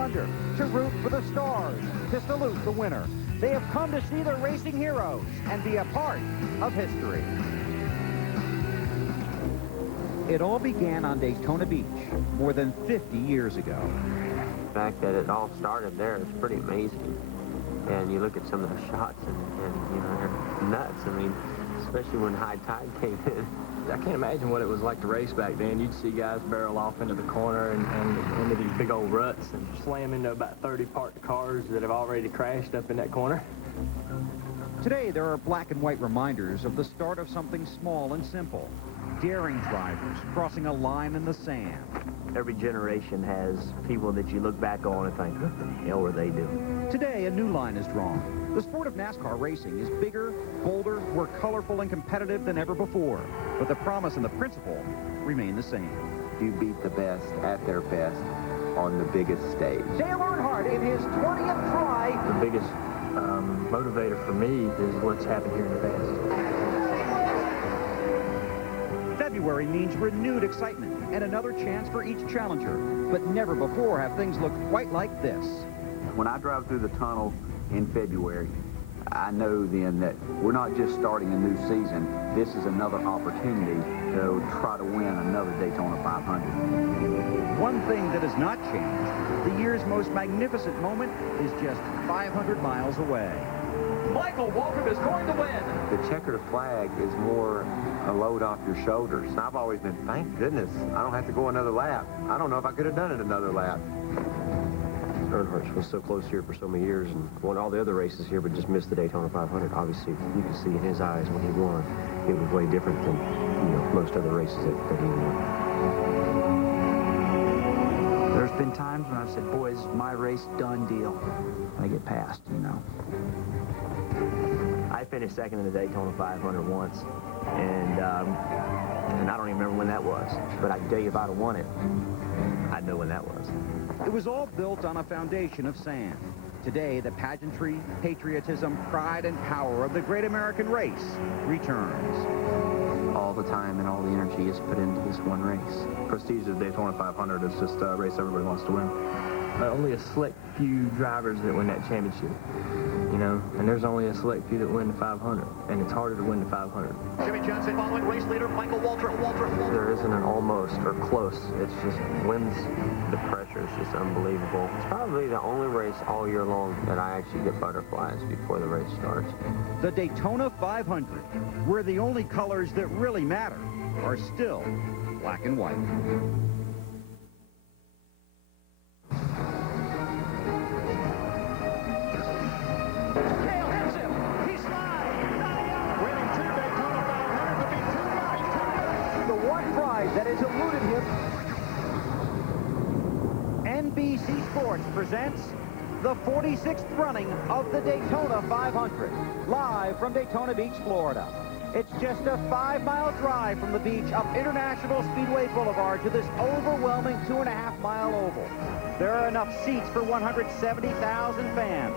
Thunder, to root for the stars, to salute the winner. They have come to see the racing heroes and be a part of history. It all began on Daytona Beach more than 50 years ago. The fact that it all started there is pretty amazing. And you look at some of the shots and you know, they're nuts. I mean, especially when high tide came in. I can't imagine what it was like to race back then. You'd see guys barrel off into the corner and into these big old ruts and slam into about 30 parked cars that have already crashed up in that corner. Today, there are black and white reminders of the start of something small and simple. Daring drivers crossing a line in the sand. Every generation has people that you look back on and think, what the hell were they doing? Today, a new line is drawn. The sport of NASCAR racing is bigger, bolder, more colorful and competitive than ever before. But the promise and the principle remain the same. You beat the best at their best on the biggest stage. Dale Earnhardt in his 20th try. The biggest motivator for me is what's happened here in the past. February means renewed excitement and another chance for each challenger. But never before have things looked quite like this. When I drive through the tunnel in February, I know then that we're not just starting a new season. This is another opportunity to try to win another Daytona 500. One thing that has not changed, the year's most magnificent moment is just 500 miles away. Michael Waltrip is going to win. The checkered flag is more a load off your shoulders. I've always been, thank goodness, I don't have to go another lap. I don't know if I could have done it another lap. Earnhardt was so close here for so many years and won all the other races here, but just missed the Daytona 500. Obviously, you can see in his eyes when he won, it was way different than, you know, most other races that he won. There's been times when I've said, boys, my race, done deal. And I get past, you know. I finished second in the Daytona 500 once, and I don't even remember when that was. But I can tell you if I'd have won it, I'd know when that was. It was all built on a foundation of sand. Today, the pageantry, patriotism, pride, and power of the great American race returns. All the time and all the energy is put into this one race. Prestige of Daytona 500 is just a race everybody wants to win. Only a select few drivers that win that championship, you know, and there's only a select few that win the 500, and it's harder to win the 500. Jimmy Johnson following race leader Michael Waltrip. There isn't an almost or close. It's just wins. The pressure is just unbelievable. It's probably the only race all year long that I actually get butterflies before the race starts. The Daytona 500, where the only colors that really matter are still black and white. That has eluded him. NBC Sports presents the 46th running of the Daytona 500, live from Daytona Beach, Florida. It's just a 5-mile drive from the beach up International Speedway Boulevard to this overwhelming 2.5-mile oval. There are enough seats for 170,000 fans.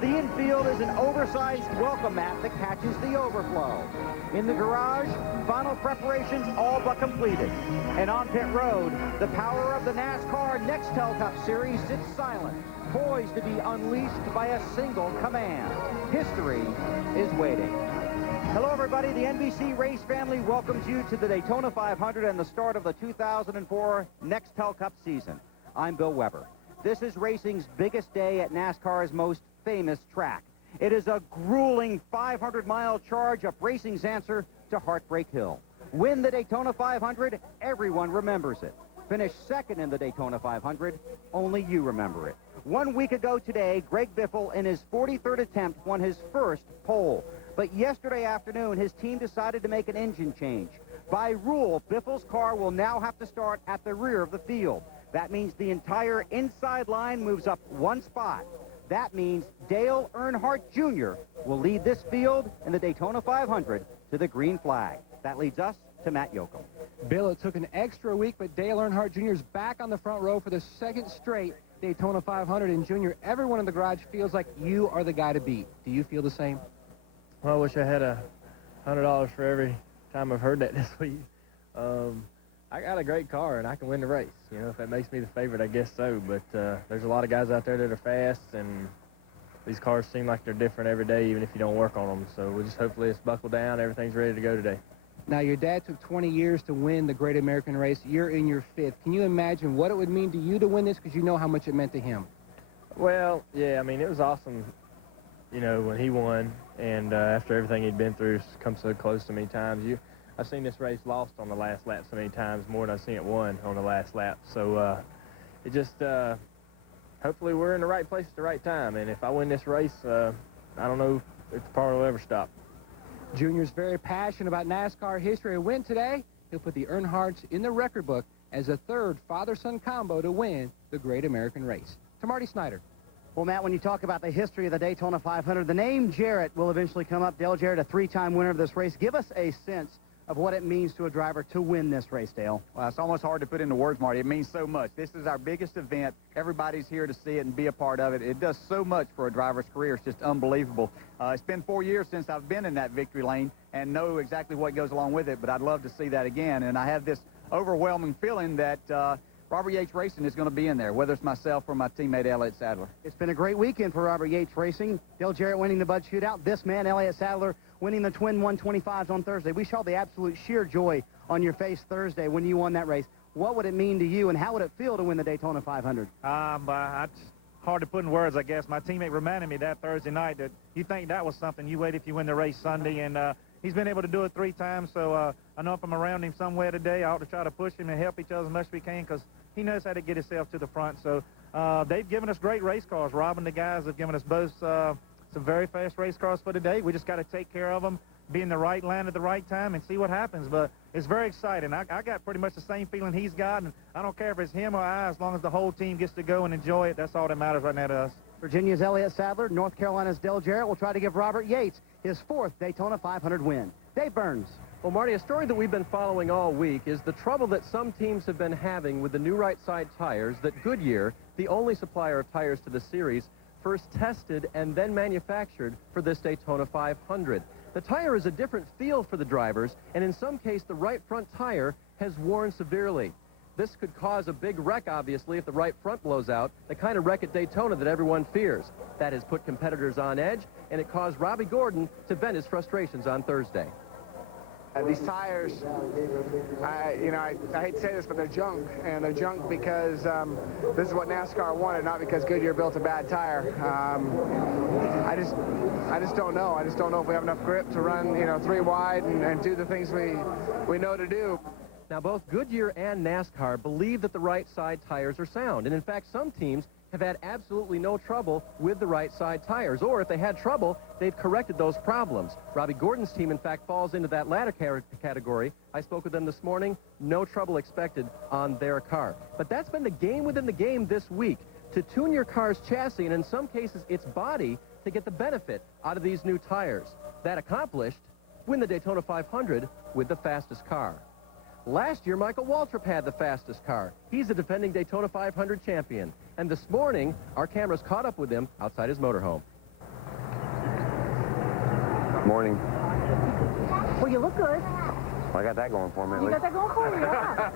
The infield is an oversized welcome mat that catches the overflow. In the garage, final preparations all but completed. And on pit road, the power of the NASCAR Nextel Cup Series sits silent, poised to be unleashed by a single command. History is waiting. Hello, everybody. The NBC Race family welcomes you to the Daytona 500 and the start of the 2004 Nextel Cup season. I'm Bill Weber. This is racing's biggest day at NASCAR's most famous track. It is a grueling 500-mile charge up racing's answer to Heartbreak Hill. Win the Daytona 500, everyone remembers it. Finish second in the Daytona 500, only you remember it. 1 week ago today, Greg Biffle, in his 43rd attempt, won his first pole. But yesterday afternoon, his team decided to make an engine change. By rule, Biffle's car will now have to start at the rear of the field. That means the entire inside line moves up one spot. That means Dale Earnhardt Jr. will lead this field in the Daytona 500 to the green flag. That leads us to Matt Yoakum. Bill, it took an extra week, but Dale Earnhardt Jr. is back on the front row for the second straight Daytona 500. And, Jr., everyone in the garage feels like you are the guy to beat. Do you feel the same? Well, I wish I had $100 for every time I've heard that this week. I got a great car, and I can win the race. You know, if that makes me the favorite, I guess so. But there's a lot of guys out there that are fast, and these cars seem like they're different every day, even if you don't work on them. So we'll just hopefully it's buckled down. Everything's ready to go today. Now, your dad took 20 years to win the Great American Race. You're in your 5th. Can you imagine what it would mean to you to win this, because you know how much it meant to him? Well, yeah, I mean, it was awesome, you know, when he won, and after everything he'd been through, come so close so many times. I've seen this race lost on the last lap so many times, more than I've seen it won on the last lap. So it just, hopefully we're in the right place at the right time, and if I win this race, I don't know if the power will ever stop. Junior's very passionate about NASCAR history. A win today, he'll put the Earnhardts in the record book as a 3rd father-son combo to win the Great American Race. To Marty Snyder. Well, Matt, when you talk about the history of the Daytona 500, the name Jarrett will eventually come up. Dale Jarrett, a 3-time winner of this race. Give us a sense of what it means to a driver to win this race, Dale. Well, it's almost hard to put into words, Marty. It means so much. This is our biggest event. Everybody's here to see it and be a part of it. It does so much for a driver's career. It's just unbelievable. It's been 4 years since I've been in that victory lane and know exactly what goes along with it, but I'd love to see that again. And I have this overwhelming feeling that Robert Yates Racing is going to be in there, whether it's myself or my teammate Elliott Sadler. It's been a great weekend for Robert Yates Racing. Dale Jarrett winning the Bud Shootout. This man, Elliott Sadler, winning the Twin 125s on Thursday. We saw the absolute sheer joy on your face Thursday when you won that race. What would it mean to you, and how would it feel to win the Daytona 500? It's hard to put in words, I guess. My teammate reminded me that Thursday night that you think that was something. You wait if you win the race Sunday, and he's been able to do it 3 times, so I know if I'm around him somewhere today, I ought to try to push him and help each other as much as we can, because he knows how to get himself to the front. So they've given us great race cars. Rob and the guys have given us both some very fast race cars for today. We just got to take care of them, be in the right line at the right time, and see what happens. But it's very exciting. I got pretty much the same feeling he's got, and I don't care if it's him or I, as long as the whole team gets to go and enjoy it. That's all that matters right now to us. Virginia's Elliott Sadler, North Carolina's Dale Jarrett will try to give Robert Yates his 4th Daytona 500 win. Dave Burns. Well, Marty, a story that we've been following all week is the trouble that some teams have been having with the new right side tires that Goodyear, the only supplier of tires to the series, first tested and then manufactured for this Daytona 500. The tire is a different feel for the drivers, and in some case the right front tire has worn severely. This could cause a big wreck, obviously, if the right front blows out, the kind of wreck at Daytona that everyone fears. That has put competitors on edge, and it caused Robbie Gordon to vent his frustrations on Thursday. These tires, I hate to say this, but they're junk, and they're junk because this is what NASCAR wanted, not because Goodyear built a bad tire. I just don't know. I just don't know if we have enough grip to run, 3 wide and do the things we know to do. Now, both Goodyear and NASCAR believe that the right side tires are sound, and in fact, some teams have had absolutely no trouble with the right side tires, or if they had trouble, they've corrected those problems. Robbie Gordon's team, in fact, falls into that latter category. I spoke with them this morning. No trouble expected on their car. But that's been the game within the game this week, to tune your car's chassis, and in some cases, its body, to get the benefit out of these new tires. That accomplished, win the Daytona 500 with the fastest car. Last year, Michael Waltrip had the fastest car. He's the defending Daytona 500 champion. And this morning, our cameras caught up with him outside his motorhome. Morning. Well, you look good. Well, I got that going for me. You got that going for you, yeah.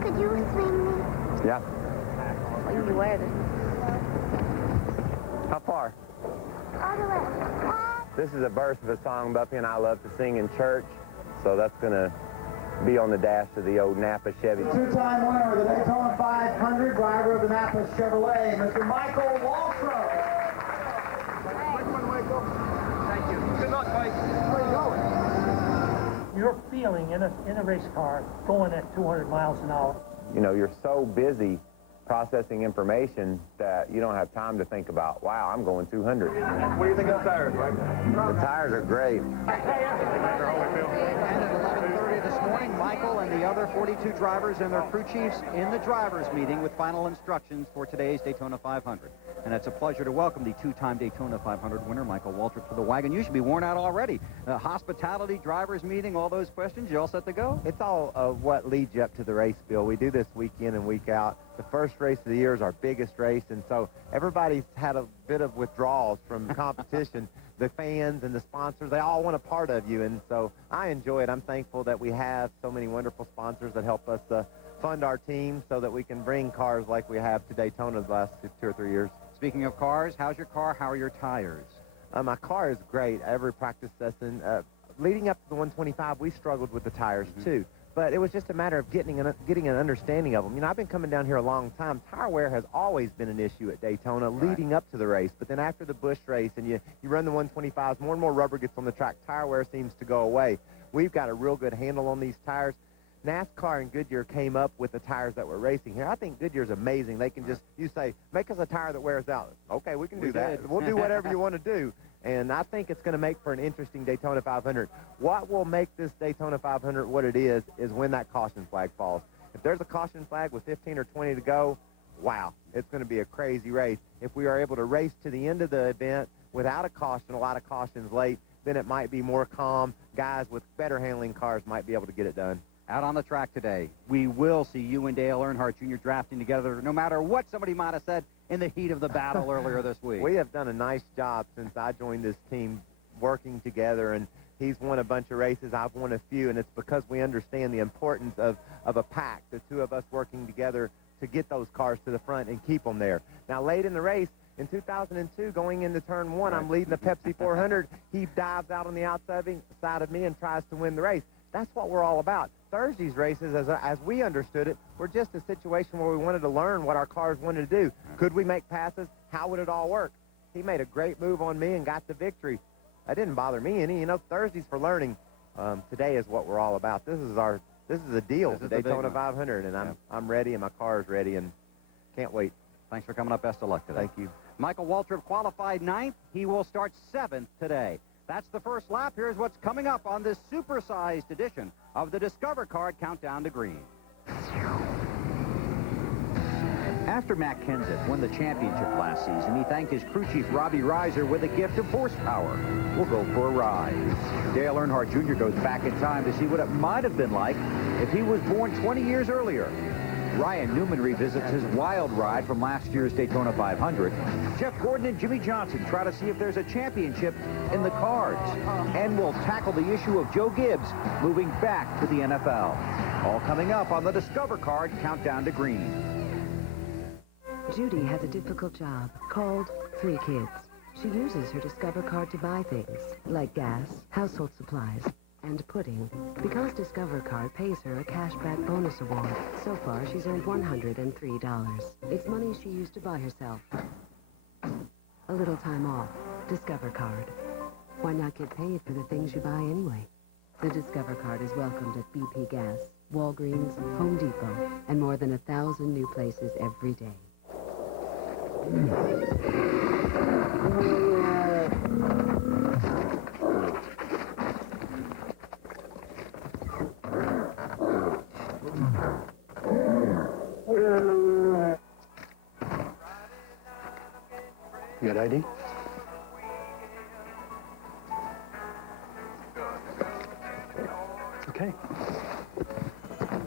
Could you swing me? Yeah. Well, you wear this. How far? All the way. This is a verse of a song Buffy and I love to sing in church, so that's going to be on the dash of the old Napa Chevy. 2-time winner of the Daytona 500, driver of the Napa Chevrolet, Mr. Michael Waltrip. Thank you. Good luck, Mike. Where are you going? Your feeling in a race car going at 200 miles an hour. You know, you're so busy processing information that you don't have time to think about, wow, I'm going 200. What do you think of the tires, Mike? The tires are great. And at 11:30 this morning, Michael and the other 42 drivers and their crew chiefs in the drivers' meeting with final instructions for today's Daytona 500. And it's a pleasure to welcome the 2-time Daytona 500 winner, Michael Waltrip, to the wagon. You should be worn out already. Hospitality, drivers' meeting, all those questions. You all set to go? It's all what leads you up to the race, Bill. We do this week in and week out. The first race of the year is our biggest race, and so everybody's had a bit of withdrawals from competition the fans and the sponsors, they all want a part of you, and so I enjoy it. I'm thankful that we have so many wonderful sponsors that help us fund our team so that we can bring cars like we have to Daytona the last 2 or 3 years. Speaking of cars, how's your car? How are your tires? My car is great. Every practice session, leading up to the 125, we struggled with the tires too. But it was just a matter of getting an understanding of them. You know, I've been coming down here a long time. Tire wear has always been an issue at Daytona leading up to the race. But then after the Busch race and you run the 125s, more and more rubber gets on the track. Tire wear seems to go away. We've got a real good handle on these tires. NASCAR and Goodyear came up with the tires that we're racing here. I think Goodyear's amazing. They can just, you say, make us a tire that wears out. Okay, we can do that. We'll do whatever you want to do. And I think it's going to make for an interesting Daytona 500. What will make this Daytona 500 what it is when that caution flag falls. If there's a caution flag with 15 or 20 to go, wow, it's going to be a crazy race. If we are able to race to the end of the event without a caution, a lot of cautions late, then it might be more calm. Guys with better handling cars might be able to get it done. Out on the track today, we will see you and Dale Earnhardt Jr. drafting together, no matter what somebody might have said in the heat of the battle earlier this week. We have done a nice job since I joined this team working together, and he's won a bunch of races. I've won a few, and it's because we understand the importance of a pack, the two of us working together to get those cars to the front and keep them there. Now, late in the race, in 2002, going into turn one, I'm leading the Pepsi 400. He dives out on the outside of me and tries to win the race. That's what we're all about. Thursday's races, as we understood it, were just a situation where we wanted to learn what our cars wanted to do. Could we make passes? How would it all work? He made a great move on me and got the victory. That didn't bother me any. You know, Thursday's for learning. Today is what we're all about. This is a deal, the Daytona 500, and I'm ready, and my car is ready, and can't wait. Thanks for coming up. Best of luck today. Thank you. Michael Waltrip qualified 9th. He will start 7th today. That's the first lap. Here's what's coming up on this supersized edition of the Discover Card Countdown to Green. After Matt Kenseth won the championship last season, he thanked his crew chief, Robbie Reiser, with a gift of horsepower. We'll go for a ride. Dale Earnhardt Jr. goes back in time to see what it might have been like if he was born 20 years earlier. Ryan Newman revisits his wild ride from last year's Daytona 500. Jeff Gordon and Jimmy Johnson try to see if there's a championship in the cards. And we'll tackle the issue of Joe Gibbs moving back to the NFL. All coming up on the Discover Card Countdown to Green. Judy has a difficult job called 3 kids. She uses her Discover Card to buy things like gas, household supplies, and pudding. Because Discover Card pays her a cashback bonus award, so far she's earned $103. It's money she used to buy herself a little time off. Discover Card. Why not get paid for the things you buy anyway? The Discover Card is welcomed at BP Gas, Walgreens, Home Depot, and more than 1,000 new places every day. You got ID? Okay.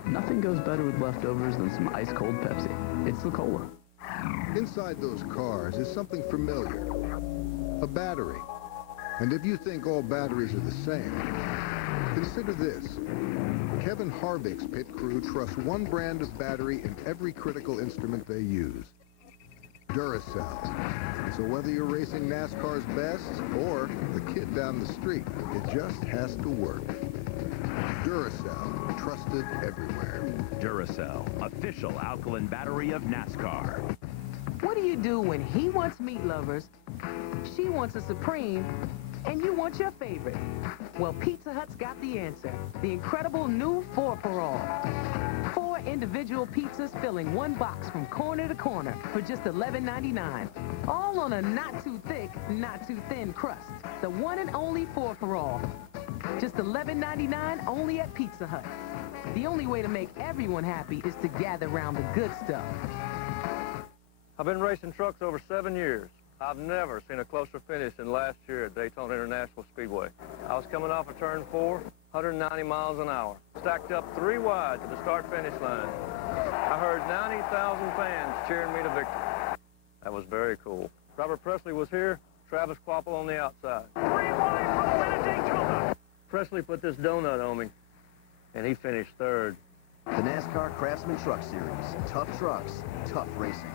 Nothing goes better with leftovers than some ice-cold Pepsi. It's the cola. Inside those cars is something familiar. A battery. And if you think all batteries are the same, consider this. Kevin Harvick's pit crew trusts one brand of battery in every critical instrument they use. Duracell. So whether you're racing NASCAR's best or the kid down the street, it just has to work. Duracell, trusted everywhere. Duracell, official alkaline battery of NASCAR. What do you do when he wants meat lovers, she wants a Supreme, and you want your favorite? Well, Pizza Hut's got the answer. The incredible new 4-for-All. 4 individual pizzas filling one box from corner to corner for just $11.99. All on a not too thick, not too thin crust. The one and only 4-for-All. Just $11.99 only at Pizza Hut. The only way to make everyone happy is to gather around the good stuff. I've been racing trucks over 7 years. I've never seen a closer finish than last year at Daytona International Speedway. I was coming off of turn 4, 190 miles an hour, stacked up 3 wide to the start-finish line. I heard 90,000 fans cheering me to victory. That was very cool. Robert Presley was here, Travis Quapple on the outside. Presley put this donut on me, and he finished third. The NASCAR Craftsman Truck Series. Tough trucks, tough racing.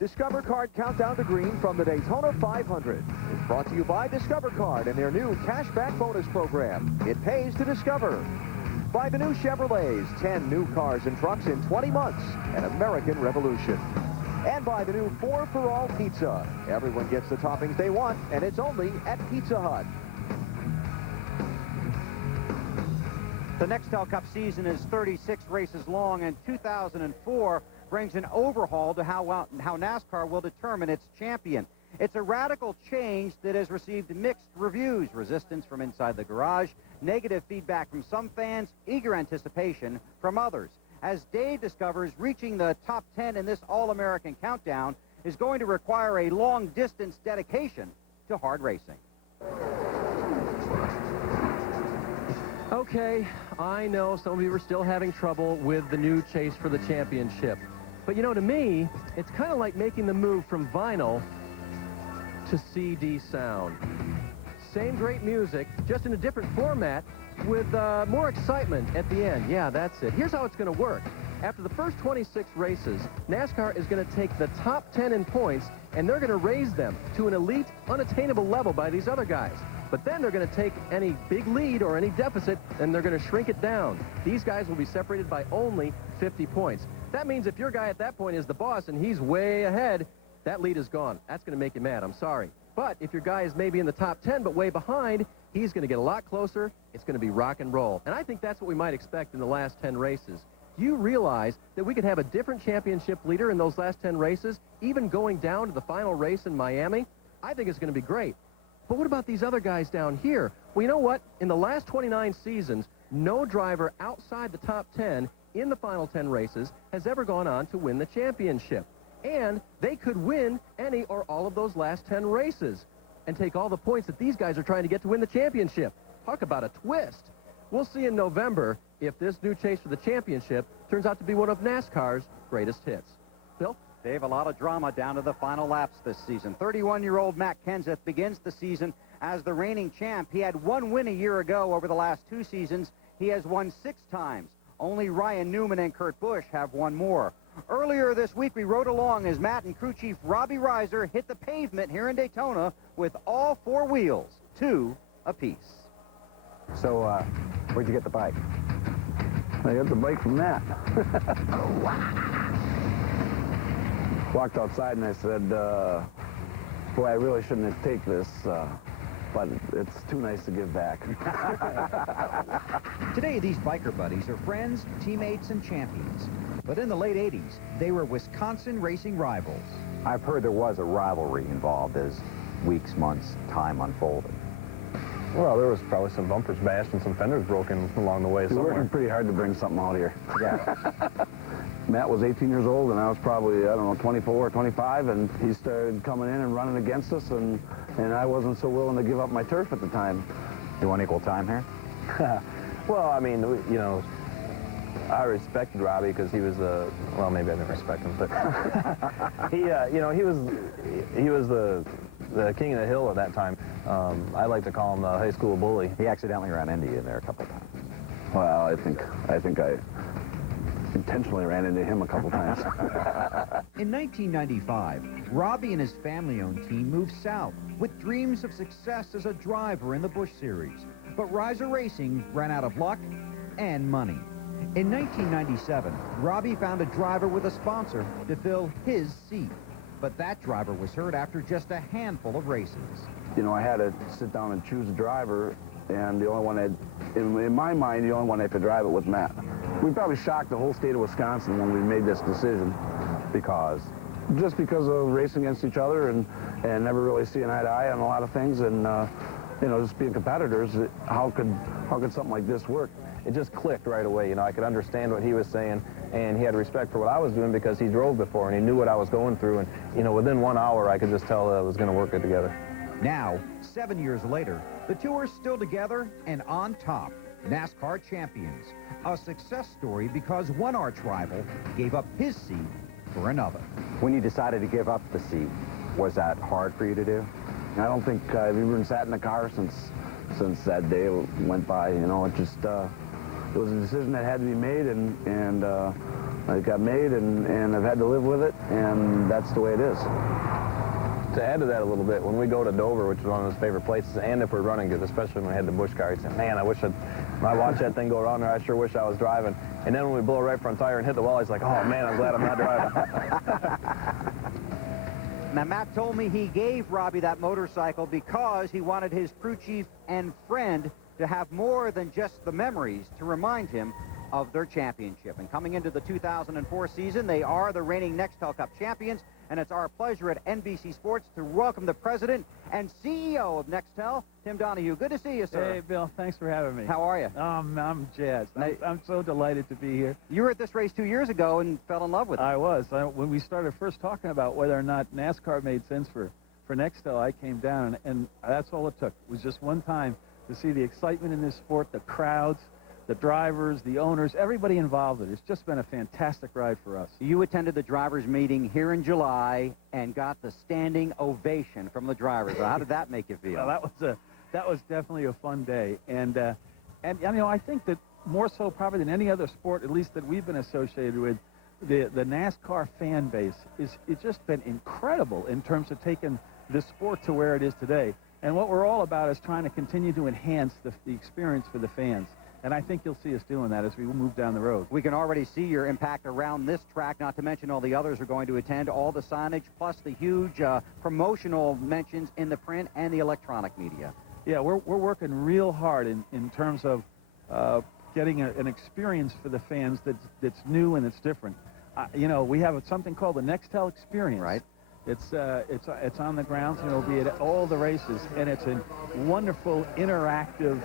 Discover Card Countdown to Green from the Daytona 500 is brought to you by Discover Card and their new cashback bonus program. It pays to discover. By the new Chevrolets, 10 new cars and trucks in 20 months, an American revolution. And by the new 4-for-All Pizza. Everyone gets the toppings they want, and it's only at Pizza Hut. The Nextel Cup season is 36 races long, and 2004 brings an overhaul to how NASCAR will determine its champion. It's a radical change that has received mixed reviews, resistance from inside the garage, negative feedback from some fans, eager anticipation from others. As Dave discovers, reaching the top 10 in this All-American countdown is going to require a long-distance dedication to hard racing. Okay, I know some of you are still having trouble with the new chase for the championship. But, you know, to me, it's kind of like making the move from vinyl to CD sound. Same great music, just in a different format with more excitement at the end. Yeah, that's it. Here's how it's going to work. After the first 26 races, NASCAR is going to take the top 10 in points, and they're going to raise them to an elite, unattainable level by these other guys. But then they're going to take any big lead or any deficit, and they're going to shrink it down. These guys will be separated by only 50 points. That means if your guy at that point is the boss and he's way ahead, that lead is gone. That's going to make you mad. I'm sorry. But if your guy is maybe in the top 10 but way behind, he's going to get a lot closer. It's going to be rock and roll. And I think that's what we might expect in the last 10 races. Do you realize that we could have a different championship leader in those last 10 races, even going down to the final race in Miami? I think it's going to be great. But what about these other guys down here? Well, you know what? In the last 29 seasons, no driver outside the top 10 in the final 10 races has ever gone on to win the championship. And they could win any or all of those last 10 races and take all the points that these guys are trying to get to win the championship. Talk about a twist. We'll see in November if this new chase for the championship turns out to be one of NASCAR's greatest hits. Bill? Dave, a lot of drama down to the final laps this season. 31-year-old Matt Kenseth begins the season as the reigning champ. He had one win a year ago. Over the last 2 seasons, he has won 6 times. Only Ryan Newman and Kurt Busch have won more. Earlier this week, we rode along as Matt and crew chief Robbie Reiser hit the pavement here in Daytona with all 4 wheels, 2 apiece. So, where'd you get the bike? I got the bike from Matt. Walked outside and I said, boy, I really shouldn't take this, but it's too nice to give back. Today, these biker buddies are friends, teammates, and champions. But in the late 80s, they were Wisconsin racing rivals. I've heard there was a rivalry involved as weeks, months, time unfolded. Well, there was probably some bumpers bashed and some fenders broken along the way somewhere. We're working pretty hard to bring something out here. Yeah. Matt was 18 years old, and I was probably, I don't know, 24 or 25, and he started coming in and running against us, and I wasn't so willing to give up my turf at the time. You want equal time here? Well, I mean, you know, I respected Robbie because he was well, maybe I didn't respect him, but he, you know, he was the king of the hill at that time. I like to call him the high school bully. He accidentally ran into you there a couple times. Well, I think I intentionally ran into him a couple times. In 1995, Robbie and his family-owned team moved south with dreams of success as a driver in the Busch Series. But Reiser Racing ran out of luck and money. In 1997, Robbie found a driver with a sponsor to fill his seat. But that driver was hurt after just a handful of races. You know, I had to sit down and choose a driver, and the only one in my mind, the only one that could drive it was Matt. We probably shocked the whole state of Wisconsin when we made this decision. Because? Just because of racing against each other and never really seeing eye to eye on a lot of things, and you know, just being competitors. How could something like this work? It just clicked right away. You know, I could understand what he was saying, and he had respect for what I was doing because he drove before and he knew what I was going through. And, you know, within 1 hour, I could just tell that it was going to work good together. Now, 7 years later, the two are still together and on top, NASCAR champions. A success story because one arch rival gave up his seat for another. When you decided to give up the seat, Was that hard for you to do? I don't think I've even sat in the car since that day went by. You know, it just it was a decision that had to be made, and it got made, and I've had to live with it, and that's the way it is. To add to that a little bit, when we go to Dover, which is one of his favorite places, and if we're running good, especially when we had the Busch car, he'd say, man, when I watch that thing go around there, I sure wish I was driving. And then when we blow a right front tire and hit the wall, he's like, oh, man, I'm glad I'm not driving. Now, Matt told me he gave Robbie that motorcycle because he wanted his crew chief and friend to have more than just the memories to remind him of their championship. And coming into the 2004 season, they are the reigning Nextel Cup champions, and it's our pleasure at NBC Sports to welcome the president and CEO of Nextel, Tim Donahue. Good to see you, sir. Hey, Bill. Thanks for having me. How are you? I'm jazzed. I'm so delighted to be here. You were at this race 2 years ago and fell in love with it. I was. When we started first talking about whether or not NASCAR made sense for Nextel, I came down, and that's all it took. It was just one time to see the excitement in this sport, the crowds, the drivers, the owners, everybody involved in it. It's just been a fantastic ride for us. You attended the drivers' meeting here in July and got the standing ovation from the drivers. How did that make you feel? Well, that was definitely a fun day, and you know, I think that more so probably than any other sport, at least that we've been associated with, the NASCAR fan base it's just been incredible in terms of taking the sport to where it is today. And what we're all about is trying to continue to enhance the experience for the fans. And I think you'll see us doing that as we move down the road. We can already see your impact around this track, not to mention all the others are going to attend, all the signage, plus the huge promotional mentions in the print and the electronic media. Yeah, we're working real hard in terms of getting an experience for the fans that's new and it's different. You know, we have something called the Nextel Experience. Right. It's on the grounds, and it'll be at all the races, and it's a wonderful interactive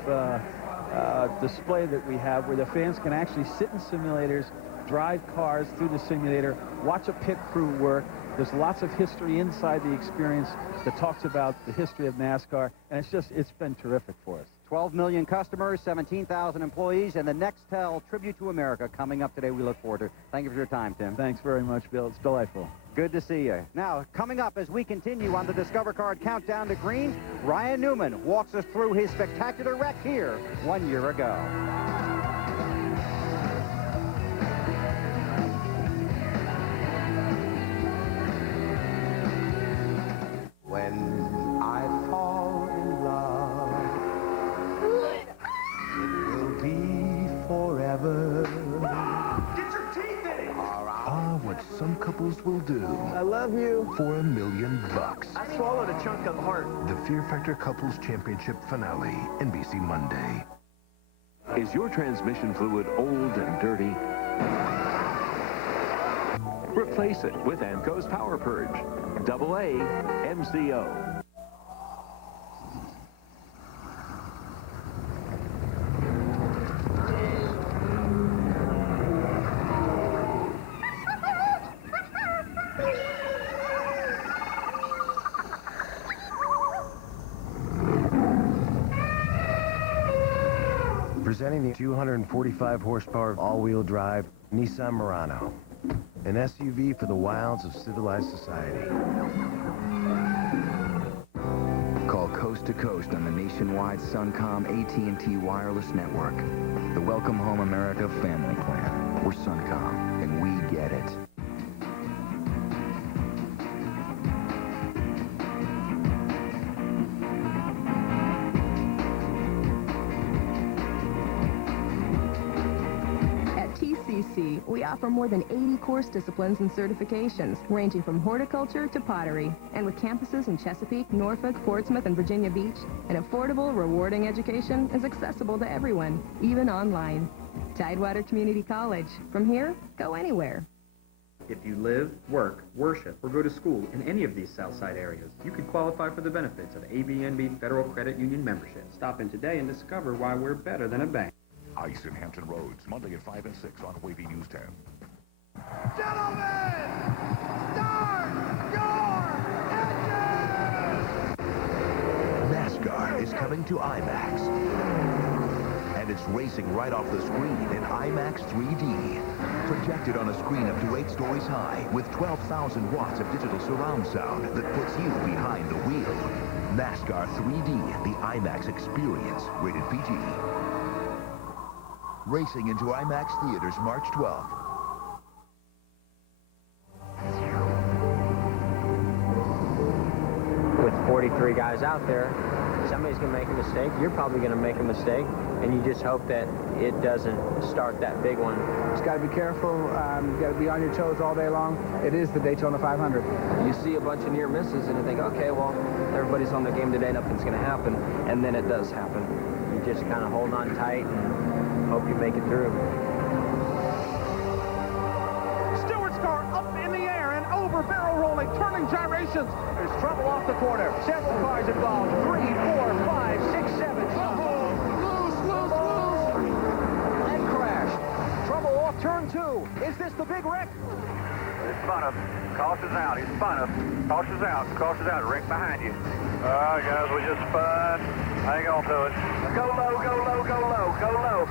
display that we have where the fans can actually sit in simulators, drive cars through the simulator, watch a pit crew work. There's lots of history inside the experience that talks about the history of NASCAR, and it's been terrific for us. 12 million customers, 17,000 employees, and the Nextel Tribute to America coming up today. We look forward to it. Thank you for your time, Tim. Thanks very much, Bill. It's delightful. Good to see you. Now, coming up as we continue on the Discover Card Countdown to Green, Ryan Newman walks us through his spectacular wreck here 1 year ago. When I fall in love, it will be forever. Get your teeth in it! What some couples will do. I love you. For $1 million. I swallowed a chunk of heart. The Fear Factor Couples Championship Finale, NBC Monday. Is your transmission fluid old and dirty? Replace it with AMCO's Power Purge. AA MCO. Presenting the 245 horsepower all-wheel drive Nissan Murano, an SUV for the wilds of civilized society. Call coast to coast on the nationwide Suncom AT&T wireless network. The Welcome Home America family plan. We're Suncom, and we get it. We offer more than 80 course disciplines and certifications, ranging from horticulture to pottery. And with campuses in Chesapeake, Norfolk, Portsmouth, and Virginia Beach, an affordable, rewarding education is accessible to everyone, even online. Tidewater Community College. From here, go anywhere. If you live, work, worship, or go to school in any of these Southside areas, you could qualify for the benefits of ABNB Federal Credit Union membership. Stop in today and discover why we're better than a bank. Ice in Hampton Roads, Monday at 5 and 6 on Wavy News 10. Gentlemen, start your engines! NASCAR is coming to IMAX. And it's racing right off the screen in IMAX 3D. Projected on a screen up to 8 stories high with 12,000 watts of digital surround sound that puts you behind the wheel. NASCAR 3D, the IMAX experience, rated PG. Racing into IMAX theaters March 12th. With 43 guys out there, somebody's going to make a mistake. You're probably going to make a mistake, and you just hope that it doesn't start that big one. Just got to be careful. You got to be on your toes all day long. It is the Daytona 500. You see a bunch of near misses, and you think, okay, well, everybody's on their game today, nothing's going to happen, and then it does happen. You just kind of hold on tight and hope you make it through. Stewart's car up in the air and over, barrel rolling, turning gyrations. There's trouble off the corner. Several cars involved. 3, 4, 5, 6, 7. Trouble. And crash. Trouble off turn 2. Is this the big wreck? It's Spunup. Caution's out. He's Spunup. Caution's out. Caution's out. Wreck behind you. All right, guys. We just spun. Hang on to it. Go low, go low, go low, go low.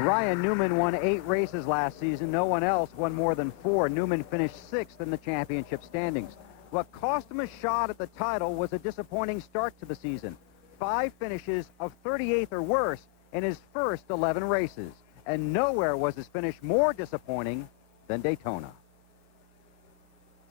Ryan Newman won 8 races last season. No one else won more than 4. Newman finished 6th in the championship standings. What cost him a shot at the title was a disappointing start to the season. 5 finishes of 38th or worse in his first 11 races. And nowhere was his finish more disappointing than Daytona.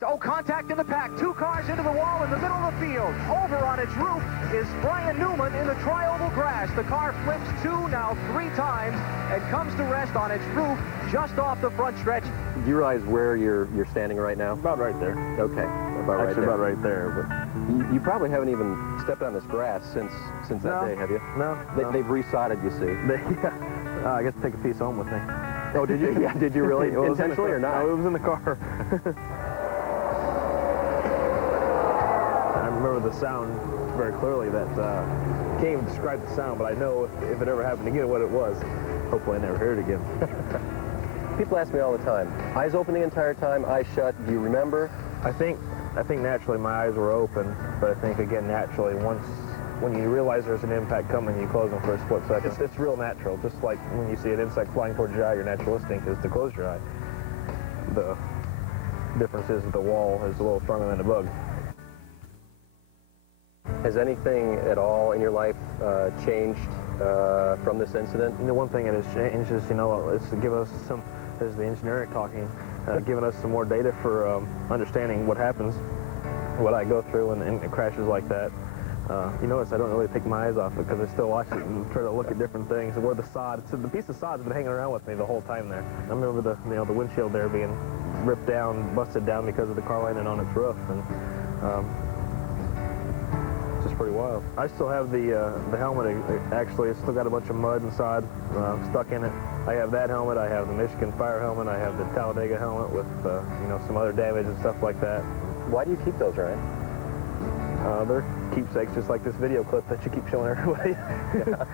Oh, contact in the pack. 2 cars into the wall in the middle of the field. Over on its roof is Brian Newman in the tri-oval grass. The car flips 2, now 3 times, and comes to rest on its roof just off the front stretch. Do you realize where you're standing right now? About right there. Okay, about right there. About right there. But you probably haven't even stepped on this grass since that day, have you? No. They've resodded, you see. I guess take a piece home with me. Oh, did you? Yeah, did you really? Intentionally or not? No, it was in the car. I remember the sound very clearly. That can't even describe the sound, but I know if it ever happened again, what it was. Hopefully, I never hear it again. People ask me all the time, eyes open the entire time, eyes shut. Do you remember? I think naturally my eyes were open, but I think again naturally when you realize there's an impact coming, you close them for a split second. It's real natural, just like when you see an insect flying towards your eye, your natural instinct is to close your eye. The difference is that the wall is a little stronger than the bug. Has anything at all in your life changed from this incident? The one thing that has changed is, it's to give us some, as the engineer talking, giving us some more data for understanding what happens, what I go through in crashes like that. You notice I don't really take my eyes off it because I still watch it and try to look at different things. And where the sod, the piece of sod's been hanging around with me the whole time there. I remember the windshield there being ripped down, busted down because of the car landing on its roof, and just pretty wild. I still have the helmet. Actually, it's still got a bunch of mud and sod stuck in it. I have that helmet. I have the Michigan Fire helmet. I have the Talladega helmet with some other damage and stuff like that. Why do you keep those, Ryan? They're keepsakes, just like this video clip that you keep showing everybody. Yeah.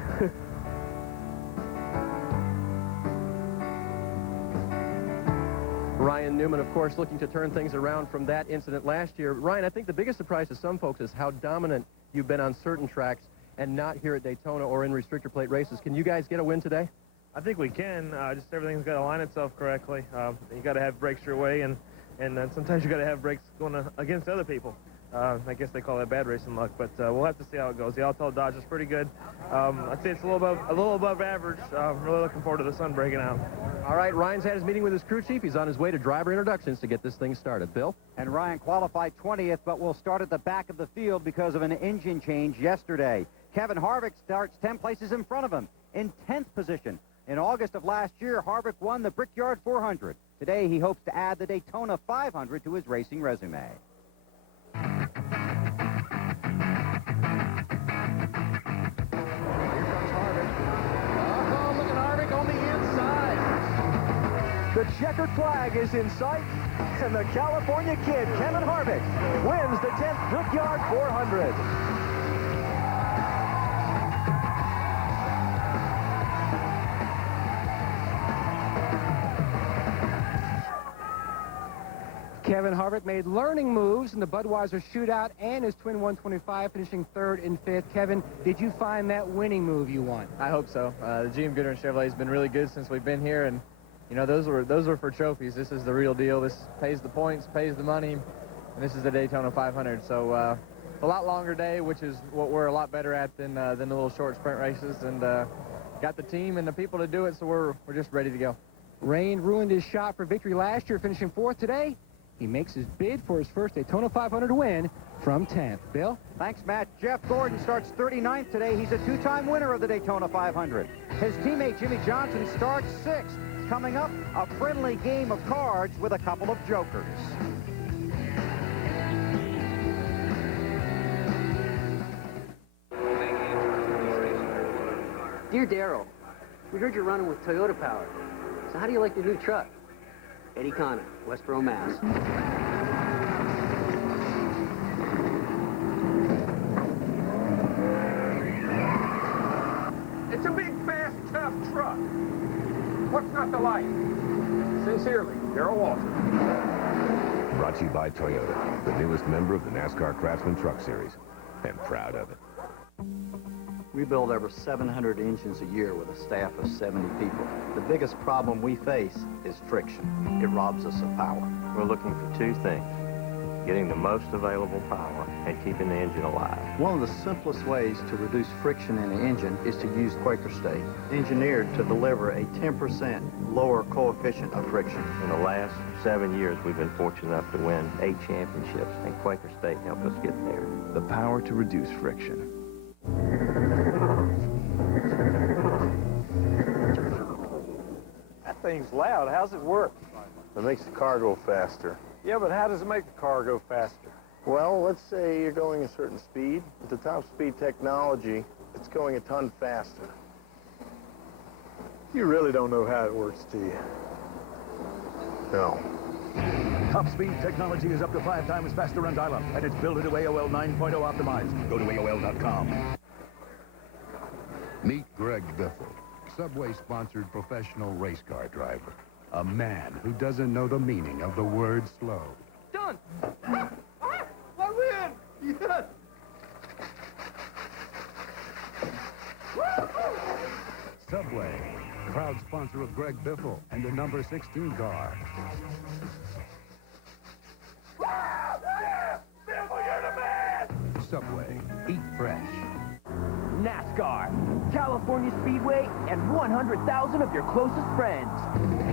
Ryan Newman, of course, looking to turn things around from that incident last year. Ryan, I think the biggest surprise to some folks is how dominant you've been on certain tracks and not here at Daytona or in restrictor plate races. Can you guys get a win today? I think we can. Just everything's got to line itself correctly. You got to have brakes your way, and then sometimes you got to have brakes going against other people. I guess they call that bad racing luck, but we'll have to see how it goes. The Altel Dodge is pretty good. I'd say it's a little above average. I'm really looking forward to the sun breaking out. All right, Ryan's had his meeting with his crew chief. He's on his way to driver introductions to get this thing started. Bill? And Ryan qualified 20th, but will start at the back of the field because of an engine change yesterday. Kevin Harvick starts 10 places in front of him in 10th position. In August of last year, Harvick won the Brickyard 400. Today, he hopes to add the Daytona 500 to his racing resume. The checkered flag is in sight, and the California kid, Kevin Harvick, wins the 10th Brickyard 400. Kevin Harvick made learning moves in the Budweiser shootout and his twin 125, finishing 3rd and 5th. Kevin, did you find that winning move you want? I hope so. The GM Goodwin Chevrolet has been really good since we've been here, and you know those were for trophies. This is the real deal. This pays the points, pays the money, and this is the Daytona 500. So a lot longer day, which is what we're a lot better at than the little short sprint races, and got the team and the people to do it. So we're just ready to go. Rain ruined his shot for victory last year, finishing 4th today. He makes his bid for his first Daytona 500 win from 10th. Bill? Thanks, Matt. Jeff Gordon starts 39th today. He's a 2-time winner of the Daytona 500. His teammate Jimmy Johnson starts 6th. Coming up, a friendly game of cards with a couple of jokers. Dear Daryl, we heard you're running with Toyota Power. So how do you like your new truck? Eddie Conner, Westboro, Mass. It's a big, fast, tough truck. What's not to like? Sincerely, Darrell Walter. Brought to you by Toyota, the newest member of the NASCAR Craftsman Truck Series, and proud of it. We build over 700 engines a year with a staff of 70 people. The biggest problem we face is friction. It robs us of power. We're looking for two things: getting the most available power and keeping the engine alive. One of the simplest ways to reduce friction in an engine is to use Quaker State, engineered to deliver a 10% lower coefficient of friction. In the last 7 years, we've been fortunate enough to win 8 championships, and Quaker State helped us get there. The power to reduce friction. That thing's loud. How's it work? It makes the car go faster. Yeah, but how does it make the car go faster? Well, let's say you're going a certain speed. With the top speed technology, it's going a ton faster. You really don't know how it works, do you? No. Top speed technology is up to 5 times faster on dial-up, and it's built into AOL 9.0 optimized. Go to AOL.com. Meet Greg Biffle, Subway-sponsored professional race car driver. A man who doesn't know the meaning of the word slow. Done! I win! Yes! Subway, proud sponsor of Greg Biffle and the number 16 car. Biffle, you're the man! Subway, eat fresh. NASCAR, California Speedway, and 100,000 of your closest friends.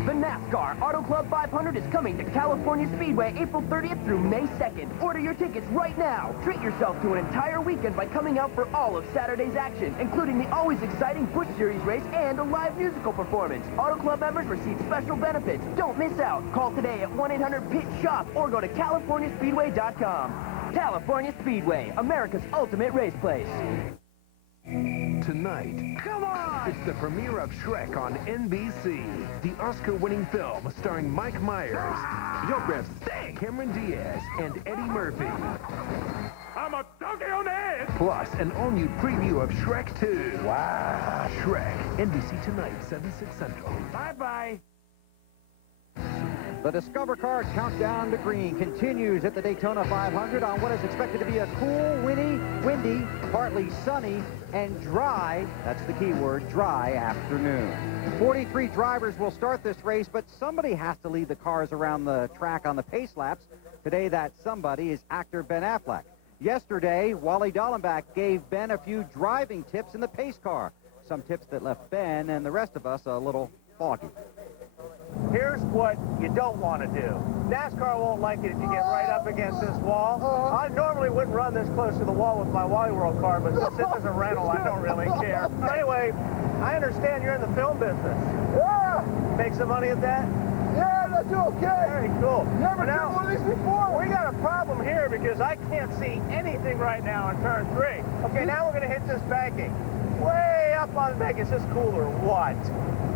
The NASCAR Auto Club 500 is coming to California Speedway April 30th through May 2nd. Order your tickets right now. Treat yourself to an entire weekend by coming out for all of Saturday's action, including the always exciting Busch Series race and a live musical performance. Auto Club members receive special benefits. Don't miss out. Call today at 1-800-PIT-SHOP or go to CaliforniaSpeedway.com. California Speedway, America's ultimate race place. Tonight, come on! It's the premiere of Shrek on NBC. The Oscar-winning film starring Mike Myers, Joker Sting, Cameron Diaz, and Eddie Murphy. I'm a donkey on the head! Plus, an all-new preview of Shrek 2. Wow! Shrek, NBC tonight, 7/6 Central. Bye-bye! The Discover Card countdown to green continues at the Daytona 500 on what is expected to be a cool, windy, partly sunny, and dry, that's the key word, dry afternoon. 43 drivers will start this race, but somebody has to lead the cars around the track on the pace laps. Today, that somebody is actor Ben Affleck. Yesterday, Wally Dallenbach gave Ben a few driving tips in the pace car. Some tips that left Ben and the rest of us a little foggy. Here's what you don't want to do. NASCAR won't like it if you get right up against this wall. I normally wouldn't run this close to the wall with my Wally World car, but since this is a rental, I don't really care. Anyway, I understand you're in the film business. Yeah! Make some money at that? Yeah, that's okay. Very cool. Never done one of these before. We got a problem here because I can't see anything right now in turn 3. Okay, now we're going to hit this banking. Way up on the bank. Is this cool or what?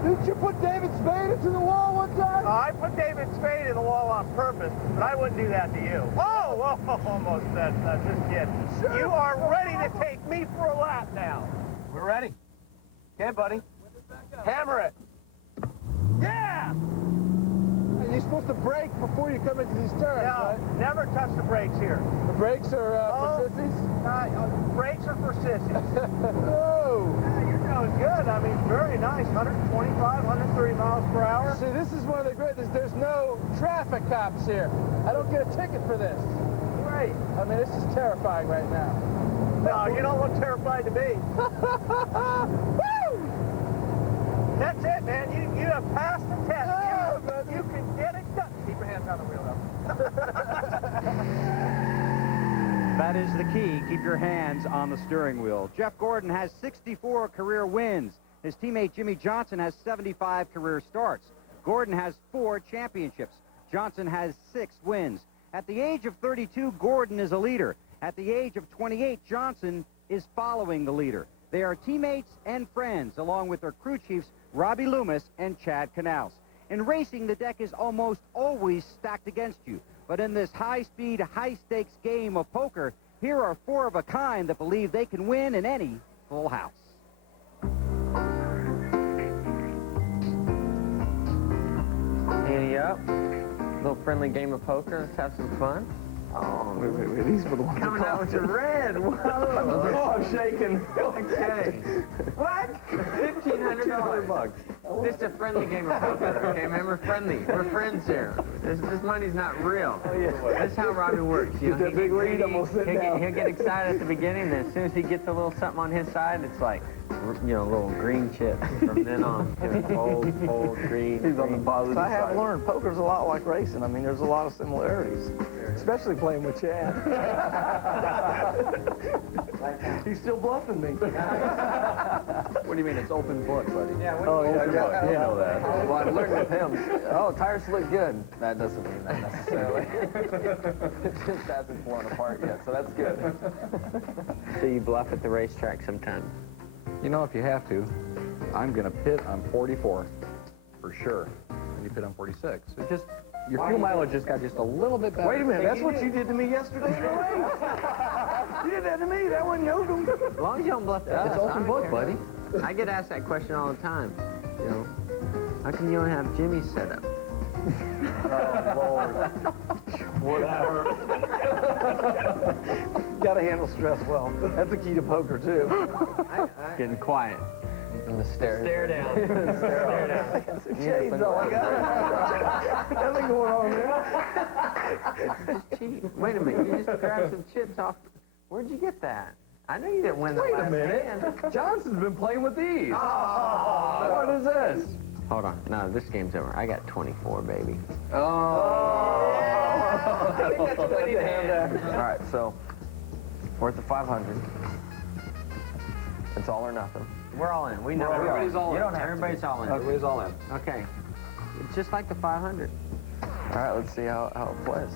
Didn't you put David Spade into the wall one time? I put David Spade in the wall on purpose, but I wouldn't do that to you. Oh, almost. That's just kidding. Sure. You are ready to take me for a lap now. We're ready. Okay, buddy. Hammer it. Yeah! you're supposed to brake before you come into these turns, right? Never touch the brakes here. The brakes are for sissies? Brakes are for sissies. No. Yeah, you're doing good. I mean, very nice. 125, 130 miles per hour. See, this is one of the greatest. There's no traffic cops here. I don't get a ticket for this. Great. I mean, this is terrifying right now. No, you don't look terrified to me. Woo! That's it, man. You have passed the test. You can get it done. Keep your hands on the wheel, though. That is the key. Keep your hands on the steering wheel. Jeff Gordon has 64 career wins. His teammate Jimmy Johnson has 75 career starts. Gordon has 4 championships. Johnson has 6 wins. At the age of 32, Gordon is a leader. At the age of 28, Johnson is following the leader. They are teammates and friends, along with their crew chiefs, Robbie Loomis and Chad Canals. In racing, the deck is almost always stacked against you. But in this high-speed, high-stakes game of poker, here are 4 of a kind that believe they can win in any full house. Ante up. Little friendly game of poker. Let's have some fun. Oh, wait. These were the ones coming out with your red. Whoa. Oh, I'm shaking. Okay. What? $1,500. This is a friendly game of poker, okay, man? We're friendly. We're friends here. This money's not real. Oh, yeah. This is how Robbie works. You know, Get that big lead, I'm gonna sit down. He'll get excited at the beginning, then as soon as he gets a little something on his side, it's like, you know, little green chips from then on. Old green. He's on the positive So I have side. learned poker's a lot like racing. I mean, there's a lot of similarities. Especially playing with Chad. He's still bluffing me. What do you mean? It's open book, buddy. Yeah, Open book. You know that. Well, I've learned with him. Oh, tires look good. That doesn't mean that necessarily. It just hasn't blown apart yet, so that's good. So you bluff at the racetrack sometimes? You know, if you have to, I'm going to pit on 44 for sure. And you pit on 46. It just, your fuel mileage just got just a little bit better. Wait a minute, that's what you did to me yesterday in the race. You did that to me, that wasn't Yoakum. As long as you don't bluff that. It's open book, buddy. I get asked that question all the time. You know, how come you don't have Jimmy set up? Oh, Lord. Whatever. Gotta handle stress well. That's the key to poker, too. Getting quiet. And the stare. Stare down. Stare down. Some shades on. I got nothing going on there. It's just cheap. Wait a minute. You just grabbed some chips off. Where'd you get that? I know you didn't win that Wait last a minute. hand. Johnson's been playing with these. Oh. What is this? Hold on. No, this game's over. I got 24, baby. Oh. I think that's what he did. All right, so we're at the 500. It's all or nothing. We're all in. We know Everybody's all in. You don't have everybody's all in. Everybody's all in. Okay. It's just like the 500. All right, let's see how it plays.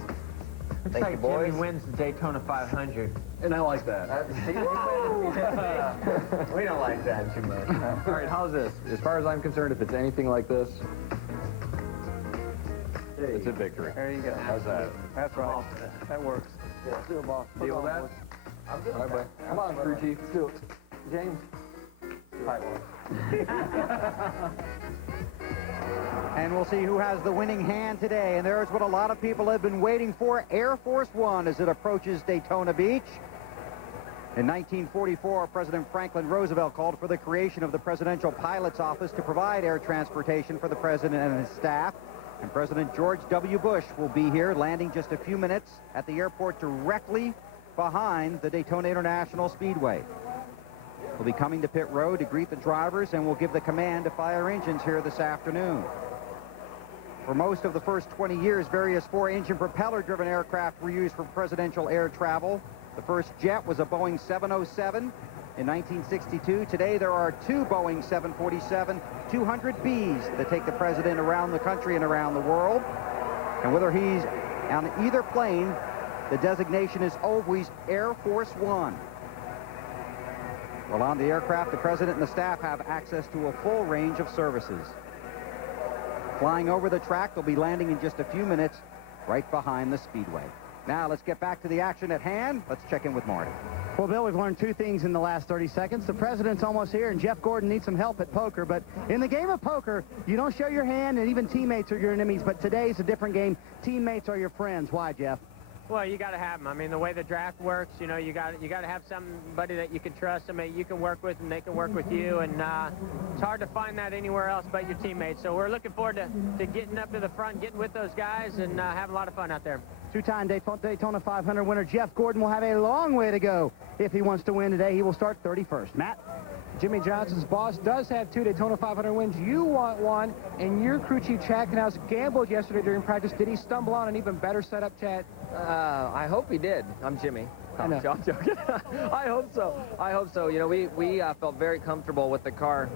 It's Thank like you, boys. Jimmy wins the Daytona 500. And I like that. We don't like that too much. All right, how's this? As far as I'm concerned, if it's anything like this, it's a victory. There you go. How's that? That's right. That works. Let's do it, boss. Deal with that? I'm good. All right, buddy. Come on, crew chief. Let's do it. James. Tight one. And we'll see who has the winning hand today. And there's what a lot of people have been waiting for, Air Force One, as it approaches Daytona Beach. In 1944, President Franklin Roosevelt called for the creation of the Presidential Pilot's Office to provide air transportation for the president and his staff. And President George W. Bush will be here, landing just a few minutes at the airport directly behind the Daytona International Speedway. We'll be coming to pit road to greet the drivers, and we'll give the command to fire engines here this afternoon. For most of the first 20 years, various 4-engine propeller-driven aircraft were used for presidential air travel. The first jet was a Boeing 707 in 1962. Today, there are 2 Boeing 747-200Bs that take the president around the country and around the world. And whether he's on either plane, the designation is always Air Force One. Well, on the aircraft, the president and the staff have access to a full range of services. Flying over the track, they'll be landing in just a few minutes right behind the speedway. Now let's get back to the action at hand. Let's check in with Marty. Well, Bill, we've learned two things in the last 30 seconds. The president's almost here, and Jeff Gordon needs some help at poker. But in the game of poker, you don't show your hand, and even teammates are your enemies. But today's a different game. Teammates are your friends. Why, Jeff? Well, you got to have them. I mean, the way the draft works, you know, you got to have somebody that you can trust, somebody you can work with, and they can work with you. And it's hard to find that anywhere else but your teammates. So we're looking forward to getting up to the front, getting with those guys, and having a lot of fun out there. Two-time Daytona 500 winner Jeff Gordon will have a long way to go if he wants to win today. He will start 31st. Matt? Jimmy Johnson's boss does have 2 Daytona 500 wins. You want one, and your crew chief, Chad Canals, gambled yesterday during practice. Did he stumble on an even better setup, Chad? I hope he did. I'm Jimmy. I'm joking. I hope so. I hope so. You know, we felt very comfortable with the car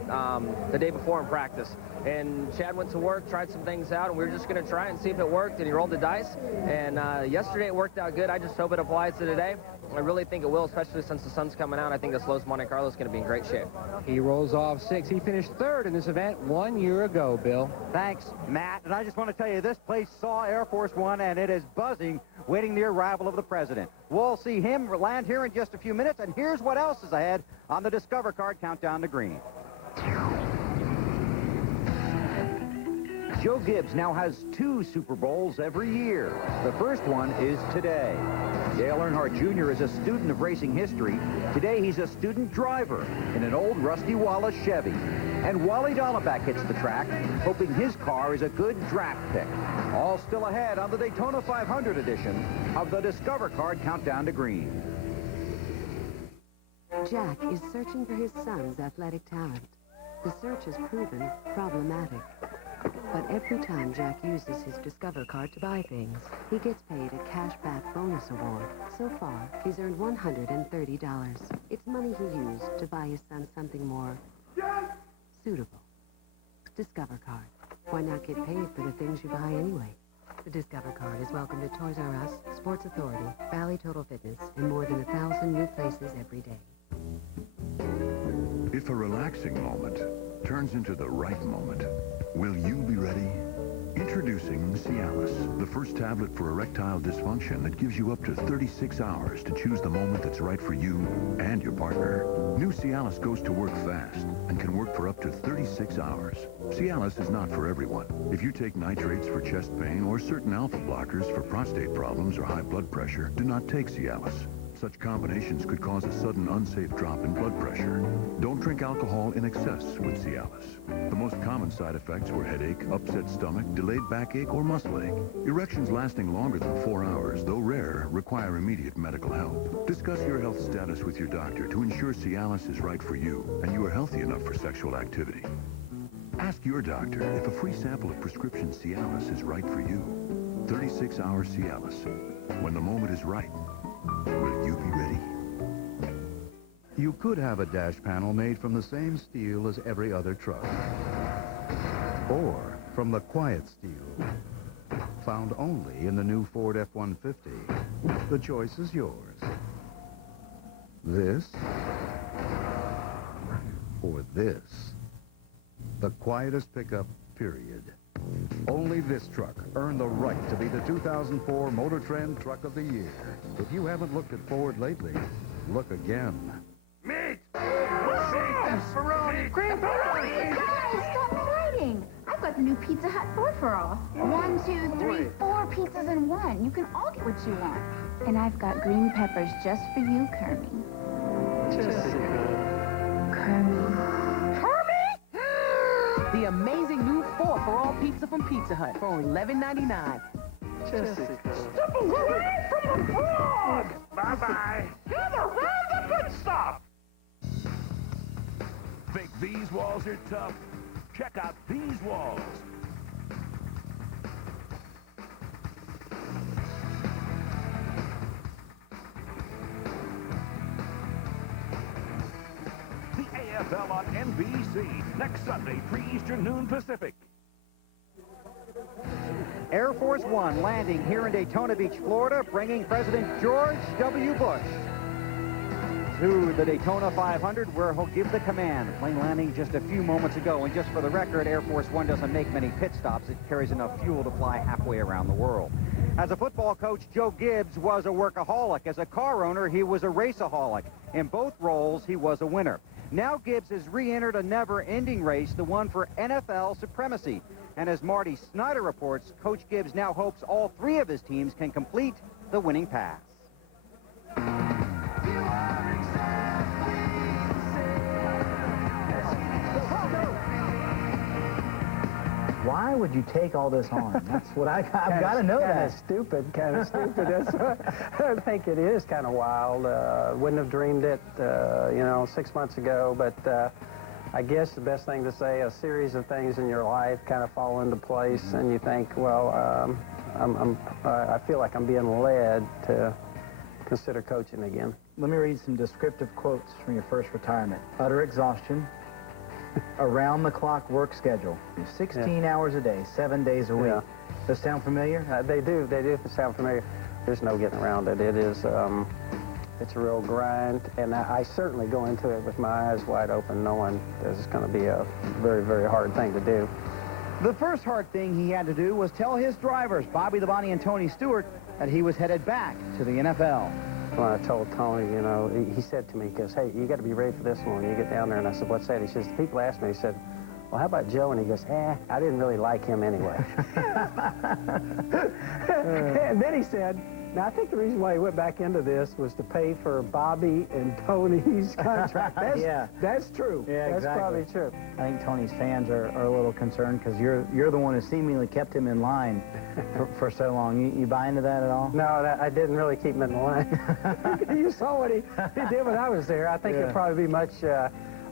the day before in practice. And Chad went to work, tried some things out, and we were just going to try and see if it worked, and he rolled the dice. And yesterday it worked out good. I just hope it applies to today. I really think it will, especially since the sun's coming out. I think this Los Monte Carlo is going to be in great shape. He rolls off 6. He finished 3rd in this event 1 year ago, Bill. Thanks, Matt. And I just want to tell you, this place saw Air Force One, and it is buzzing, waiting the arrival of the president. We'll see him land here in just a few minutes, and here's what else is ahead on the Discover Card Countdown to Green. Joe Gibbs now has 2 Super Bowls every year. The first one is today. Dale Earnhardt Jr. is a student of racing history. Today he's a student driver in an old Rusty Wallace Chevy. And Wally Dallenbach hits the track, hoping his car is a good draft pick. All still ahead on the Daytona 500 edition of the Discover Card Countdown to Green. Jack is searching for his son's athletic talent. The search has proven problematic. But every time Jack uses his Discover card to buy things, he gets paid a cashback bonus award. So far, he's earned $130. It's money he used to buy his son something more suitable. Discover card. Why not get paid for the things you buy anyway? The Discover card is welcome to Toys R Us, Sports Authority, Valley Total Fitness, and more than 1,000 new places every day. If a relaxing moment turns into the right moment, will you be ready? Introducing Cialis, the first tablet for erectile dysfunction that gives you up to 36 hours to choose the moment that's right for you and your partner. New Cialis goes to work fast and can work for up to 36 hours. Cialis is not for everyone. If you take nitrates for chest pain or certain alpha blockers for prostate problems or high blood pressure, do not take Cialis. Such combinations could cause a sudden unsafe drop in blood pressure. Don't drink alcohol in excess with Cialis. The most common side effects were headache, upset stomach, delayed backache, or muscle ache. Erections lasting longer than 4 hours, though rare, require immediate medical help. Discuss your health status with your doctor to ensure Cialis is right for you and you are healthy enough for sexual activity. Ask your doctor if a free sample of prescription Cialis is right for you. 36-hour Cialis. When the moment is right, will you be ready? You could have a dash panel made from the same steel as every other truck. Or from the quiet steel, found only in the new Ford F-150. The choice is yours. This or this. The quietest pickup, period. Only this truck earned the right to be the 2004 Motor Trend Truck of the Year. If you haven't looked at Ford lately, look again. Meat! Pepperoni! Green pepperoni! Guys, stop fighting! I've got the new Pizza Hut 4 for all. 1, 2, 3, 4 pizzas in one. You can all get what you want. And I've got green peppers just for you, Kermie. Kermie. The amazing new 4 for all pizza from Pizza Hut for only $11.99. Jessica. Step away from the frog! Bye-bye. Gather round the good stuff! Think these walls are tough? Check out these walls. The AFL on NBC next Sunday, 3 Eastern, noon Pacific. Air Force One landing here in Daytona Beach, Florida, bringing President George W. Bush to the Daytona 500, where he'll give the command. Plane landing just a few moments ago. And just for the record, Air Force One doesn't make many pit stops. It carries enough fuel to fly halfway around the world. As a football coach, Joe Gibbs was a workaholic. As a car owner, he was a raceaholic. In both roles, he was a winner. Now Gibbs has re-entered a never-ending race, the one for NFL supremacy. And as Marty Snyder reports, Coach Gibbs now hopes all three of his teams can complete the winning pass. Why would you take all this on? That's what I've got to know. Kind of stupid. That's what I think it is, kind of wild. Wouldn't have dreamed it, 6 months ago, but I guess the best thing to say, a series of things in your life kind of fall into place, and you think, well, I feel like I'm being led to consider coaching again. Let me read some descriptive quotes from your first retirement. Utter exhaustion, around-the-clock work schedule, 16 hours a day, 7 days a week. Yeah. Does that sound familiar? They do sound familiar. There's no getting around it. It is, it's a real grind, and I certainly go into it with my eyes wide open, knowing this is going to be a very, very hard thing to do. The first hard thing he had to do was tell his drivers, Bobby Labonte and Tony Stewart, that he was headed back to the NFL. When I told Tony, he said to me, he goes, hey, you got to be ready for this one when you get down there. And I said, what's that? He says, the people asked me, he said, well, how about Joe? And he goes, I didn't really like him anyway. And then he said, now, I think the reason why he went back into this was to pay for Bobby and Tony's contract. That's true. Yeah, that's probably true. I think Tony's fans are a little concerned because you're the one who seemingly kept him in line for so long. You buy into that at all? No, I didn't really keep him in the line. You saw what he did when I was there. I think it'd probably be much...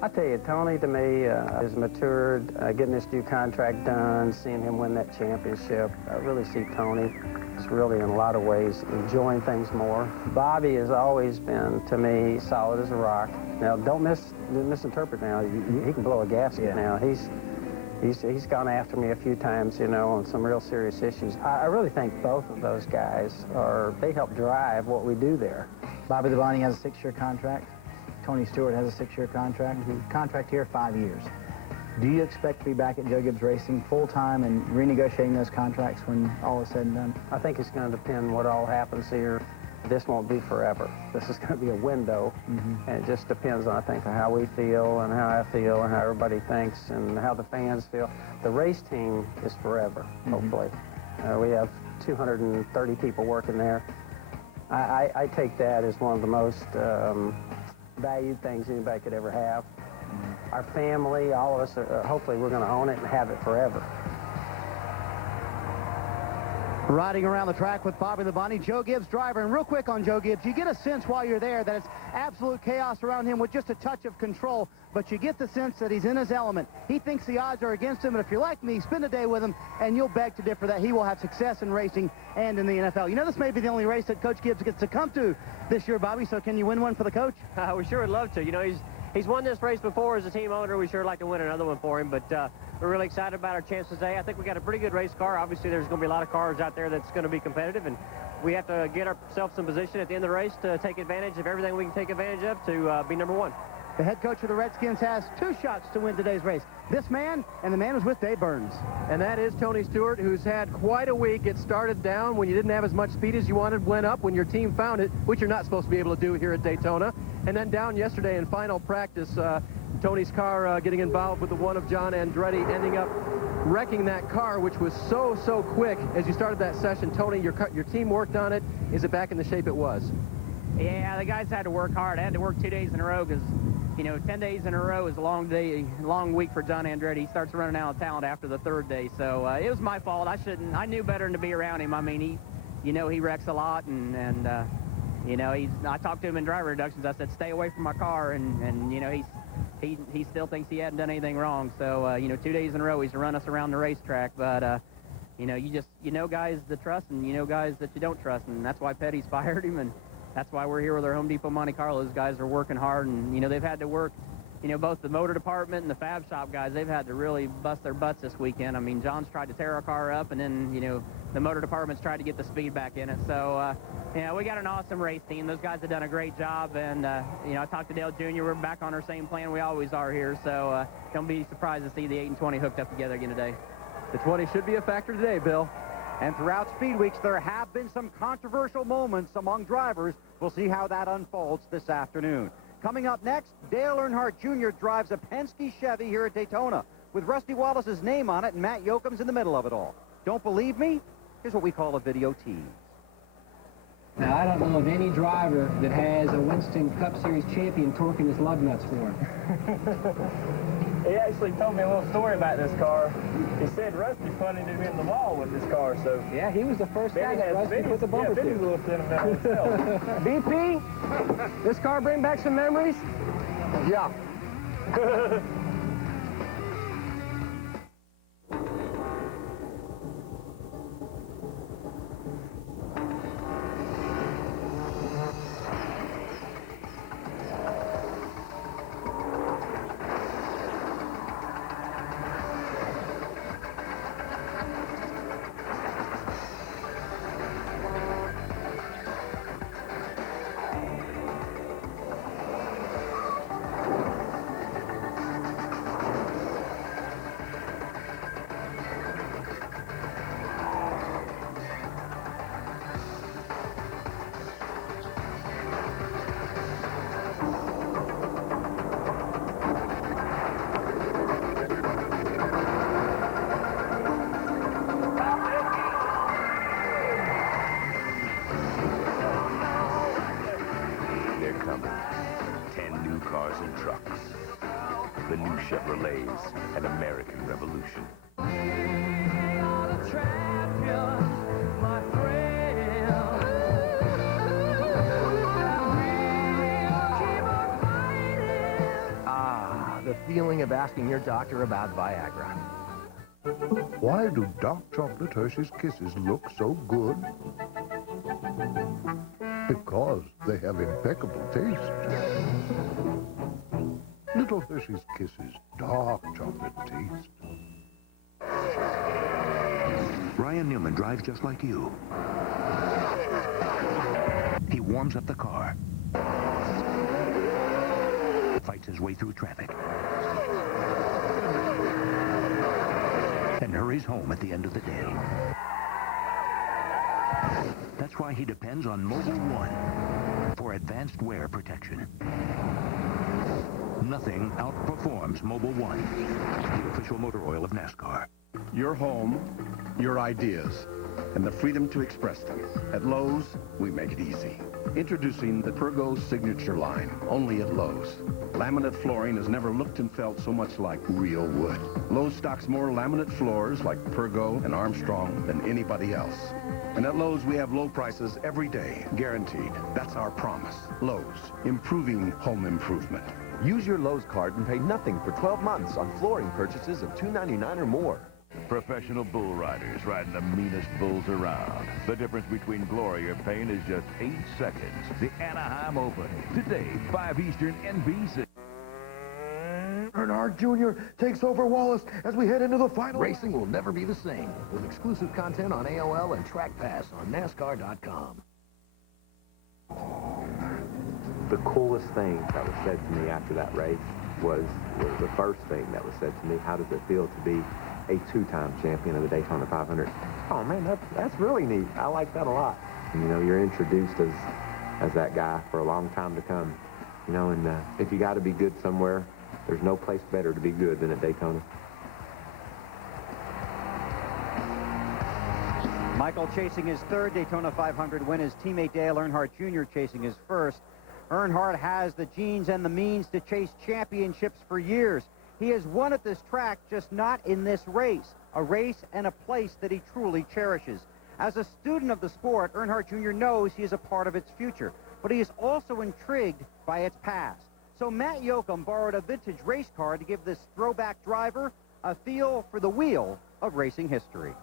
I tell you, Tony, to me, has matured, getting this new contract done, seeing him win that championship. I really see Tony is really, in a lot of ways, enjoying things more. Bobby has always been, to me, solid as a rock. Now, don't misinterpret now. He can blow a gasket now. He's gone after me a few times, on some real serious issues. I really think both of those guys they help drive what we do there. Bobby Labonte has a 6-year contract. Tony Stewart has a 6-year contract. Contract here, 5 years. Do you expect to be back at Joe Gibbs Racing full-time and renegotiating those contracts when all is said and done? I think it's going to depend what all happens here. This won't be forever. This is going to be a window, and it just depends on, I think, how we feel and how I feel and how everybody thinks and how the fans feel. The race team is forever, hopefully. We have 230 people working there. I take that as one of the most valued things anybody could ever have. Our family, all of us, hopefully we're going to own it and have it forever. Riding around the track with Bobby Labonte, Joe Gibbs driver. And real quick on Joe Gibbs, you get a sense while you're there that it's absolute chaos around him with just a touch of control, but you get the sense that he's in his element. He thinks the odds are against him, and if you're like me, spend a day with him, and you'll beg to differ that he will have success in racing and in the NFL. This may be the only race that Coach Gibbs gets to come to this year, Bobby, so can you win one for the coach? We sure would love to. He's won this race before as a team owner. We sure like to win another one for him, but we're really excited about our chances today. I think we got a pretty good race car. Obviously, there's going to be a lot of cars out there that's going to be competitive, and we have to get ourselves in position at the end of the race to take advantage of everything we can take advantage of to be number one. The head coach of the Redskins has 2 shots to win today's race. This man, and the man was with Dave Burns. And that is Tony Stewart, who's had quite a week. It started down when you didn't have as much speed as you wanted, went up when your team found it, which you're not supposed to be able to do here at Daytona. And then down yesterday in final practice, Tony's car getting involved with the one of John Andretti, ending up wrecking that car, which was so quick. As you started that session, Tony, your team worked on it. Is it back in the shape it was? Yeah, the guys had to work hard. I had to work 2 days in a row because, 10 days in a row is a long week for John Andretti. He starts running out of talent after the 3rd day, so it was my fault. I knew better than to be around him. I mean, he wrecks a lot, and I talked to him in driver reductions. I said, stay away from my car, and he still thinks he hadn't done anything wrong. So, 2 days in a row, he's run us around the racetrack, but, guys that trust, and guys that you don't trust, and that's why Petty's fired him, and that's why we're here with our Home Depot Monte Carlo. Those guys are working hard, and, they've had to work you know, both the motor department and the fab shop guys, they've had to really bust their butts this weekend. I mean, John's tried to tear our car up, and then, you know, the motor department's tried to get the speed back in it. So, yeah, we got an awesome race team. Those guys have done a great job, and, you know, I talked to Dale Jr. We're back on our same plan we always are here, so don't be surprised to see the 8 and 20 hooked up together again today. The 20 should be a factor today, Bill. And throughout Speed Weeks, there have been some controversial moments among drivers. We'll see how that unfolds this afternoon. Coming up next, Dale Earnhardt Jr. drives a Penske Chevy here at Daytona with Rusty Wallace's name on it, and Matt Yoakum's in the middle of it all. Don't believe me? Here's what we call a video tease. Now, I don't know of any driver that has a Winston Cup Series champion torquing his lug nuts for him. He actually told me a little story about this car. He said Rusty punted him in the wall with this car, so... Yeah, he was the first guy that Rusty put the bumper Benny's a little sentimental himself. BP, this car bring back some memories? Yeah. and trucks. The new Chevrolets, an American revolution. Ah, the feeling of asking your doctor about Viagra. Why do dark chocolate Hershey's Kisses look so good? Because they have impeccable taste. Little Hershey's Kisses, dark chocolate taste. Ryan Newman drives just like you. He warms up the car, fights his way through traffic, and hurries home at the end of the day. That's why he depends on Mobil 1 for advanced wear protection. Nothing outperforms Mobil 1, the official motor oil of NASCAR. Your home, your ideas, and the freedom to express them. At Lowe's, we make it easy. Introducing the Pergo Signature line, only at Lowe's. Laminate flooring has never looked and felt so much like real wood. Lowe's stocks more laminate floors like Pergo and Armstrong than anybody else. And at Lowe's, we have low prices every day, guaranteed. That's our promise. Lowe's, improving home improvement. Use your Lowe's card and pay nothing for 12 months on flooring purchases of $2.99 or more. Professional bull riders riding the meanest bulls around. The difference between glory or pain is just 8 seconds. The Anaheim Open. Today, 5 Eastern, NBC. Earnhardt Jr. takes over Wallace as we head into the final. Racing will never be the same, with exclusive content on AOL and Track Pass on NASCAR.com. The coolest thing that was said to me after that race was the first thing that was said to me. How does it feel to be a 2-time champion of the Daytona 500? Oh man, that's really neat. I like that a lot. And, you know, you're introduced as that guy for a long time to come. You know, and if you got to be good somewhere, there's no place better to be good than at Daytona. Michael chasing his third Daytona 500 win. His teammate Dale Earnhardt Jr. chasing his first. Earnhardt has the genes and the means to chase championships for years. He has won at this track, just not in this race. A race and a place that he truly cherishes. As a student of the sport, Earnhardt Jr. knows he is a part of its future, but he is also intrigued by its past. So Matt Yoakum borrowed a vintage race car to give this throwback driver a feel for the wheel of racing history.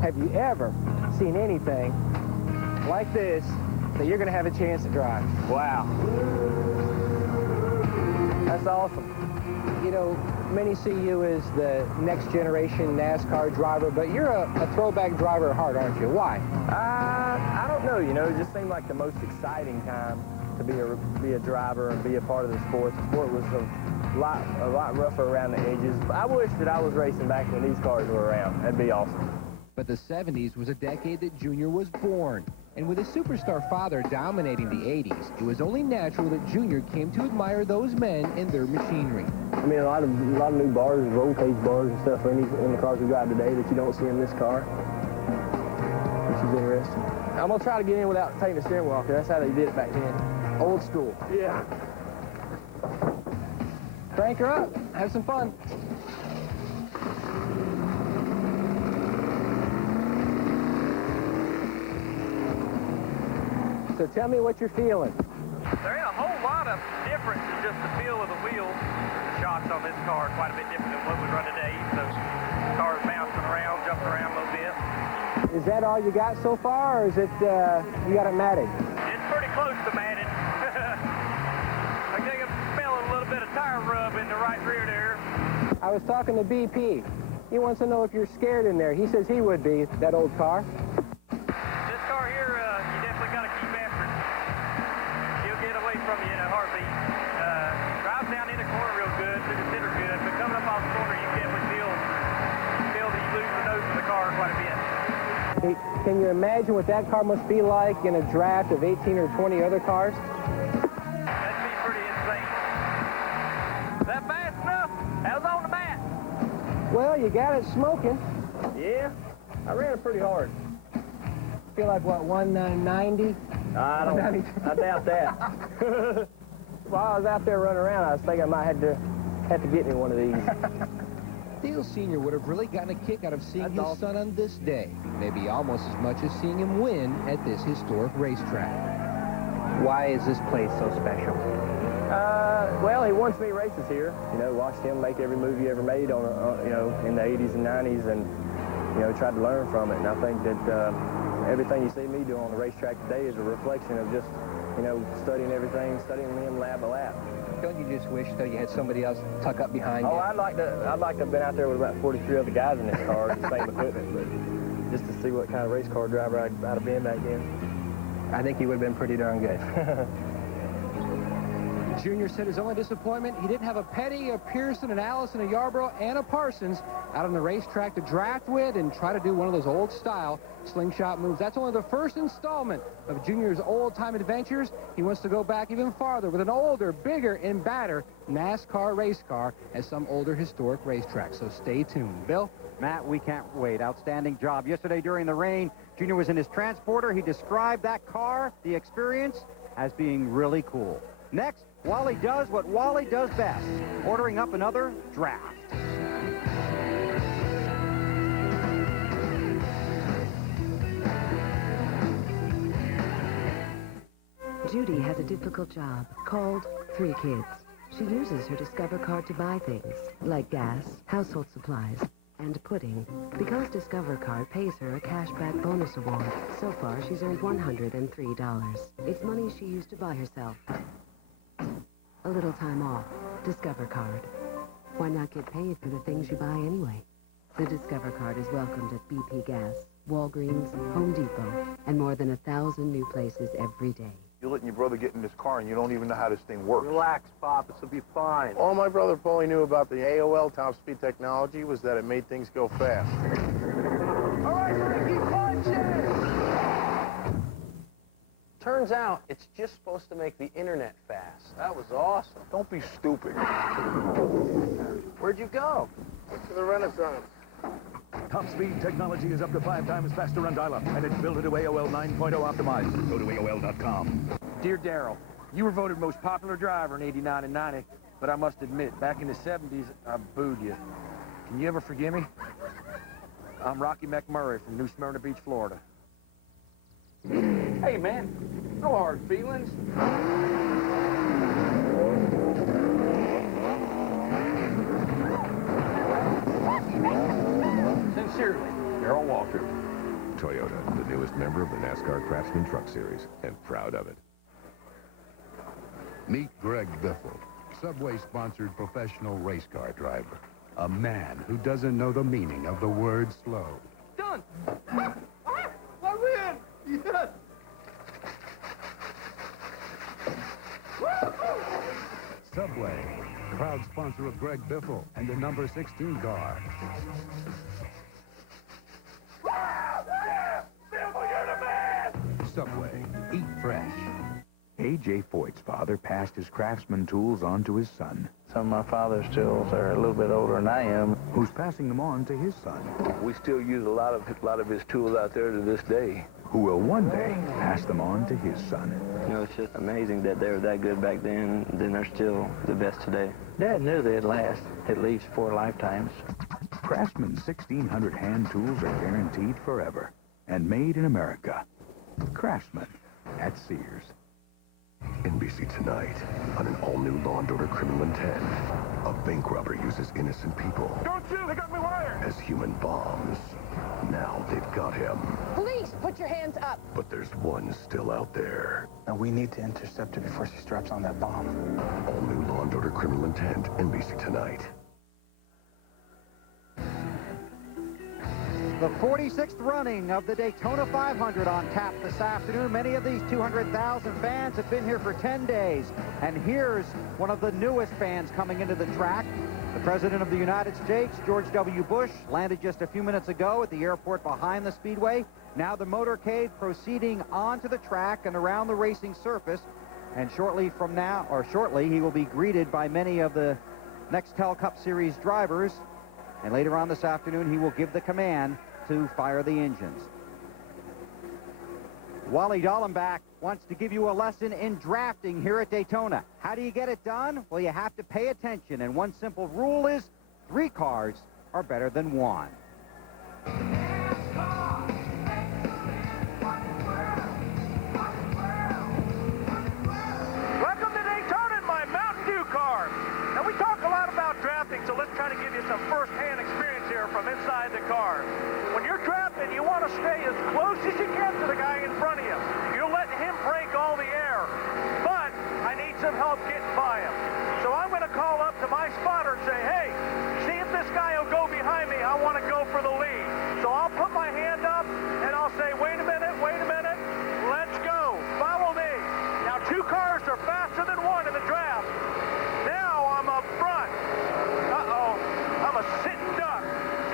Have you ever seen anything like this that you're going to have a chance to drive? Wow. That's awesome. You know, many see you as the next generation NASCAR driver, but you're a throwback driver at heart, aren't you? Why? I don't know, you know, it just seemed like the most exciting time to be a driver and be a part of the sport. The sport was a lot rougher around the edges. I wish that I was racing back when these cars were around. That'd be awesome. But the 70s was a decade that Junior was born. And with his superstar father dominating the 80s, it was only natural that Junior came to admire those men and their machinery. I mean, a lot of new bars, roll cage bars and stuff in the cars we drive today that you don't see in this car, which is interesting. I'm going to try to get in without taking the steering wheel off, because that's how they did it back then. Old school. Yeah. Crank her up. Have some fun. So tell me what you're feeling. There ain't a whole lot of difference in just the feel of the wheels. The shocks on this car are quite a bit different than what we run today. So the car's bouncing around, jumping around a little bit. Is that all you got so far, or is it, you got it matted? It's pretty close to matted. I think I'm smelling a little bit of tire rub in the right rear there. I was talking to BP. He wants to know if you're scared in there. He says he would be, that old car. This car here, you definitely got to keep after it. He'll get away from you in a heartbeat. Drives down in the corner real good, through the center good, but coming up off the corner, you definitely feel that you lose the nose of the car quite a bit. Hey, can you imagine what that car must be like in a draft of 18 or 20 other cars? That'd be pretty insane. Is that fast enough? How's on the mat? Well, you got it smoking. Yeah, I ran it pretty hard. Feel like, what, 190? I doubt that. While I was out there running around, I was thinking I might have to get me one of these. Dale Sr. would have really gotten a kick out of seeing his son on this day, maybe almost as much as seeing him win at this historic racetrack. Why is this place so special? Well, he wants me races here. You know, watched him make every move he ever made on you know, in the 80s and 90s, and you know, tried to learn from it. And I think that everything you see me do on the racetrack today is a reflection of just, you know, studying everything, studying him lap by lap. Don't you just wish, though, you had somebody else tuck up behind you? Oh, I'd like to have been out there with about 43 other guys in this car, the same equipment, but just to see what kind of race car driver I'd have been back then. I think he would have been pretty darn good. Junior said his only disappointment, he didn't have a Petty, a Pearson, an Allison, a Yarborough, and a Parsons out on the racetrack to draft with and try to do one of those old-style slingshot moves. That's only the first installment of Junior's old-time adventures. He wants to go back even farther with an older, bigger, and badder NASCAR race car at some older historic racetrack. So stay tuned. Bill? Matt, we can't wait. Outstanding job. Yesterday during the rain, Junior was in his transporter. He described that car, the experience, as being really cool. Next, Wally does what Wally does best, ordering up another draft. Judy has a difficult job called 3 Kids. She uses her Discover card to buy things like gas, household supplies, and pudding. Because Discover card pays her a cashback bonus award, so far she's earned $103. It's money she used to buy herself a little time off. Discover card. Why not get paid for the things you buy anyway? The Discover card is welcomed at BP Gas, Walgreens, Home Depot, and more than 1,000 new places every day. You're letting your brother get in this car and you don't even know how this thing works. Relax, Pop. This will be fine. All my brother Paulie knew about the AOL top speed technology was that it made things go fast. All right, Ricky, punch it! Turns out it's just supposed to make the internet fast. That was awesome. Don't be stupid. Where'd you go? To the Renaissance. Top speed technology is up to 5 times faster on dial-up, and it's built into AOL 9.0 optimized. Go to AOL.com. Dear Daryl, you were voted most popular driver in 89 and 90, but I must admit, back in the 70s, I booed you. Can you ever forgive me? I'm Rocky McMurray from New Smyrna Beach, Florida. Hey, man, no hard feelings. Sincerely, Darrell Walker. Toyota, the newest member of the NASCAR Craftsman Truck Series, and proud of it. Meet Greg Biffle, Subway-sponsored professional race car driver. A man who doesn't know the meaning of the word slow. Done. I win. Yes. Subway, proud sponsor of Greg Biffle and the number 16 car. Subway, eat fresh. A.J. Foyt's father passed his craftsman tools on to his son. Some of my father's tools are a little bit older than I am. Who's passing them on to his son. We still use a lot of his tools out there to this day. Who will one day pass them on to his son. You know, it's just amazing that they were that good back then, then they're still the best today. Dad knew they'd last at least 4 lifetimes. Craftsman's 1,600 hand tools are guaranteed forever and made in America. Craftsman at Sears. NBC tonight on an all-new Law & Order Criminal Intent. A bank robber uses innocent people. Don't shoot! They got me wired! As human bombs. Now they've got him. Police, put your hands up. But there's one still out there. Now we need to intercept her before she straps on that bomb. All-new Law & Order Criminal Intent. NBC tonight. The 46th running of the Daytona 500 on tap this afternoon. Many of these 200,000 fans have been here for 10 days. And here's one of the newest fans coming into the track. The President of the United States, George W. Bush, landed just a few minutes ago at the airport behind the Speedway. Now the motorcade proceeding onto the track and around the racing surface. And shortly, he will be greeted by many of the Nextel Cup Series drivers. And later on this afternoon, he will give the command to fire the engines. Wally Dallenbach wants to give you a lesson in drafting here at Daytona. How do you get it done? Well, you have to pay attention, and one simple rule is 3 cars are better than 1. Welcome to Daytona in my Mountain Dew car. Now, we talk a lot about drafting, so let's try to give you some first-hand experience here from inside the car. When you're drafting, you want to stay as close as you can to the guy in front of you. You're letting him break all the air. But I need some help getting by him. So I'm going to call up to my spotter and say, hey, see if this guy will go behind me. I want to go for the lead. So I'll put my hand up, and I'll say, wait a minute, let's go. Follow me. Now, 2 cars are faster than 1 in the draft. Now I'm up front. Uh-oh, I'm a sitting duck.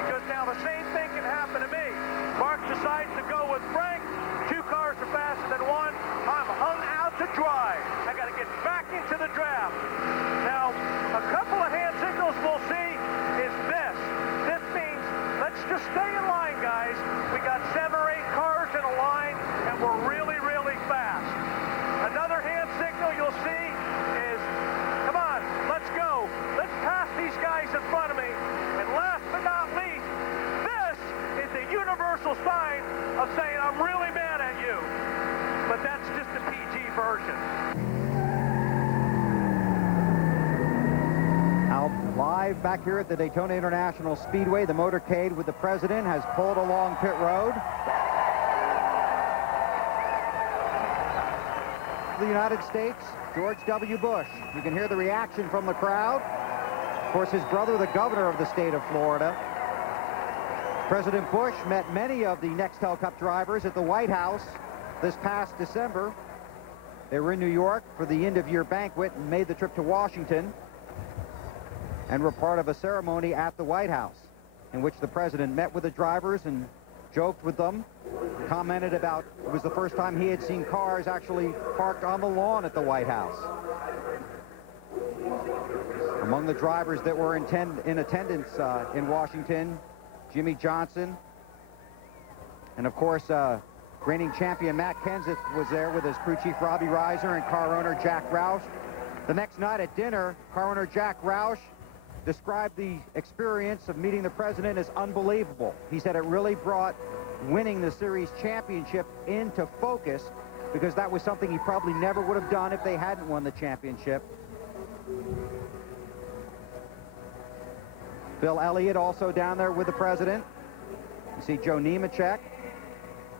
Because now the same thing can happen to me. Mark decides to go with Frank. 2 cars are faster than 1. I'm hung out to dry. I got to get back into the draft. Now, a couple of hand signals we'll see is this. This means let's just stay in line, guys. We got 7 or 8 cars in a line, and we're really, really fast. Another hand signal you'll see is, come on, let's go. Let's pass these guys in front of me. And last but not least, this is the universal sign of saying I'm really mad at you. But that's just the PG version. Now, live back here at the Daytona International Speedway, the motorcade with the President has pulled along pit road. The United States, George W. Bush. You can hear the reaction from the crowd. Of course, his brother, the governor of the state of Florida. President Bush met many of the Nextel Cup drivers at the White House this past December. They were in New York for the end-of-year banquet and made the trip to Washington and were part of a ceremony at the White House in which the president met with the drivers and joked with them, commented about it was the first time he had seen cars actually parked on the lawn at the White House. Among the drivers that were in attendance in Washington, Jimmy Johnson, and of course reigning champion Matt Kenseth was there with his crew chief Robbie Reiser and car owner Jack Roush. The next night at dinner, car owner Jack Roush described the experience of meeting the president as unbelievable. He said it really brought winning the series championship into focus because that was something he probably never would have done if they hadn't won the championship. Phil Elliott also down there with the president. You see Joe Nemechek,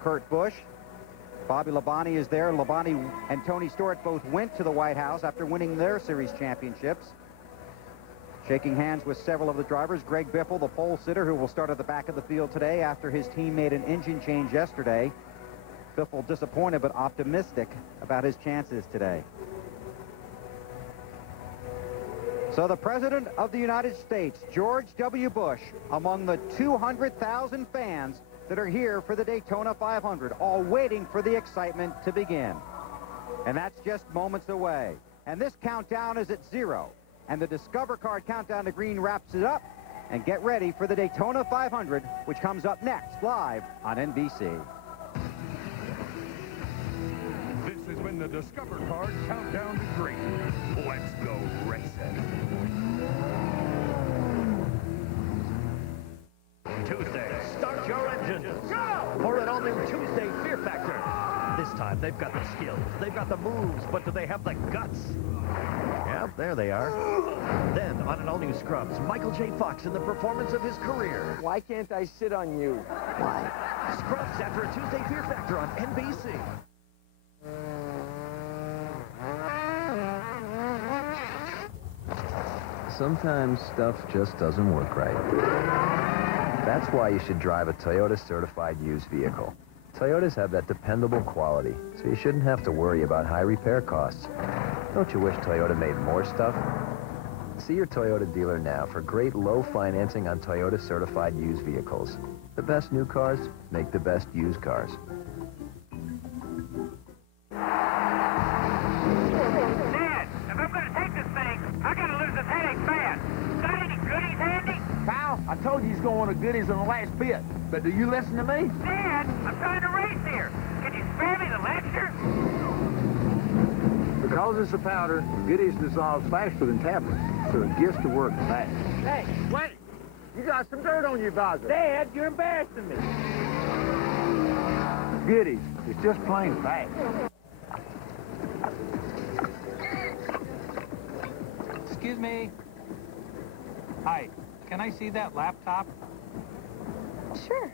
Kurt Busch, Bobby Labonte is there. Labonte and Tony Stewart both went to the White House after winning their series championships. Shaking hands with several of the drivers. Greg Biffle, the pole sitter, who will start at the back of the field today after his team made an engine change yesterday. Biffle disappointed but optimistic about his chances today. So the President of the United States, George W. Bush, among the 200,000 fans that are here for the Daytona 500, all waiting for the excitement to begin. And that's just moments away. And this countdown is at 0. And the Discover Card Countdown to Green wraps it up. And get ready for the Daytona 500, which comes up next, live on NBC. This has been the Discover Card Countdown to Green. Let's go racing. Tuesday, start your engines. Go! For an all-new Tuesday Fear Factor. This time, they've got the skills, they've got the moves, but do they have the guts? Yep, there they are. Then, on an all-new Scrubs, Michael J. Fox in the performance of his career. Why can't I sit on you? Why? Scrubs after a Tuesday Fear Factor on NBC. Sometimes stuff just doesn't work right. That's why you should drive a Toyota certified used vehicle. Toyotas have that dependable quality, so you shouldn't have to worry about high repair costs. Don't you wish Toyota made more stuff? See your Toyota dealer now for great low financing on Toyota certified used vehicles. The best new cars make the best used cars. Dad, if I'm going to take this thing, I got to lose this headache fast. Got any goodies handy? Pal, I told you he's going to want the goodies on the last bit. But do you listen to me? Dad, I'm trying to race here. Can you spare me the lecture? Because it's a powder, goodies dissolves faster than tablets, so it gets to work fast. Hey, wait! You got some dirt on your visor. Dad, you're embarrassing me. Goodies, it's just plain fast. Excuse me. Hi, can I see that laptop? Sure.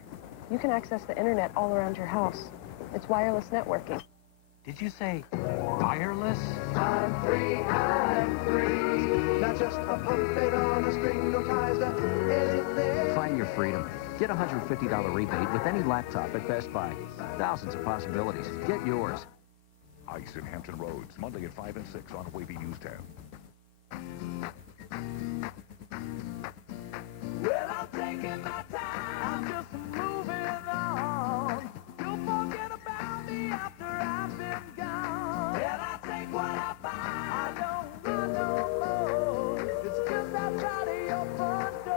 You can access the internet all around your house. It's wireless networking. Did you say wireless? I'm free, I'm free. Not just a puppet on a string, no ties to anything. Find your freedom. Get a $150 rebate with any laptop at Best Buy. Thousands of possibilities. Get yours. Ice in Hampton Roads, Monday at 5 and 6 on Wavy News 10. Well, I'm taking my time. I'm just moving on. You'll forget about me after I've been gone. And I take what I find. I don't run no more. It's just outside of your front door.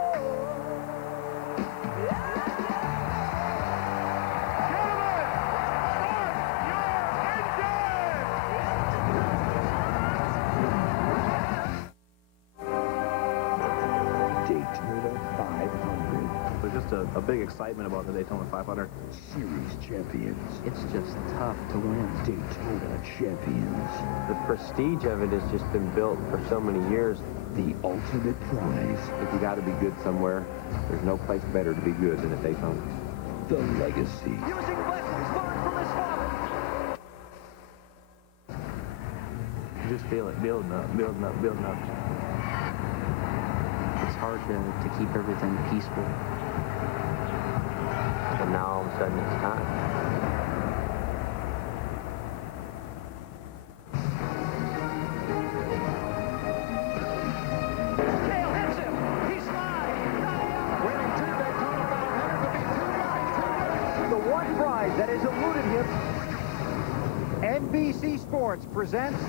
Daytona 500. There's just a big excitement about the Daytona 500. Series champions. It's just tough to win. Daytona champions. The prestige of it has just been built for so many years. The ultimate prize. If you got to be good somewhere, there's no place better to be good than at Daytona. The legacy. Using lessons learned from his father. You just feel it building up, building up, building up. It's hard to keep everything peaceful. And now all of a sudden it's time. Dale hits him. He slides. Winning two Daytona 500 will be 2 lives. The one prize that has eluded him. NBC Sports presents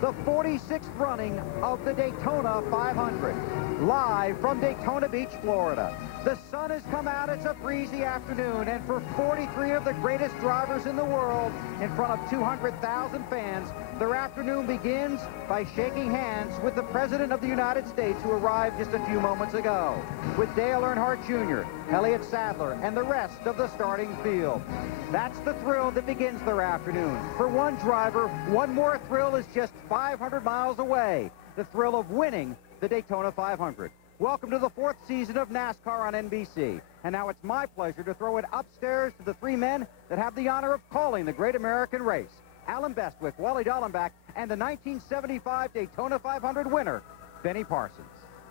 the 46th running of the Daytona 500, live from Daytona Beach, Florida. The sun has come out. It's a breezy afternoon, and for 43 of the greatest drivers in the world, in front of 200,000 fans, their afternoon begins by shaking hands with the President of the United States, who arrived just a few moments ago, with Dale Earnhardt Jr., Elliott Sadler, and the rest of the starting field. That's the thrill that begins their afternoon. For one driver, one more thrill is just 500 miles away, the thrill of winning the Daytona 500. Welcome to the 4th season of NASCAR on NBC. And now it's my pleasure to throw it upstairs to the three men that have the honor of calling the Great American Race. Alan Bestwick, Wally Dallenbach, and the 1975 Daytona 500 winner, Benny Parsons.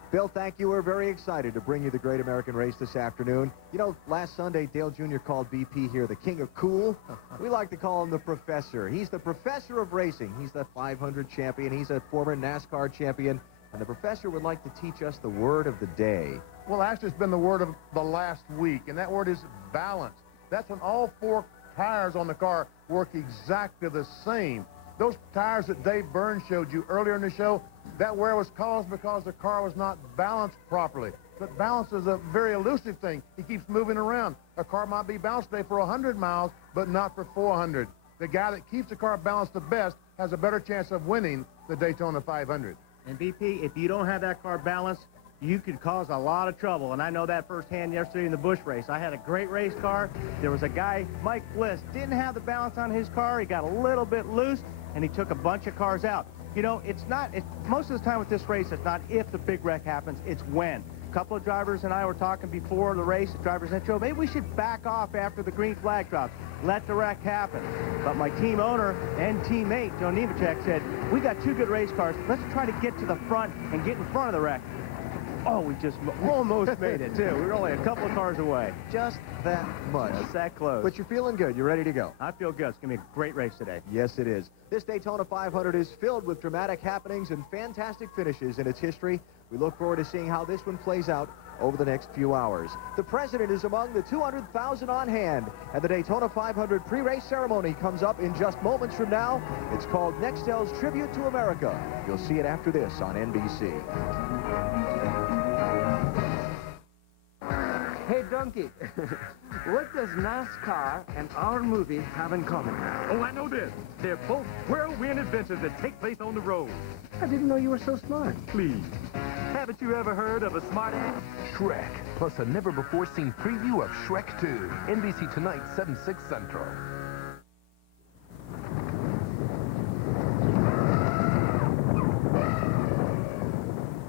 Bill, thank you. We're very excited to bring you the Great American Race this afternoon. You know, last Sunday, Dale Jr. called BP here the king of cool. We like to call him the professor. He's the professor of racing. He's the 500 champion. He's a former NASCAR champion. And the professor would like to teach us the word of the day. Well, actually, it's been the word of the last week, and that word is balance. That's when all four tires on the car work exactly the same. Those tires that Dave Burns showed you earlier in the show, that wear was caused because the car was not balanced properly. But balance is a very elusive thing. It keeps moving around. A car might be balanced today for 100 miles, but not for 400. The guy that keeps the car balanced the best has a better chance of winning the Daytona 500. And BP, if you don't have that car balanced, you could cause a lot of trouble. And I know that firsthand yesterday in the Busch race. I had a great race car. There was a guy, Mike Bliss, didn't have the balance on his car. He got a little bit loose, and he took a bunch of cars out. You know, most of the time with this race, it's not if the big wreck happens, it's when. A couple of drivers and I were talking before the race, the drivers intro, maybe we should back off after the green flag drops. Let the wreck happen. But my team owner and teammate, Joe Nemechek, said, we got two good race cars. Let's try to get to the front and get in front of the wreck. Oh, we just almost made it, too. We were only a couple of cars away. Just that much. Just that close. But you're feeling good. You're ready to go. I feel good. It's going to be a great race today. Yes, it is. This Daytona 500 is filled with dramatic happenings and fantastic finishes in its history. We look forward to seeing how this one plays out over the next few hours. The president is among the 200,000 on hand, and the Daytona 500 pre-race ceremony comes up in just moments from now. It's called Nextel's Tribute to America. You'll see it after this on NBC. Hey, Donkey, what does NASCAR and our movie have in common? Oh, I know this. They're both whirlwind adventures that take place on the road. I didn't know you were so smart. Please. Haven't you ever heard of a smartass? Shrek, plus a never-before-seen preview of Shrek 2. NBC tonight, 7/6 Central.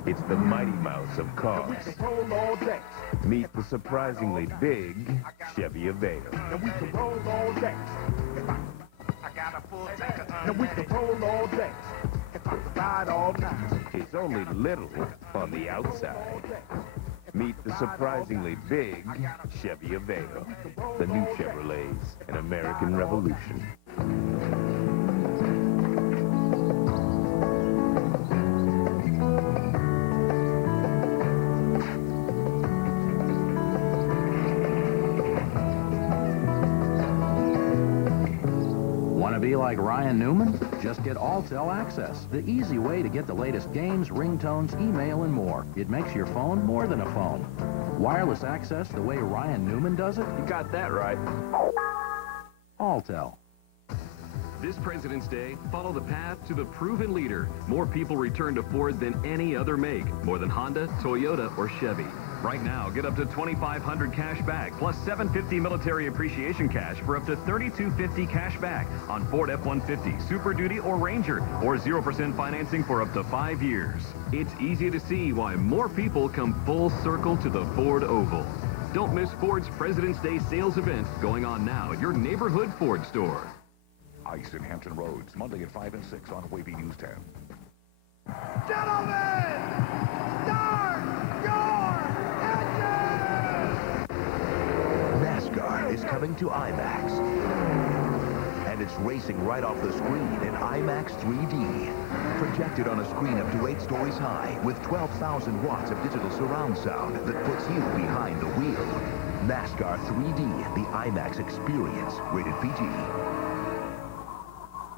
It's the Mighty Mouse of cars. Meet the surprisingly big Chevy Aveo. And we can roll all day. I got a full tank of and we can roll all day. If I could ride all night. It's only little on the outside. Meet the surprisingly big Chevy Aveo. The new Chevrolets, an American revolution. Be like Ryan Newman? Just get Alltel Access, the easy way to get the latest games, ringtones, email, and more. It makes your phone more than a phone. Wireless access the way Ryan Newman does it? You got that right. Alltel. This President's Day, follow the path to the proven leader. More people return to Ford than any other make. More than Honda, Toyota, or Chevy. Right now, get up to $2,500 cash back, plus $750 military appreciation cash for up to $3,250 cash back on Ford F-150, Super Duty, or Ranger, or 0% financing for up to 5 years. It's easy to see why more people come full circle to the Ford Oval. Don't miss Ford's President's Day sales event going on now at your neighborhood Ford store. Ice in Hampton Roads, Monday at 5 and 6 on Wavy News 10. Gentlemen, start your engines! NASCAR is coming to IMAX. And it's racing right off the screen in IMAX 3D. Projected on a screen up to 8 stories high with 12,000 watts of digital surround sound that puts you behind the wheel. NASCAR 3D, the IMAX experience, rated PG.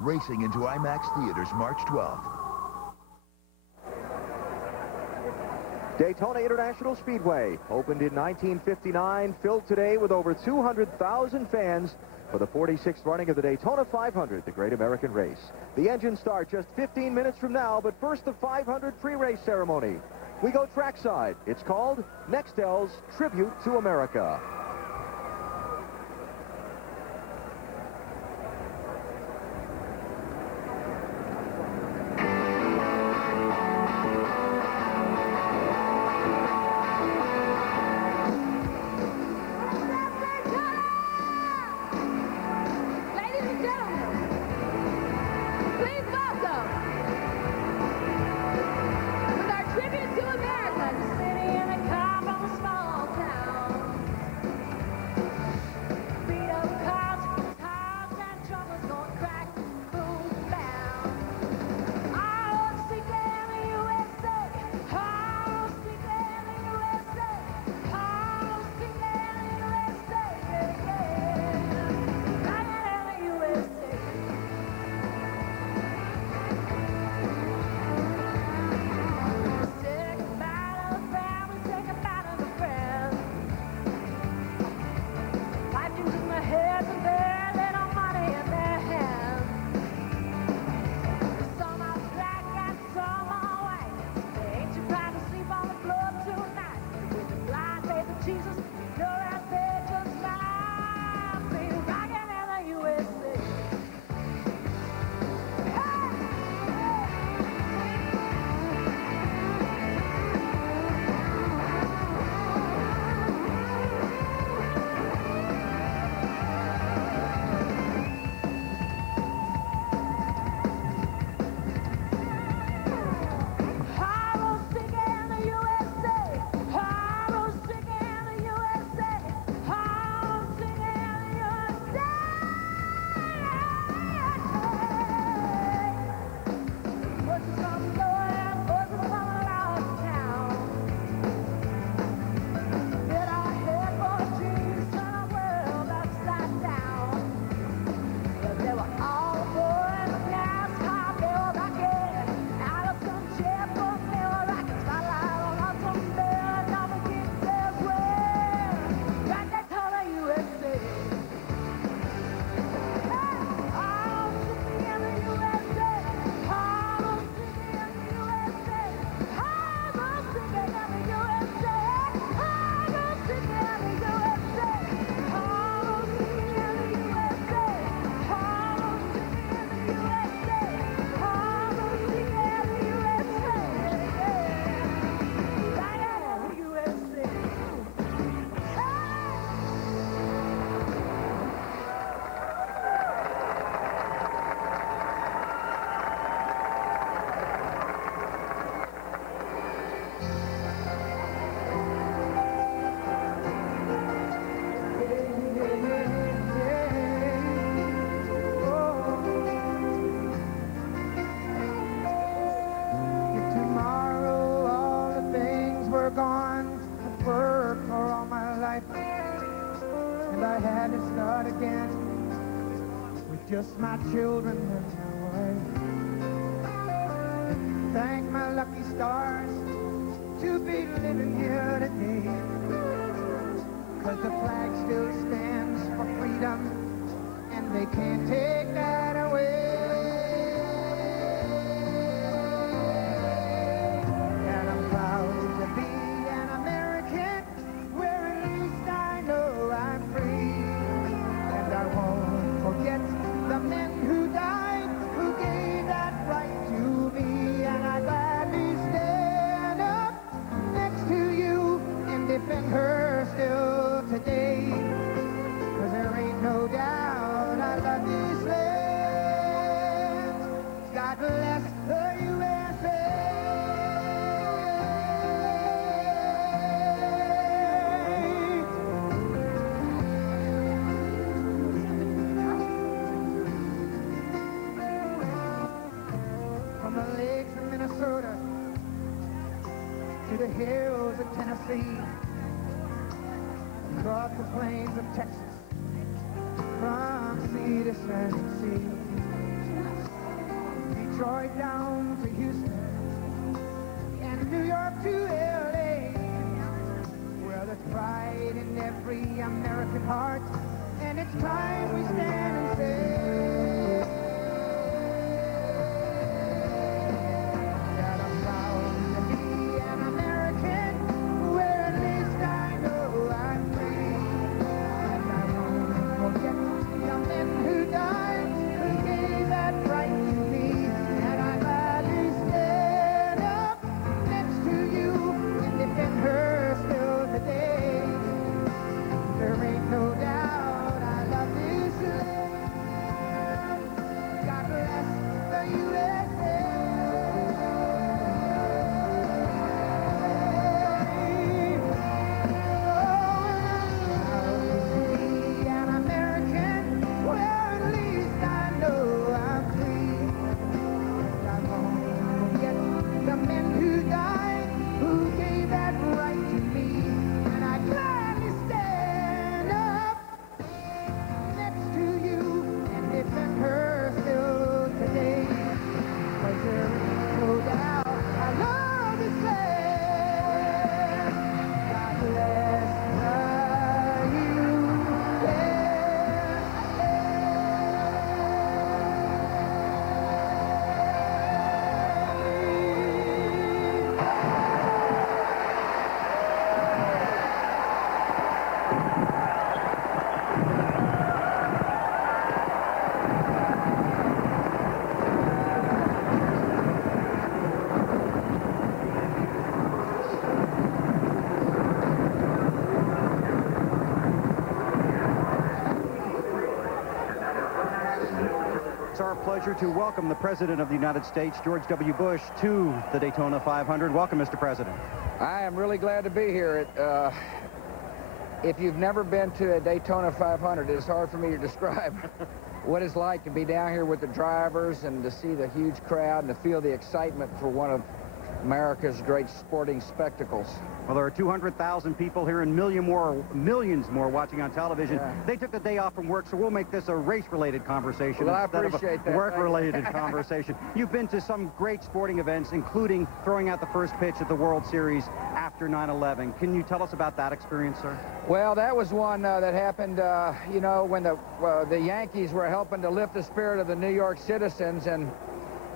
Racing into IMAX theaters March 12th. Daytona International Speedway opened in 1959, filled today with over 200,000 fans for the 46th running of the Daytona 500, the Great American Race. The engines start just 15 minutes from now, but first the 500 pre-race ceremony. We go trackside. It's called Nextel's Tribute to America. just my children and my wife. Thank my lucky stars to be living here today, 'cause the flag still stands for freedom, and they can't take that away. And I'm proud to be an American, where at least I know I'm free. And I won't forget the men who died, who gave that right to me. And I gladly stand up next to you and defend her still today. 'Cause there ain't no doubt I love this land. God bless the USA. From the lakes of Minnesota to the hills of Tennessee, across the plains of Texas, from sea to shining sea, Detroit down to Houston, and New York to LA, where there's pride in every American heart, and it's time we stand and say that I'm proud to be an American, where at least I know I'm free. And I won't forget the men who died, who gave that right to me. And I gladly stand up next to you and defend her still today. There ain't no doubt I love this land. God bless the USA. Be an American, where at least I know I'm free. And I won't forget the men who died, who gave that right to me. And I gladly stand up next to you and defend her still today. 'Cause there ain't no doubt I love this land. God bless It's our pleasure to welcome the President of the United States, George W. Bush, to the Daytona 500. Welcome, Mr. President. I am really glad to be here. If you've never been to a Daytona 500, it's hard for me to describe what it's like to be down here with the drivers and to see the huge crowd and to feel the excitement for one of America's great sporting spectacles. Well, there are 200,000 people here and millions more watching on television. Yeah. They took the day off from work, so we'll make this a race-related conversation Well, I instead appreciate of a that. work-related conversation. You've been to some great sporting events, including throwing out the first pitch at the World Series after 9/11. Can you tell us about that experience, sir? Well, that was one that happened, you know, when the Yankees were helping to lift the spirit of the New York citizens, and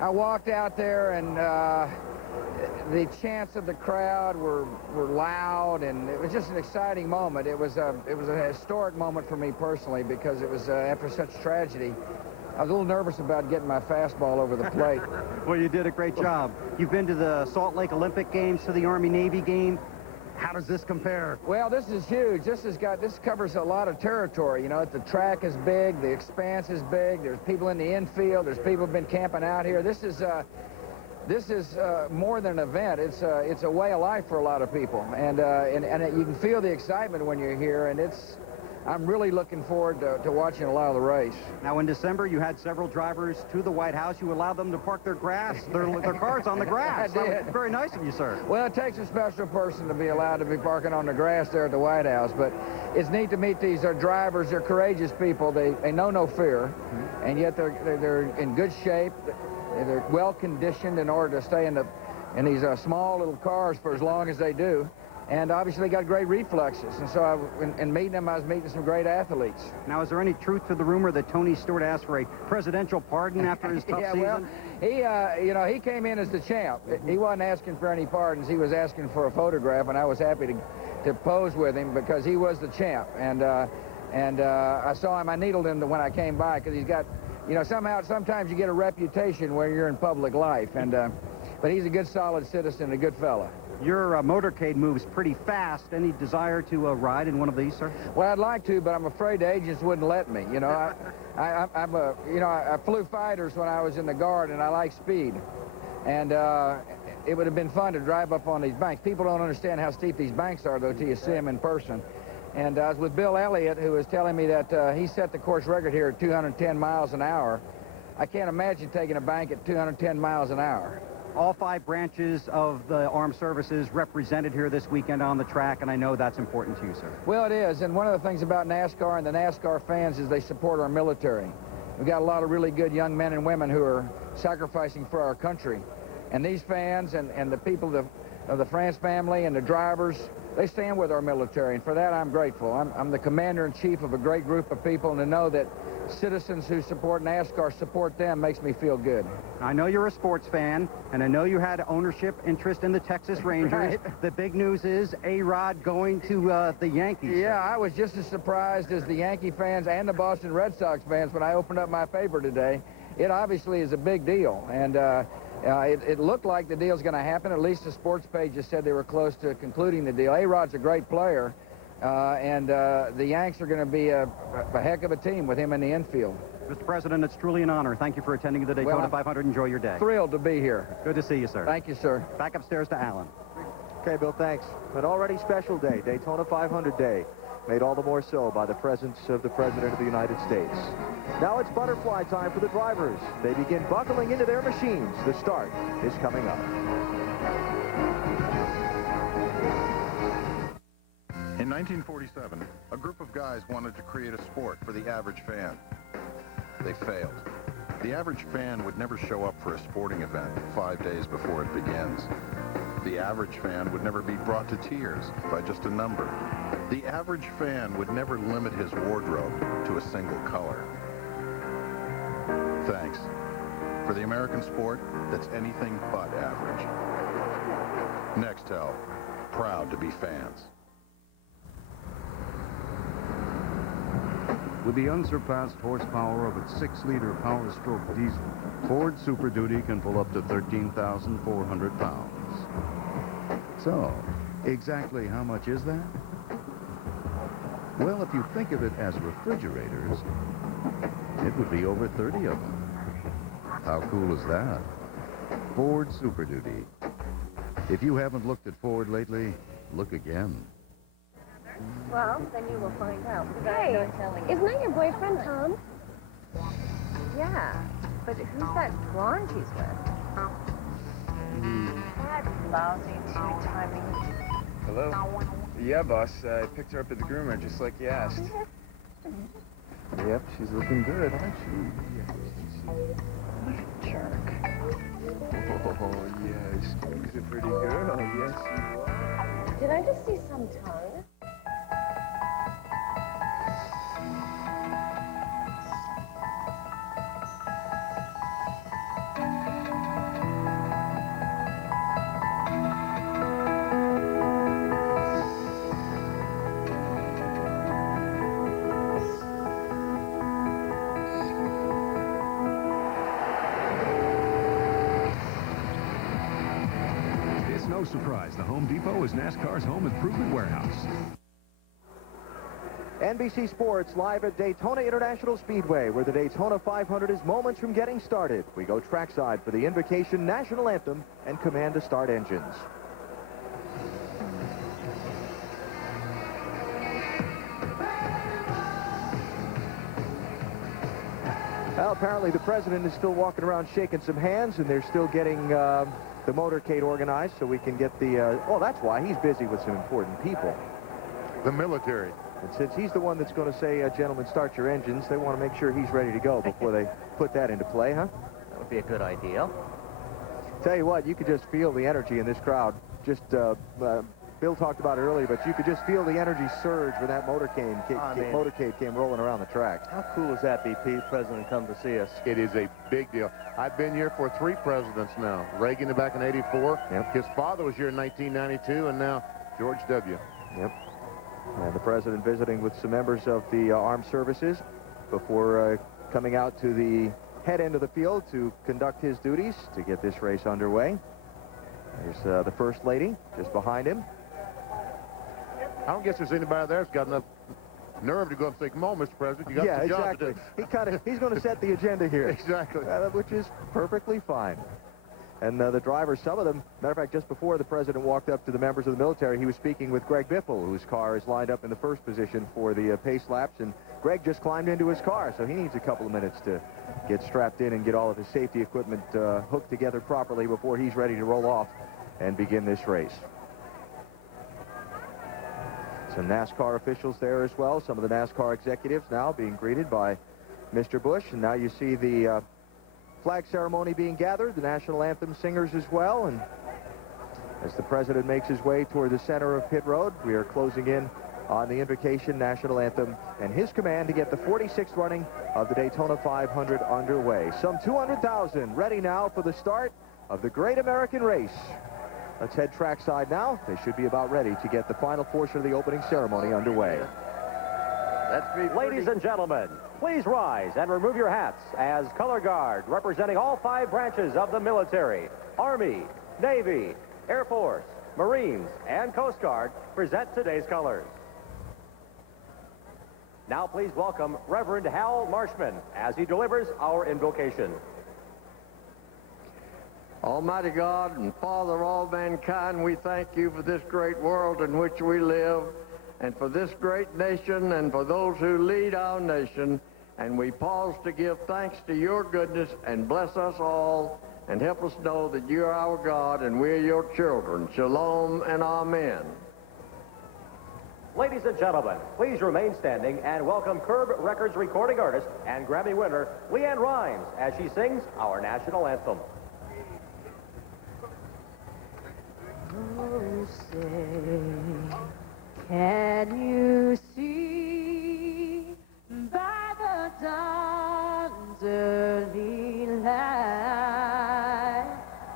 I walked out there, and the chants of the crowd were loud, and it was just an exciting moment. It was a historic moment for me personally, because it was after such tragedy. I was a little nervous about getting my fastball over the plate. Well, you did a great job. You've been to the Salt Lake Olympic Games, to the Army-Navy game. How does this compare? Well, this is huge. This covers a lot of territory. You know, the track is big, the expanse is big. There's people in the infield. There's people who've been camping out here. This is more than an event. It's a way of life for a lot of people, and you can feel the excitement when you're here, and it's I'm really looking forward to watching a lot of the race. Now, in December, you had several drivers to the White House. You allowed them to park their cars on the grass. I That did. was very nice of you, sir. Well, it takes a special person to be allowed to be parking on the grass there at the White House, but it's neat to meet these drivers. They're courageous people. They know no fear, and yet they're in good shape. They're well conditioned in order to stay in these small little cars for as long as they do. And obviously they got great reflexes. And so in meeting them, I was meeting some great athletes. Now, is there any truth to the rumor that Tony Stewart asked for a presidential pardon after his tough season? Well, he came in as the champ. He wasn't asking for any pardons. He was asking for a photograph, and I was happy to pose with him because he was the champ. And I saw him. I needled him when I came by because he's got, sometimes you get a reputation where you're in public life. But he's a good, solid citizen, a good fella. Your motorcade moves pretty fast. Any desire to ride in one of these, sir? Well, I'd like to, but I'm afraid the agents wouldn't let me. I flew fighters when I was in the Guard, and I like speed. And it would have been fun to drive up on these banks. People don't understand how steep these banks are, though, till you see them in person. And I was with Bill Elliott, who was telling me that he set the course record here at 210 miles an hour. I can't imagine taking a bank at 210 miles an hour. All 5 branches of the armed services represented here this weekend on the track, and I know that's important to you, sir. Well, it is, and one of the things about NASCAR and the NASCAR fans is they support our military. We've got a lot of really good young men and women who are sacrificing for our country. And these fans and the people of the France family and the drivers, they stand with our military, and for that I'm grateful. I'm the commander-in-chief of a great group of people, and to know that citizens who support NASCAR support them makes me feel good. I know you're a sports fan, and I know you had ownership interest in the Texas Rangers. Right. The big news is A-Rod going to the Yankees. Yeah, I was just as surprised as the Yankee fans and the Boston Red Sox fans when I opened up my paper today. It obviously is a big deal, and it looked like the deal's going to happen. At least the sports pages said they were close to concluding the deal. A-Rod's a great player. And the Yanks are going to be a heck of a team with him in the infield. Mr. President, it's truly an honor. Thank you for attending the Daytona 500. Enjoy your day. Thrilled to be here. Good to see you, sir. Thank you, sir. Back upstairs to Alan. Okay, Bill, thanks. An already special day, Daytona 500 Day, made all the more so by the presence of the President of the United States. Now it's butterfly time for the drivers. They begin buckling into their machines. The start is coming up. In 1947, a group of guys wanted to create a sport for the average fan. They failed. The average fan would never show up for a sporting event 5 days before it begins. The average fan would never be brought to tears by just a number. The average fan would never limit his wardrobe to a single color. Thanks. For the American sport that's anything but average. Nextel, proud to be fans. With the unsurpassed horsepower of its 6-liter Power-Stroke diesel, Ford Super Duty can pull up to 13,400 pounds. So, exactly how much is that? Well, if you think of it as refrigerators, it would be over 30 of them. How cool is that? Ford Super Duty. If you haven't looked at Ford lately, look again. Well, then you will find out. Hey, isn't that your boyfriend, Tom? Yeah, but who's that blonde he's with? That lousy two-timing. Hello? Yeah, boss. I picked her up at the groomer, just like you asked. Yep, she's looking good, aren't she? What a jerk. Oh, yes. She's a pretty girl. Yes, you are. Did I just see some tongue? No surprise, the Home Depot is NASCAR's home improvement warehouse. NBC Sports live at Daytona International Speedway, where the Daytona 500 is moments from getting started. We go trackside for the Invocation National Anthem and command to start engines. Well, apparently the president is still walking around shaking some hands, and they're still getting the motorcade organized so we can get the... oh, that's why he's busy with some important people. The military. And since he's the one that's going to say, gentlemen, start your engines, they want to make sure he's ready to go before they put that into play, huh? That would be a good idea. Tell you what, you could just feel the energy in this crowd. Just, Bill talked about it earlier, but you could just feel the energy surge when that motorcade came rolling around the track. How cool is that, BP? The president come to see us. It is a big deal. I've been here for 3 presidents now. Reagan back in '84. Yep. His father was here in 1992, and now George W. Yep. And the president visiting with some members of the armed services before coming out to the head end of the field to conduct his duties to get this race underway. There's the First Lady just behind him. I don't guess there's anybody there that's got enough nerve to go up and say, come on, Mr. President, you got the job to do. He's going to set the agenda here. Exactly. Which is perfectly fine. And the drivers, some of them, matter of fact, just before the president walked up to the members of the military, he was speaking with Greg Biffle, whose car is lined up in the first position for the pace laps, and Greg just climbed into his car, so he needs a couple of minutes to get strapped in and get all of his safety equipment hooked together properly before he's ready to roll off and begin this race. Some NASCAR officials there as well, some of the NASCAR executives now being greeted by Mr. Bush, and now you see the flag ceremony being gathered, the national anthem singers as well, and as the president makes his way toward the center of pit road, we are closing in on the invocation, national anthem, and his command to get the 46th running of the Daytona 500 underway. Some 200,000 ready now for the start of the great American race. Let's head trackside now. They should be about ready to get the final portion of the opening ceremony underway. Ladies and gentlemen, please rise and remove your hats as color guard representing all 5 branches of the military, Army, Navy, Air Force, Marines, and Coast Guard present today's colors. Now please welcome Reverend Hal Marshman as he delivers our invocation. Almighty God and Father of all mankind, we thank you for this great world in which we live, and for this great nation, and for those who lead our nation. And we pause to give thanks to your goodness, and bless us all, and help us know that you are our God, and we are your children. Shalom and amen. Ladies and gentlemen, please remain standing and welcome Curb Records recording artist and Grammy winner Leanne Rimes as she sings our national anthem. Oh, say, can you see by the dawn's early light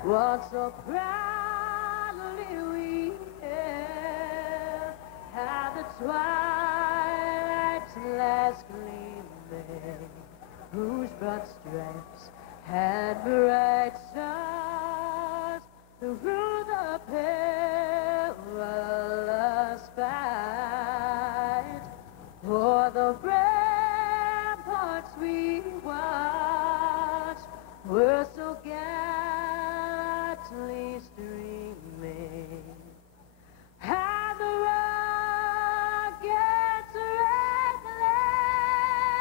what so proudly we hailed, how the twilight's last gleaming, whose broad stripes had bright stars through the perilous fight. For the ramparts we watched were so gallantly streaming, and the rockets red glare,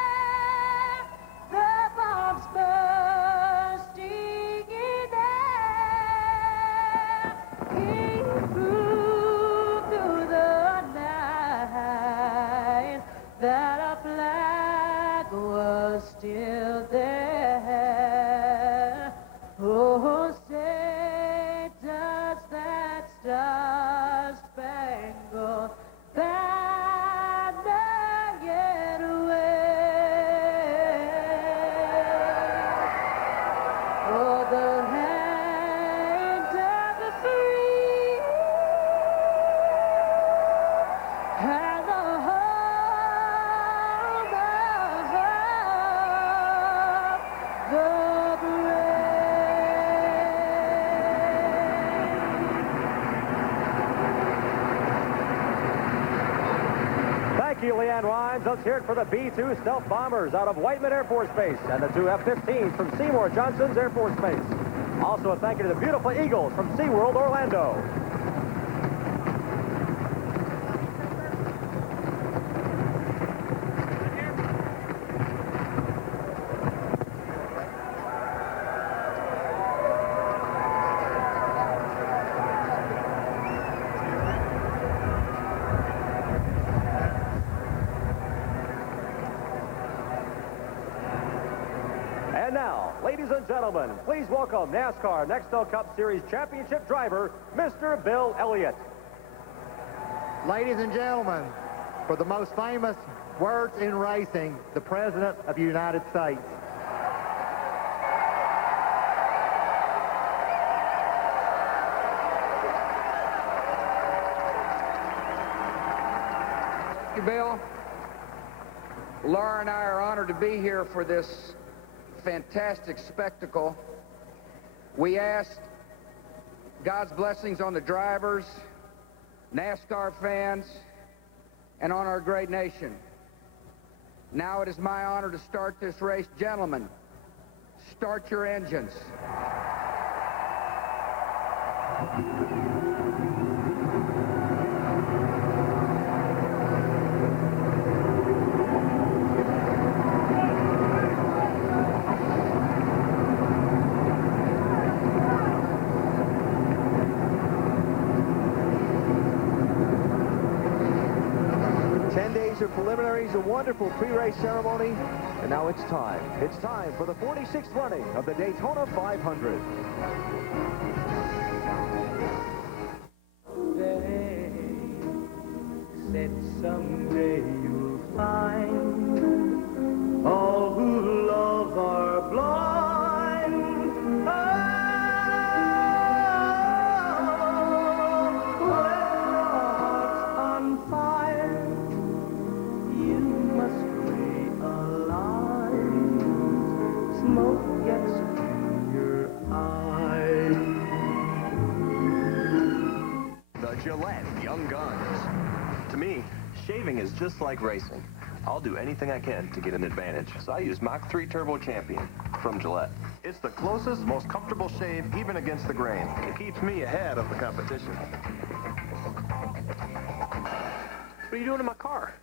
the bombs bursting in air, came through the night that a flag was still there. Oh, say does that star-spangled banner yet wave for the land of the free and the home of the brave. Thank you, Leanne Rimes. Let's hear it for the B-2 stealth bombers out of Whiteman Air Force Base and the 2 F-15s from Seymour Johnson's Air Force Base. Also a thank you to the beautiful Eagles from SeaWorld Orlando. gentlemen, please welcome NASCAR Nextel Cup Series Championship driver, Mr. Bill Elliott. Ladies and gentlemen, for the most famous words in racing, the President of the United States. Thank you, Bill. Laura and I are honored to be here for this fantastic spectacle. We asked God's blessings on the drivers, NASCAR fans, and on our great nation. Now it is my honor to start this race. Gentlemen, start your engines. 10 days of preliminaries, a wonderful pre-race ceremony, and now it's time. It's time for the 46th running of the Daytona 500. They said someday you'll find all who love are blind. Oh, when the heart's on fire, you must realize smoke gets in your eyes. The Gillette Young Guns. To me, shaving is just like racing. I'll do anything I can to get an advantage, so I use Mach 3 Turbo Champion from Gillette. It's the closest, most comfortable shave, even against the grain. It keeps me ahead of the competition. What are you doing in my car?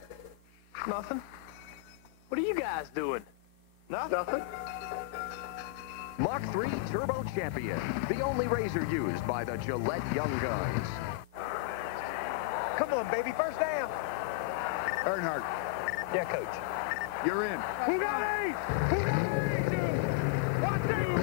Nothing. What are you guys doing? Nothing. Mach 3 Turbo Champion, the only razor used by the Gillette Young Guns. Come on, baby, first down. Earnhardt. Yeah, coach. You're in. Who got eight? Who got eight? What do you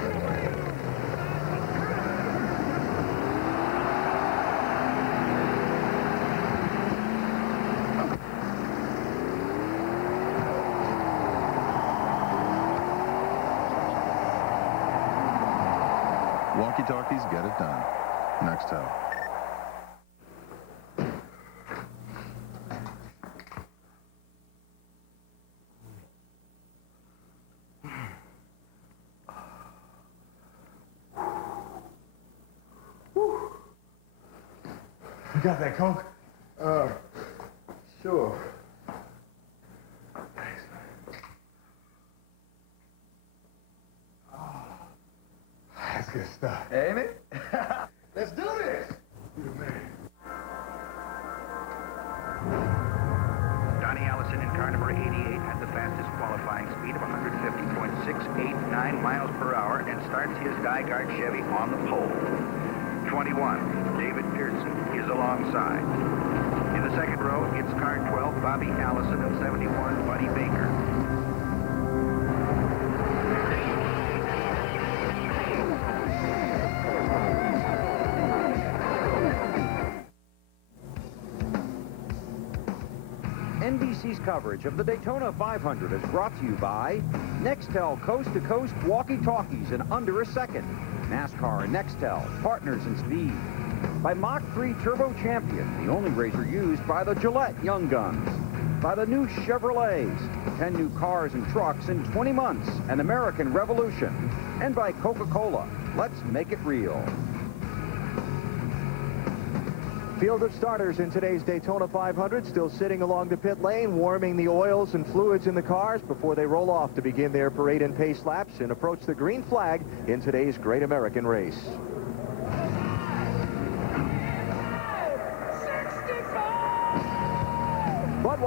Walkie-talkies get it done. Nextel. You got that Coke? Sure. That's good stuff. Ain't it? Let's do this. You the man. Donnie Allison in car number 88 had the fastest qualifying speed of 150.689 miles per hour and starts his Dyguard Chevy on the pole. 21, David Pearson is alongside. In the second row, it's car 12, Bobby Allison, and 71, Buddy Baker. NBC's coverage of the Daytona 500 is brought to you by Nextel coast-to-coast walkie-talkies in under a second. NASCAR and Nextel, partners in speed. By Mach 3 Turbo Champion, the only razor used by the Gillette Young Guns. By the new Chevrolets, 10 new cars and trucks in 20 months, an American revolution. And by Coca-Cola, let's make it real. Field of starters in today's Daytona 500 still sitting along the pit lane, warming the oils and fluids in the cars before they roll off to begin their parade and pace laps and approach the green flag in today's Great American Race.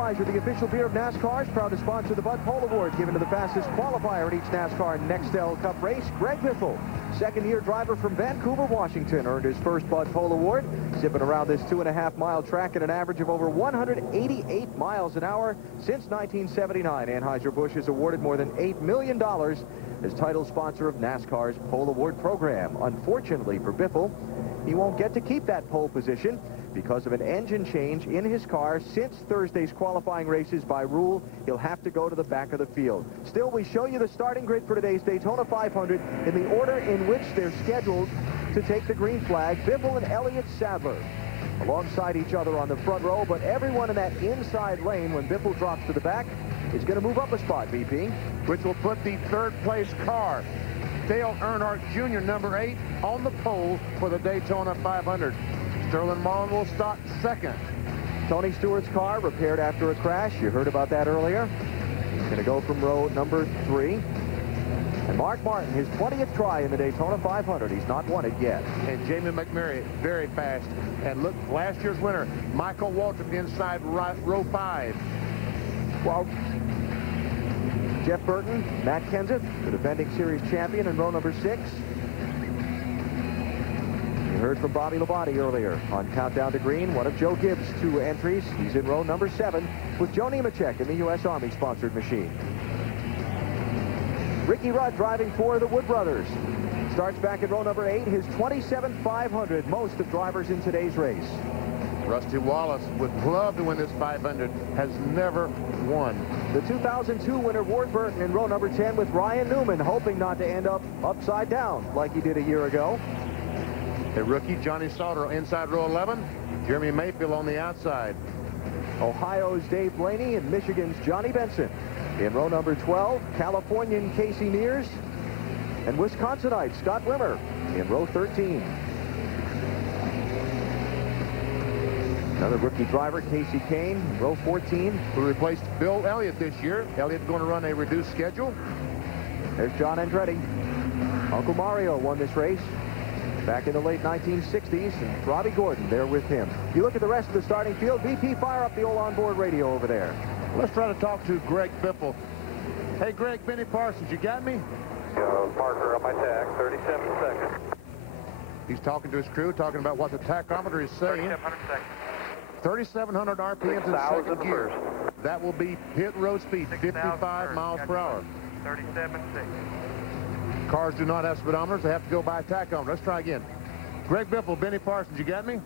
Anheuser, the official beer of NASCAR, is proud to sponsor the Bud Pole Award given to the fastest qualifier in each NASCAR Nextel Cup race. Greg Biffle, second-year driver from Vancouver, Washington, earned his first Bud Pole Award, zipping around this 2.5-mile track at an average of over 188 miles an hour. Since 1979, Anheuser-Busch has awarded more than $8 million as title sponsor of NASCAR's Pole Award program. Unfortunately for Biffle, he won't get to keep that pole position because of an engine change in his car. Since Thursday's qualifying races, by rule, he'll have to go to the back of the field. Still, we show you the starting grid for today's Daytona 500 in the order in which they're scheduled to take the green flag. Biffle and Elliott Sadler alongside each other on the front row, but everyone in that inside lane, when Biffle drops to the back, is going to move up a spot, VP. Which will put the third-place car, Dale Earnhardt Jr., number 8, on the pole for the Daytona 500. Sterling Marlin will start second. Tony Stewart's car repaired after a crash. You heard about that earlier. He's going to go from row number 3. And Mark Martin, his 20th try in the Daytona 500. He's not won it yet. And Jamie McMurray, very fast. And look, last year's winner, Michael Waltrip, inside row 5. Well, Jeff Burton, Matt Kenseth, the defending series champion, in row number 6. You heard from Bobby Labonte earlier on Countdown to Green, one of Joe Gibbs' 2 entries. He's in row number 7 with Joe Nemechek in the U.S. Army-sponsored machine. Ricky Rudd driving for the Wood Brothers. Starts back in row number 8, his 27th 500, most of drivers in today's race. Rusty Wallace would love to win this 500, has never won. The 2002 winner, Ward Burton, in row number 10 with Ryan Newman, hoping not to end up upside down like he did a year ago. The rookie, Johnny Sauter, inside row 11. Jeremy Mayfield on the outside. Ohio's Dave Blaney and Michigan's Johnny Benson. In row number 12, Californian Casey Mears and Wisconsinite Scott Wimmer in row 13. Another rookie driver, Casey Kane, row 14. Who replaced Bill Elliott this year. Elliott going to run a reduced schedule. There's John Andretti. Uncle Mario won this race back in the late 1960s, and Robbie Gordon there with him. You look at the rest of the starting field. VP, fire up the old onboard radio over there. Let's try to talk to Greg Biffle. Hey, Greg, Benny Parsons, you got me? Marker on my tach, 37 seconds. He's talking to his crew, talking about what the tachometer is saying. 3,700 seconds. 3,700 RPMs in second gear. That will be pit road speed, 55 miles per hour. 37.6. Cars do not have speedometers. They have to go by a tachometer. Let's try again. Greg Biffle, Benny Parsons, you got me?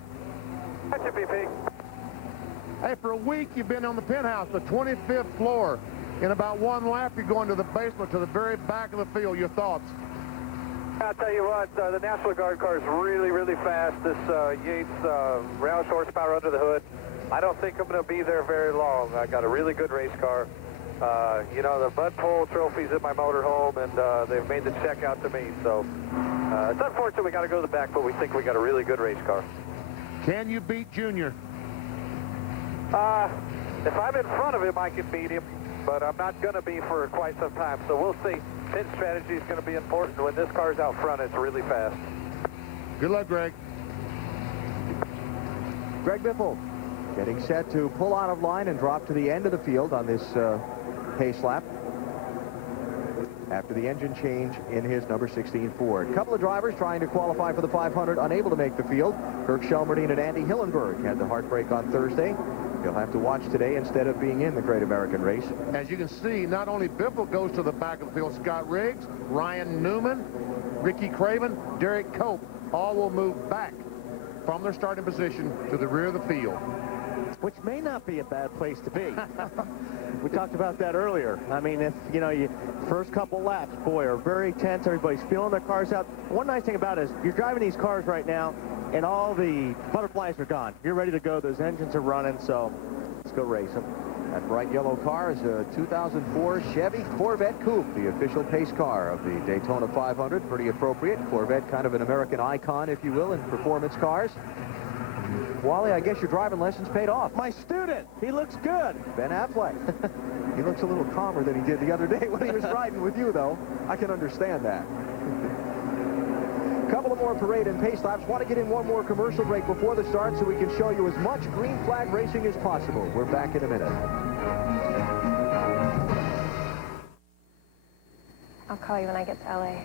That's your BP. Hey, for a week you've been on the penthouse, the 25th floor. In about one lap, you're going to the basement, to the very back of the field. Your thoughts? I'll tell you what, the National Guard car is really, really fast. This Yates Roush horsepower under the hood. I don't think I'm going to be there very long. I got a really good race car. You know, the Bud Pole trophy's in my motorhome, and they've made the check out to me. So it's unfortunate we got to go to the back, but we think we got a really good race car. Can you beat Junior? If I'm in front of him, I can beat him, but I'm not going to be for quite some time. So we'll see. Pit strategy is going to be important. When this car's out front, it's really fast. Good luck, Greg. Greg Biffle getting set to pull out of line and drop to the end of the field on this pace lap after the engine change in his number 16 Ford. A couple of drivers trying to qualify for the 500, unable to make the field. Kirk Shelmerdine and Andy Hillenberg had the heartbreak on Thursday. You'll have to watch today instead of being in the Great American Race. As you can see, not only Biffle goes to the back of the field, Scott Riggs, Ryan Newman, Ricky Craven, Derek Cope, all will move back from their starting position to the rear of the field. Which may not be a bad place to be. We talked about that earlier. I mean, if, you know, first couple laps, boy, are very tense. Everybody's feeling their cars out. One nice thing about it is you're driving these cars right now, and all the butterflies are gone. You're ready to go. Those engines are running, so let's go race them. That bright yellow car is a 2004 Chevy Corvette Coupe, the official pace car of the Daytona 500. Pretty appropriate. Corvette, kind of an American icon, if you will, in performance cars. Wally, I guess your driving lessons paid off. My student, he looks good. Ben Affleck. He looks a little calmer than he did the other day when he was riding with you, though. I can understand that. Couple of more parade and pace laps. Want to get in one more commercial break before the start so we can show you as much green flag racing as possible. We're back in a minute. I'll call you when I get to LA.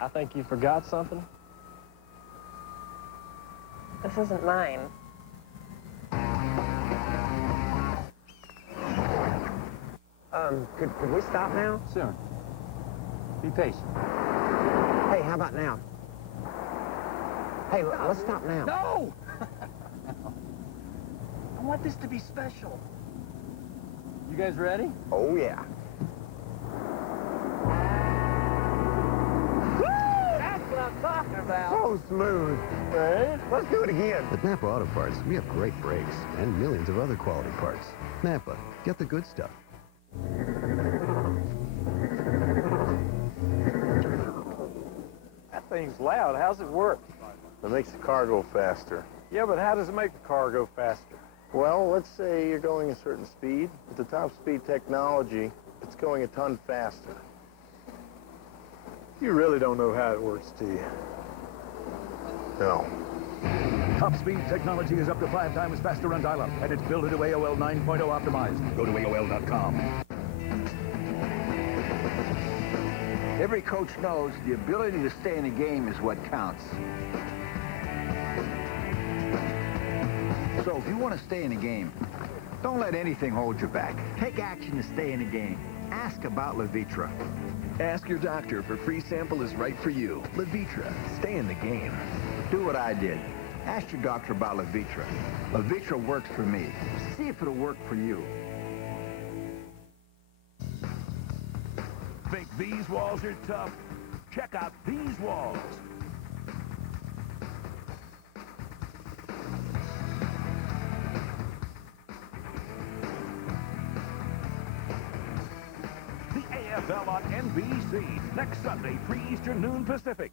I think you forgot something. This isn't mine. Could we stop now? Soon. Be patient. Hey, how about now? Hey, let's stop now. No! I want this to be special. You guys ready? Oh, yeah. That's what I'm talking about. So smooth. Right? Let's do it again. At Napa Auto Parts, we have great brakes and millions of other quality parts. Napa, get the good stuff. That thing's loud. How's it work? It makes the car go faster. Yeah, but how does it make the car go faster? Well, let's say you're going a certain speed. With the top speed technology, it's going a ton faster. You really don't know how it works, do you? No. Top speed technology is up to 5 times faster on dial-up, and it's built into AOL 9.0 optimized. Go to AOL.com. Every coach knows the ability to stay in a game is what counts. So if you want to stay in a game, don't let anything hold you back. Take action to stay in a game. Ask about Levitra. Ask your doctor if a free sample is right for you. Levitra, stay in the game. Do what I did. Ask your doctor about Levitra. Levitra works for me. See if it'll work for you. Think these walls are tough? Check out these walls. The AFL on NBC next Sunday, 3 Eastern, noon Pacific.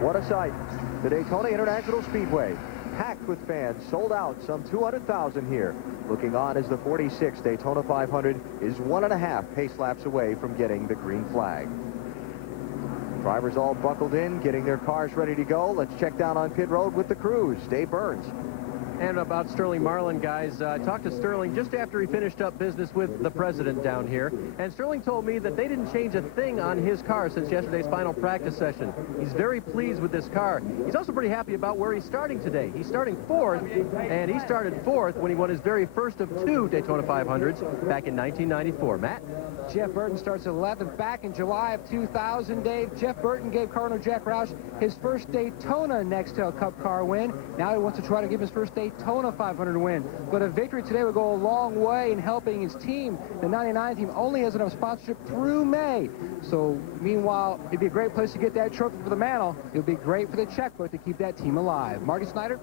What a sight. The Daytona International Speedway, packed with fans, sold out, some 200,000 here. Looking on as the 46th Daytona 500 is 1.5 pace laps away from getting the green flag. Drivers all buckled in, getting their cars ready to go. Let's check down on pit road with the crews. Dave Burns. And about Sterling Marlin, guys, I talked to Sterling just after he finished up business with the president down here, and Sterling told me that they didn't change a thing on his car since yesterday's final practice session. He's very pleased with this car. He's also pretty happy about where he's starting today. He's starting 4th, and he started 4th when he won his very first of 2 Daytona 500s back in 1994. Matt? Jeff Burton starts 11th back in July of 2000, Dave. Jeff Burton gave Cardinal Jack Roush his first Daytona Nextel Cup car win. Now he wants to try to give his first Daytona 500 win. But a victory today would go a long way in helping his team. The 99 team only has enough sponsorship through May. So, meanwhile, it'd be a great place to get that trophy for the mantle. It would be great for the checkbook to keep that team alive. Marty Snyder?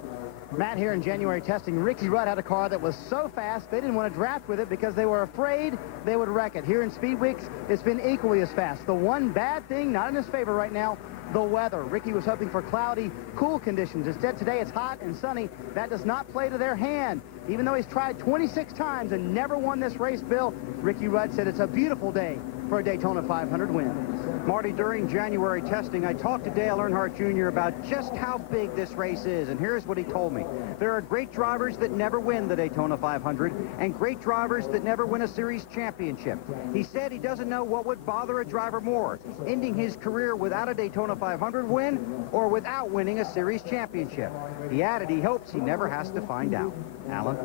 Matt, here in January testing, Ricky Rudd had a car that was so fast they didn't want to draft with it because they were afraid they would wreck it. Here in Speed Weeks, it's been equally as fast. The one bad thing, not in his favor right now, the weather. Ricky was hoping for cloudy, cool conditions. Instead, today it's hot and sunny. That does not play to their hand. Even though he's tried 26 times and never won this race, Bill, Ricky Rudd said it's a beautiful day for a Daytona 500 win. Marty, during January testing, I talked to Dale Earnhardt Jr. about just how big this race is, and here's what he told me. There are great drivers that never win the Daytona 500, and great drivers that never win a series championship. He said he doesn't know what would bother a driver more, ending his career without a Daytona 500 win or without winning a series championship. He added he hopes he never has to find out. Alan?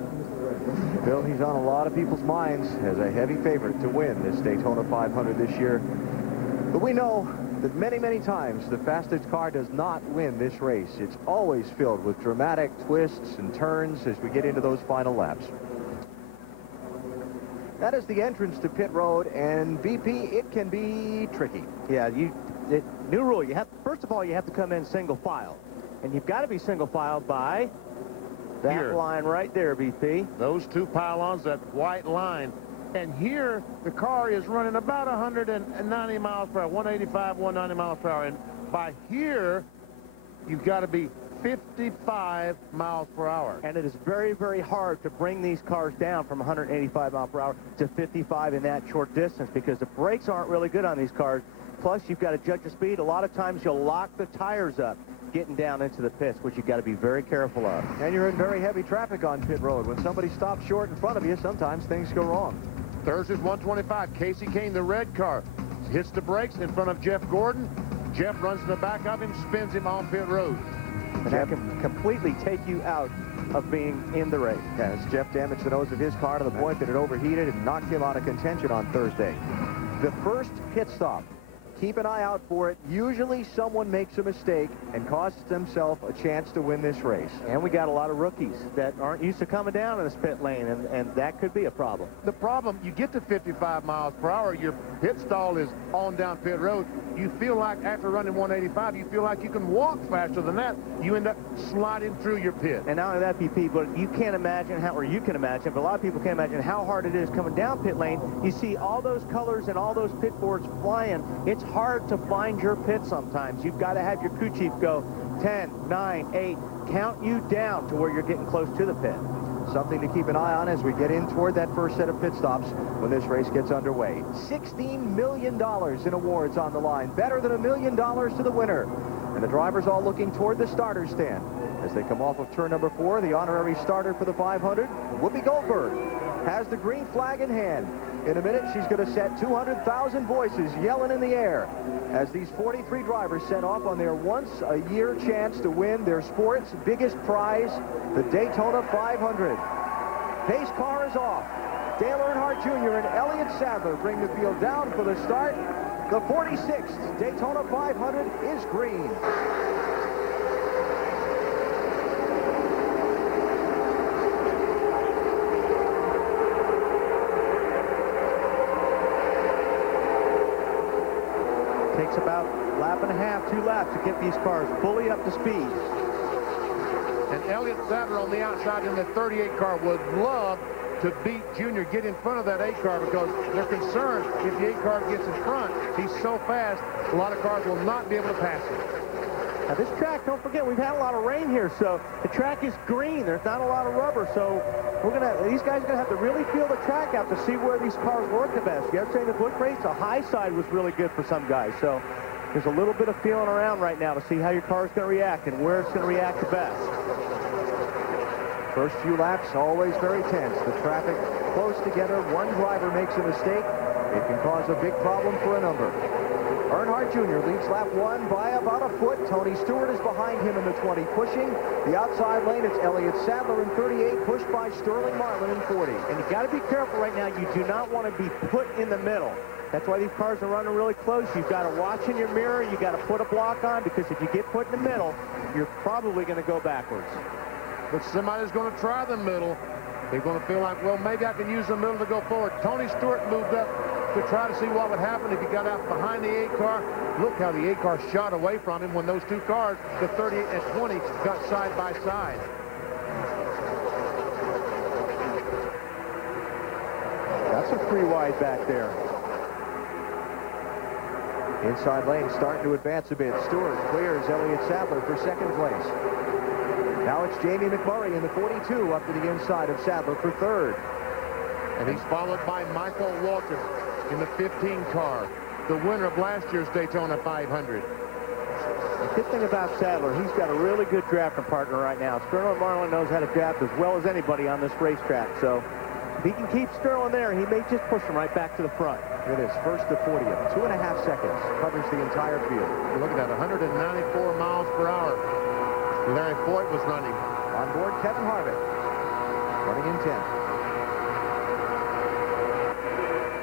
Bill, he's on a lot of people's minds as a heavy favorite to win this Daytona 500 this year. But we know that many, many times the fastest car does not win this race. It's always filled with dramatic twists and turns as we get into those final laps. That is the entrance to pit road, and BP, it can be tricky. Yeah, new rule. First of all, you have to come in single file. And you've got to be single file by that Here. line right there, BP. Those two pylons, that white line, And here, the car is running about 190 miles per hour, 185, 190 miles per hour. And by here, you've got to be 55 miles per hour. And it is very, very hard to bring these cars down from 185 miles per hour to 55 in that short distance because the brakes aren't really good on these cars. Plus, you've got to judge the speed. A lot of times, you'll lock the tires up getting down into the pits, which you've got to be very careful of. And you're in very heavy traffic on pit road. When somebody stops short in front of you, sometimes things go wrong. Thursday's 125. Casey Kane, the red car, hits the brakes in front of Jeff Gordon. Jeff runs to the back of him, spins him on pit road. And that can completely take you out of being in the race. As Jeff damaged the nose of his car to the point that it overheated and knocked him out of contention on Thursday. The first pit stop. Keep an eye out for it. Usually someone makes a mistake and costs themselves a chance to win this race. And we got a lot of rookies that aren't used to coming down in this pit lane, and that could be a problem. The problem, you get to 55 miles per hour, your pit stall is on down pit road. You feel like after running 185, you feel like you can walk faster than that. You end up sliding through your pit. And not only that, BP, but you can't imagine how, or you can imagine, but a lot of people can't imagine how hard it is coming down pit lane. You see all those colors and all those pit boards flying. It's hard to find your pit sometimes. You've got to have your crew chief go 10, 9, 8, count you down to where you're getting close to the pit. Something to keep an eye on as we get in toward that first set of pit stops when this race gets underway. $16 million in awards on the line. Better than $1 million to the winner. And the drivers all looking toward the starter stand. As they come off of turn number 4, the honorary starter for the 500, Whoopi Goldberg, has the green flag in hand. In a minute, she's going to set 200,000 voices yelling in the air as these 43 drivers set off on their once-a-year chance to win their sport's biggest prize, the Daytona 500. Pace car is off. Dale Earnhardt Jr. and Elliott Sadler bring the field down for the start. The 46th Daytona 500 is green. Takes about a lap and a half, 2 laps to get these cars fully up to speed. And Elliott Sadler on the outside in the 38 car would love to beat Junior, get in front of that 8 car because they're concerned if the 8 car gets in front, he's so fast, a lot of cars will not be able to pass him. Now this track, don't forget, we've had a lot of rain here, so the track is green. There's not a lot of rubber, so these guys are gonna have to really feel the track out to see where these cars work the best. Yesterday in the Busch race, the high side was really good for some guys, so there's a little bit of feeling around right now to see how your car is gonna react and where it's gonna react the best. First few laps, always very tense. The traffic close together. One driver makes a mistake. It can cause a big problem for a number. Earnhardt Jr. leads lap 1 by about a foot. Tony Stewart is behind him in the 20, pushing. The outside lane, it's Elliott Sadler in 38, pushed by Sterling Marlin in 40. And you got to be careful right now. You do not want to be put in the middle. That's why these cars are running really close. You've got to watch in your mirror. You got to put a block on because if you get put in the middle, you're probably going to go backwards. But somebody's going to try the middle. They're going to feel like, well, maybe I can use the middle to go forward. Tony Stewart moved up to try to see what would happen if he got out behind the 8 car. Look how the 8 car shot away from him when those 2 cars, the 38 and 20, got side by side. That's a free wide back there. Inside lane starting to advance a bit. Stewart clears Elliott Sadler for second place. Now it's Jamie McMurray in the 42 up to the inside of Sadler for third. And he's followed by Michael Waltrip in the 15 car, the winner of last year's Daytona 500. The good thing about Sadler, he's got a really good drafting partner right now. Sterling Marlin knows how to draft as well as anybody on this racetrack. So if he can keep Sterling there, he may just push him right back to the front. It is first to 40th. 2.5 seconds covers the entire field. Look at that, 194 miles per hour. Larry Foyt was running. On board Kevin Harvick, running in 10th.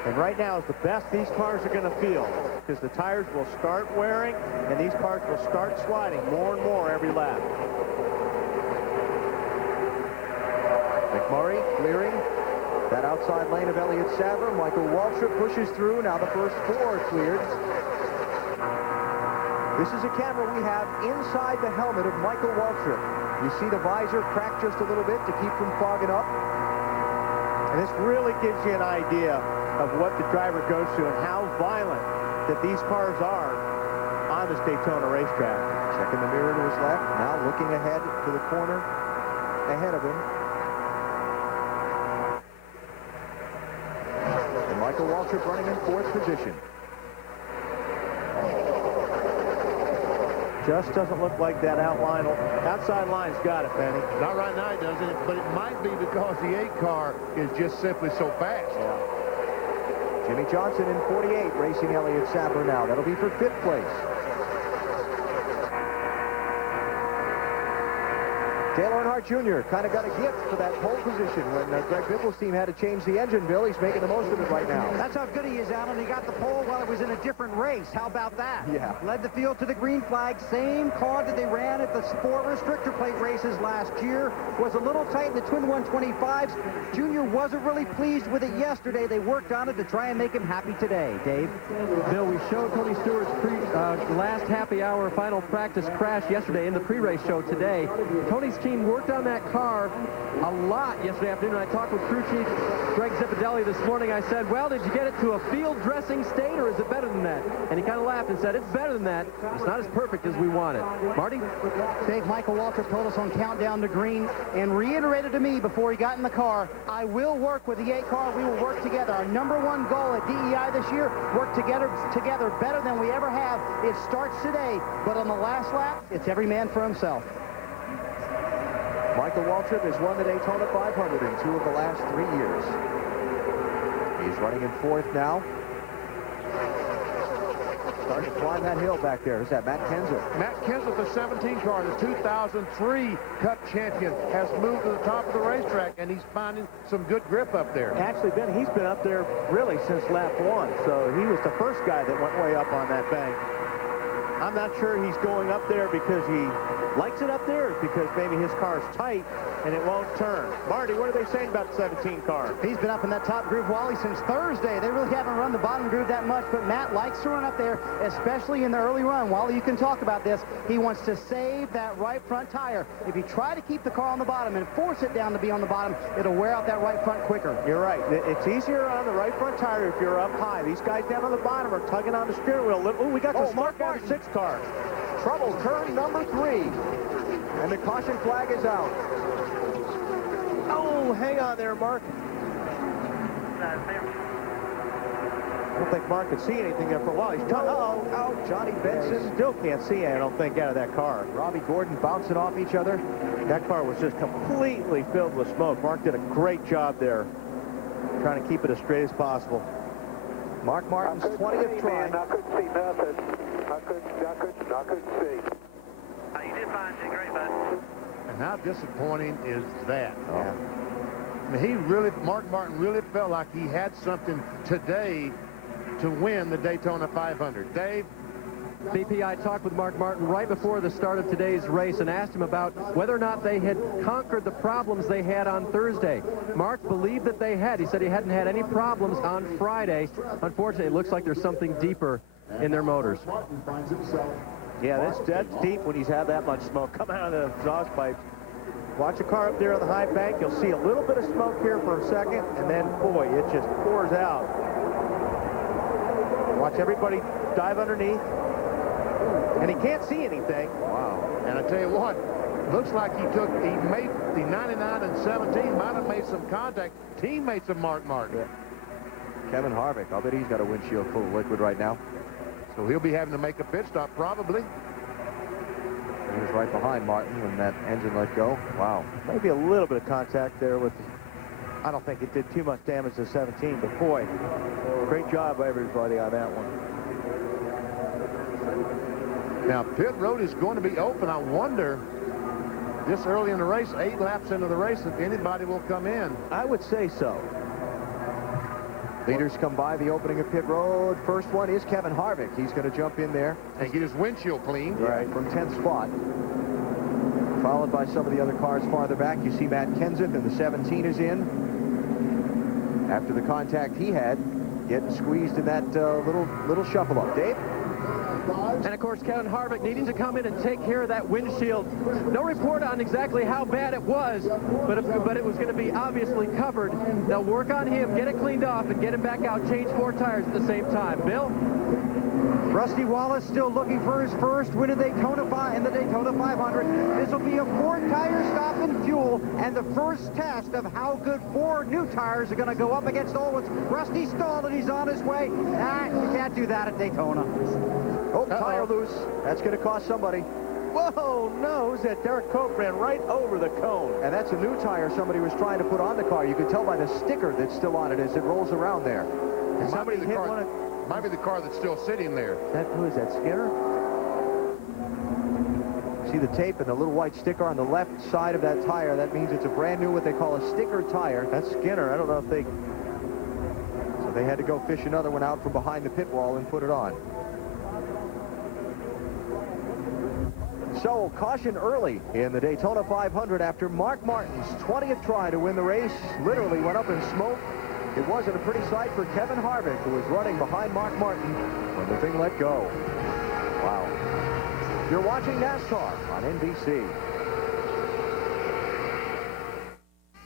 And right now is the best these cars are going to feel because the tires will start wearing and these cars will start sliding more and more every lap. McMurray clearing that outside lane of Elliott Sadler. Michael Waltrip pushes through. Now the first 4 are cleared. This is a camera we have inside the helmet of Michael Waltrip. You see the visor crack just a little bit to keep from fogging up. And this really gives you an idea of what the driver goes through and how violent that these cars are on this Daytona racetrack. Checking the mirror to his left, now looking ahead to the corner ahead of him. And Michael Waltrip running in 4th position. Just doesn't look like that outside line's got it, Benny. Not right now, it doesn't, but it might be because the 8 car is just simply so fast. Yeah. Jimmy Johnson in 48, racing Elliott Sadler now. That'll be for 5th place. Dale Earnhardt Jr. kind of got a gift for that pole position when Greg Biffle's team had to change the engine, Bill. He's making the most of it right now. That's how good he is, Alan. He got the pole while it was in a different race. How about that? Yeah. Led the field to the green flag. Same car that they ran at the Sport Restrictor Plate races last year. Was a little tight in the twin 125s. Junior wasn't really pleased with it yesterday. They worked on it to try and make him happy today. Dave? Bill, we showed Tony Stewart's last happy hour final practice crash yesterday in the pre-race show today. Tony's team worked on that car a lot yesterday afternoon. I talked with crew chief Greg Zipadelli this morning. I said, well, did you get it to a field dressing state, or is it better than that? And he kind of laughed and said, it's better than that. It's not as perfect as we want it. Marty? Dave, Michael Waltrip told us on Countdown to Green and reiterated to me before he got in the car, I will work with the 8 car. We will work together. Our #1 goal at DEI this year, work together better than we ever have. It starts today, but on the last lap, it's every man for himself. Michael Waltrip has won the Daytona 500 in 2 of the last 3 years. He's running in 4th now. Starting to climb that hill back there. Is that Matt Kenseth? Matt Kenseth, the 17 car, the 2003 Cup champion, has moved to the top of the racetrack, and he's finding some good grip up there. Actually, Ben, he's been up there really since lap 1, so he was the first guy that went way up on that bank. I'm not sure he's going up there because he likes it up there, or because maybe his car's tight and it won't turn. Marty, what are they saying about the 17 car? He's been up in that top groove, Wally, since Thursday. They really haven't run the bottom groove that much, but Matt likes to run up there, especially in the early run. Wally, you can talk about this. He wants to save that right front tire. If you try to keep the car on the bottom and force it down to be on the bottom, it'll wear out that right front quicker. You're right. It's easier on the right front tire if you're up high. These guys down on the bottom are tugging on the steering wheel. Oh, we got the Mark Martin 6 car. Trouble, turn number 3. And the caution flag is out. Oh, hang on there, Mark. I don't think Mark could see anything there for a while. He's oh, Johnny Benson still can't see, I don't think, out of that car. Robbie Gordon bouncing off each other. That car was just completely filled with smoke. Mark did a great job there, trying to keep it as straight as possible. Mark Martin's 20th try. I couldn't see nothing. I couldn't see. You did fine, did great, bud. And how disappointing is that? Yeah. I mean, Mark Martin really felt like he had something today to win the Daytona 500. Dave? BP, I talked with Mark Martin right before the start of today's race and asked him about whether or not they had conquered the problems they had on Thursday. Mark believed that they had. He said he hadn't had any problems on Friday. Unfortunately, it looks like there's something deeper in their motors. Yeah, that's deep when he's had that much smoke coming out of the exhaust pipe. Watch a car up there on the high bank. You'll see a little bit of smoke here for a second, and then, boy, it just pours out. Watch everybody dive underneath. And he can't see anything. Wow. And I tell you what, looks like he made the 99 and 17, might have made some contact. Teammates of Mark Martin. Yeah. Kevin Harvick, I'll bet he's got a windshield full of liquid right now. So he'll be having to make a pit stop, probably. He was right behind Martin when that engine let go. Wow. Maybe a little bit of contact there with I don't think it did too much damage to 17, but boy, great job by everybody on that one. Now, pit road is going to be open. I wonder, this early in the race, 8 laps into the race, if anybody will come in. I would say so. Leaders come by the opening of pit road. First one is Kevin Harvick. He's going to jump in there. And get his windshield cleaned. Right, from 10th spot. Followed by some of the other cars farther back. You see Matt Kenseth, and the 17 is in. After the contact he had, getting squeezed in that little shuffle-up. Dave? And, of course, Kevin Harvick needing to come in and take care of that windshield. No report on exactly how bad it was, but it was going to be obviously covered. They'll work on him, get it cleaned off, and get him back out, change 4 tires at the same time. Bill? Rusty Wallace still looking for his first win in the Daytona 500. This will be a 4-tire stop in fuel and the first test of how good 4 new tires are going to go up against old ones. Rusty stalled and he's on his way. You can't do that at Daytona. Oh, tire loose. That's going to cost somebody. Whoa, no, that Derek Cope ran right over the cone. And that's a new tire somebody was trying to put on the car. You can tell by the sticker that's still on it as it rolls around there. And somebody hit one of... Might be the car that's still sitting there. Who is that, Skinner? See the tape and the little white sticker on the left side of that tire. That means it's a brand new, what they call a sticker tire. That's Skinner. I don't know if they... So they had to go fish another one out from behind the pit wall and put it on. So, caution early in the Daytona 500 after Mark Martin's 20th try to win the race literally went up in smoke. It wasn't a pretty sight for Kevin Harvick, who was running behind Mark Martin when the thing let go. Wow. You're watching NASCAR on NBC.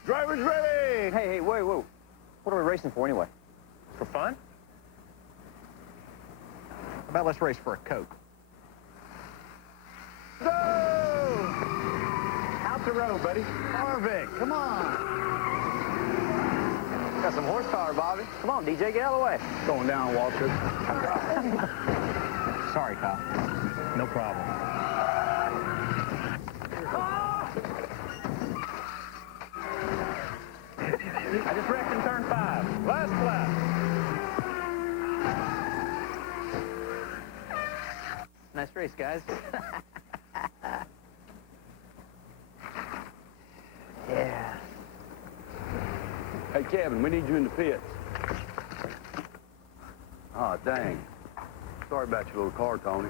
Drivers ready! Hey, wait. What are we racing for anyway? For fun? How about let's race for a Coke? Go! Out the road, buddy. Harvick, come on. Got some horsepower, Bobby. Come on, DJ, get out of the way. Going down, Walter. Sorry, Kyle. No problem. I just wrecked in turn 5. Last lap. Nice race, guys. Yeah. Hey, Kevin, we need you in the pits. Oh, dang. Sorry about your little car, Tony.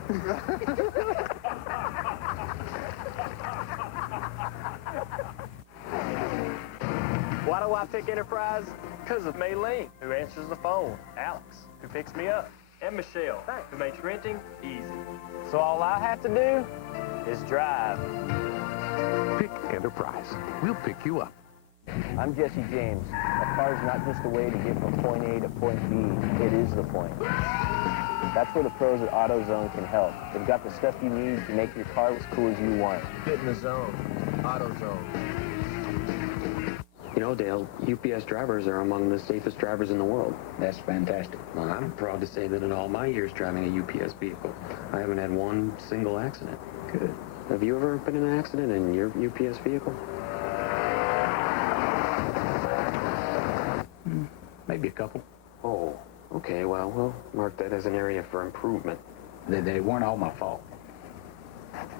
Why do I pick Enterprise? Because of Maylene, who answers the phone, Alex, who picks me up, and Michelle, who makes renting easy. So all I have to do is drive. Pick Enterprise. We'll pick you up. I'm Jesse James. A car is not just a way to get from point A to point B. It is the point. That's where the pros at AutoZone can help. They've got the stuff you need to make your car as cool as you want. Get in the zone. AutoZone. You know, Dale, UPS drivers are among the safest drivers in the world. That's fantastic. Well, I'm proud to say that in all my years driving a UPS vehicle, I haven't had one single accident. Good. Have you ever been in an accident in your UPS vehicle? Maybe a couple. Oh, okay. Well, we'll mark that as an area for improvement. They weren't all my fault.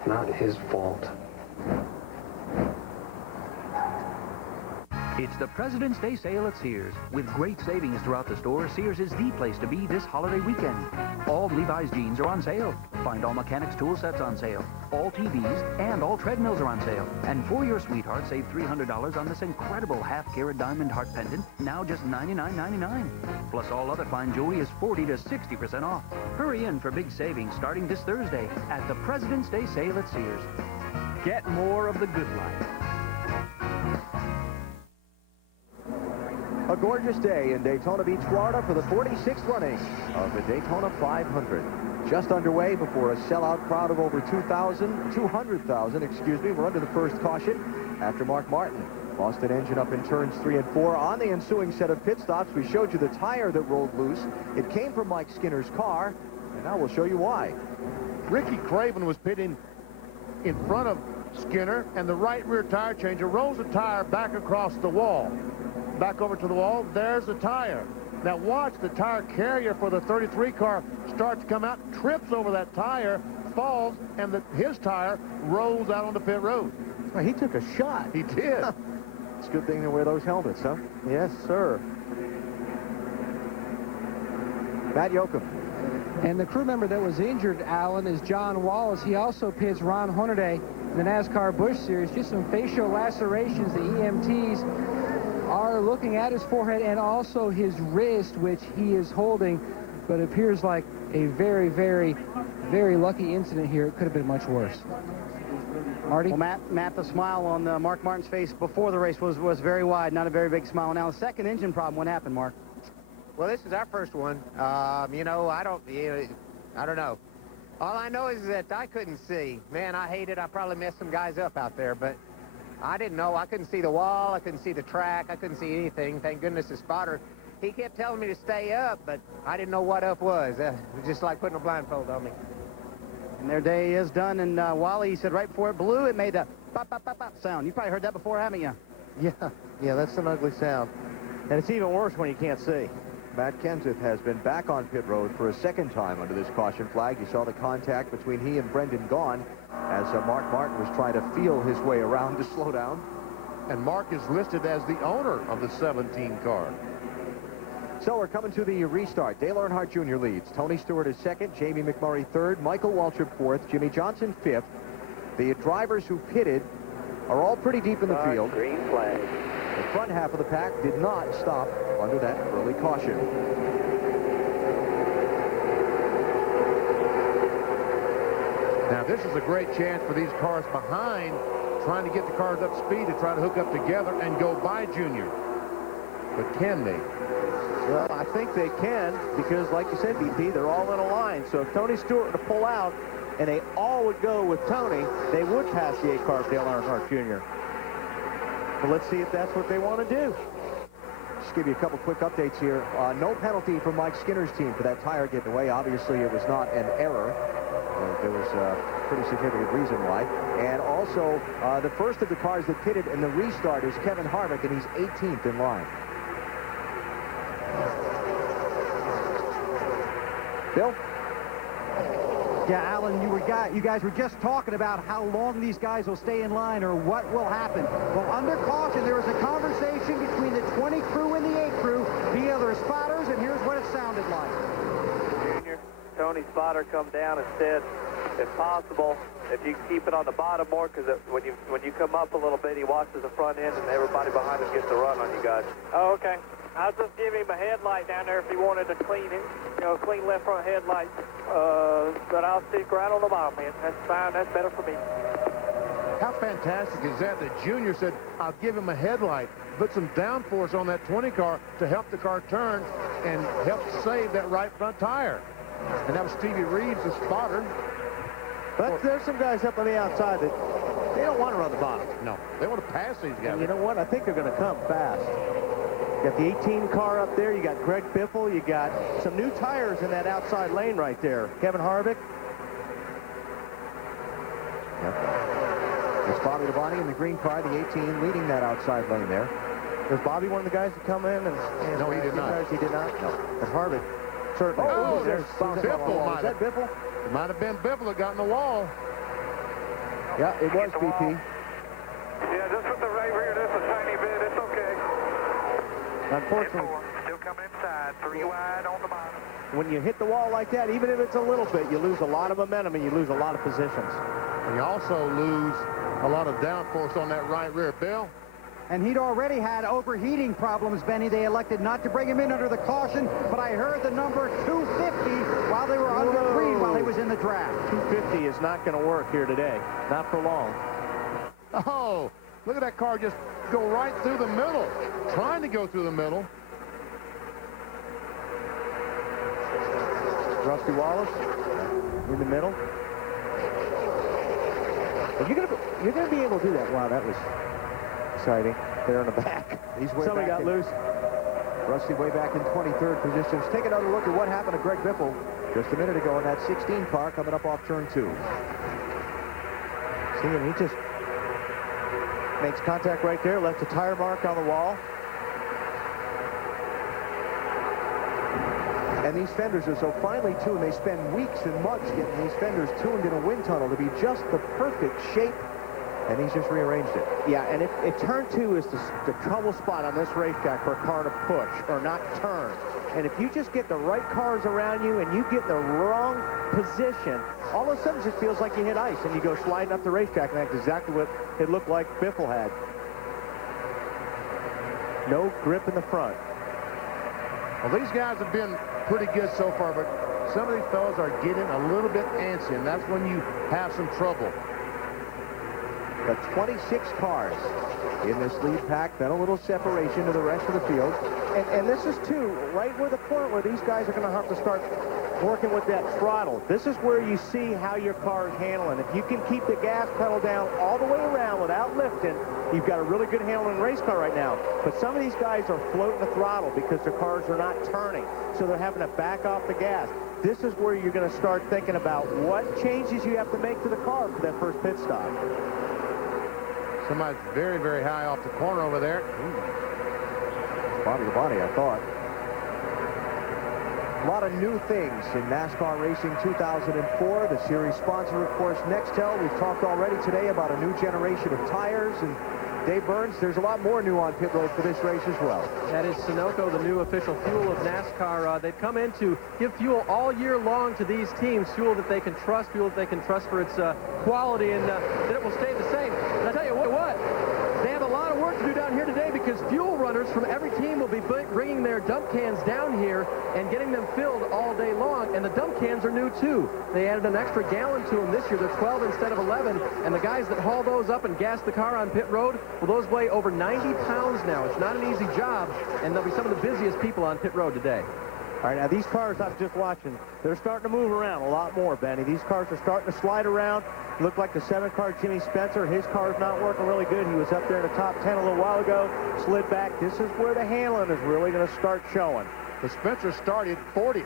Not his fault. It's the President's Day sale at Sears. With great savings throughout the store, Sears is the place to be this holiday weekend. All Levi's jeans are on sale. Find all mechanics tool sets on sale. All TVs and all treadmills are on sale. And for your sweetheart, save $300 on this incredible half-carat diamond heart pendant, now just $99.99. Plus all other fine jewelry is 40 to 60% off. Hurry in for big savings starting this Thursday at the President's Day sale at Sears. Get more of the good life. A gorgeous day in Daytona Beach, Florida for the 46th running of the Daytona 500. Just underway before a sellout crowd of over 200,000, excuse me. We're under the first caution after Mark Martin lost an engine up in turns 3 and 4. On the ensuing set of pit stops, we showed you the tire that rolled loose. It came from Mike Skinner's car, and now we'll show you why. Ricky Craven was pitting in front of Skinner, and the right rear tire changer rolls the tire back across the wall. Back over to the wall, there's the tire. Now watch the tire carrier for the 33 car start to come out, trips over that tire, falls, and his tire rolls out on the pit road. Well, he took a shot. He did. It's a good thing to wear those helmets, huh? Yes, sir. Matt Yoakum. And the crew member that was injured, Alan, is John Wallace. He also pits Ron Hornaday in the NASCAR Busch Series. Just some facial lacerations. The EMTs are looking at his forehead and also his wrist, which he is holding, but it appears like a very, very, very lucky incident here. It could have been much worse. Marty? Well, Matt, the smile on Mark Martin's face before the race was very wide, not a very big smile. Now, the second engine problem, what happened, Mark? Well, this is our first one. You know, I don't know. All I know is that I couldn't see. Man, I hate it. I probably messed some guys up out there, but I didn't know. I couldn't see the wall. I couldn't see the track. I couldn't see anything. Thank goodness the spotter, he kept telling me to stay up, but I didn't know what up was. It was just like putting a blindfold on me. And their day is done, and Wally said right before it blew, it made a pop, pop, pop, pop sound. You probably heard that before, haven't you? Yeah, that's an ugly sound. And it's even worse when you can't see. Matt Kenseth has been back on pit road for a second time under this caution flag. You saw the contact between he and Brendan Gaughan as Mark Martin was trying to feel his way around to slow down. And Mark is listed as the owner of the 17 car. So we're coming to the restart. Dale Earnhardt Jr. leads. Tony Stewart is second. Jamie McMurray third. Michael Waltrip fourth. Jimmy Johnson fifth. The drivers who pitted are all pretty deep in the field. Green flag. The front half of the pack did not stop under that early caution. Now, this is a great chance for these cars behind, trying to get the cars up speed to try to hook up together and go by Junior. But can they? Well, I think they can, because like you said, BP, they're all in a line. So if Tony Stewart were to pull out and they all would go with Tony, they would pass the 8 car of Dale Earnhardt Jr. But let's see if that's what they want to do. Just give you a couple quick updates here. No penalty for Mike Skinner's team for that tire getting away. Obviously, it was not an error. There was a pretty significant reason why. And also, the first of the cars that pitted in the restart is Kevin Harvick, and he's 18th in line. Bill? Yeah, Alan, you guys were just talking about how long these guys will stay in line or what will happen. Well, under caution, there was a conversation between the 20 crew and the 8 crew via their spotters, and here's what it sounded like. Junior, Tony spotter come down and said, if possible, if you keep it on the bottom more, because when you come up a little bit, he watches the front end, and everybody behind him gets a run on you guys. Oh, okay. I'll just give him a headlight down there if he wanted to clean him, clean left front headlight. But I'll stick right on the bottom end. That's fine. That's better for me. How fantastic is that Junior said, I'll give him a headlight, put some downforce on that 20 car to help the car turn and help save that right front tire. And that was Stevie Reeves, the spotter. But there's some guys up on the outside that they don't want to run the bottom. No, they want to pass these guys. And you know what? I think they're going to come fast. You got the 18 car up there. You got Greg Biffle. You got some new tires in that outside lane right there. Kevin Harvick. It's Bobby Labonte in the green car, the 18, leading that outside lane there. Was Bobby one of the guys to come in? No, he did not. He did not? No. But Harvick certainly. Oh, there's Biffle. Was that Biffle? It might have been Biffle that got in the wall. Yeah, it was BP. Yeah, just with the right rear, just a tiny bit. It's okay. Unfortunately, still coming inside. 3 wide on the bottom. When you hit the wall like that, even if it's a little bit, you lose a lot of momentum and you lose a lot of positions. And you also lose a lot of downforce on that right rear. Bill? And he'd already had overheating problems, Benny. They elected not to bring him in under the caution, but I heard the number 250 while they were under green while he was in the draft. 250 is not going to work here today. Not for long. Oh, look at that car just go right through the middle. Trying to go through the middle. Rusty Wallace in the middle. But you're gonna be able to do that. Wow, that was exciting. There in the back. He's way Somebody back got loose. Rusty way back in 23rd position. Let's take another look at what happened to Greg Biffle just a minute ago in that 16 car coming up off turn 2. See, and he just makes contact right there, left a tire mark on the wall. And these fenders are so finely tuned. They spend weeks and months getting these fenders tuned in a wind tunnel to be just the perfect shape. And he's just rearranged it. Yeah, and if turn 2 is the trouble spot on this racetrack for a car to push or not turn. And if you just get the right cars around you and you get the wrong position, all of a sudden it just feels like you hit ice and you go sliding up the racetrack, and that's exactly what it looked like Biffle had. No grip in the front. Well, these guys have been pretty good so far, but some of these fellas are getting a little bit antsy, and that's when you have some trouble. The 26 cars in this lead pack, then a little separation to the rest of the field. And this is, too, right where the point where these guys are going to have to start working with that throttle. This is where you see how your car is handling. If you can keep the gas pedal down all the way around without lifting, you've got a really good handling race car right now. But some of these guys are floating the throttle because their cars are not turning, so they're having to back off the gas. This is where you're going to start thinking about what changes you have to make to the car for that first pit stop. Somebody's very, very high off the corner over there. Bobby Labonte, I thought. A lot of new things in NASCAR Racing 2004. The series sponsor, of course, Nextel. We've talked already today about a new generation of tires. And Dave Burns, there's a lot more new on pit road for this race as well. That is Sunoco, the new official fuel of NASCAR. They've come in to give fuel all year long to these teams, fuel that they can trust for its quality, and that it will stay the same. And I tell you what, they have a lot of work to do down here today because fuel runners from every team will be bringing their dump cans down here and getting them filled all day long, and the dump cans are new too. They added an extra gallon to them this year. They're 12 instead of 11, and the guys that haul those up and gas the car on pit road, well, those weigh over 90 pounds now. It's not an easy job, and they'll be some of the busiest people on pit road today. All right, now these cars I'm just watching, they're starting to move around a lot more, Benny. These cars are starting to slide around. Look like the 7-car Jimmy Spencer, his car's not working really good. He was up there in the top 10 a little while ago, slid back. This is where the handling is really going to start showing. The Spencer started 40th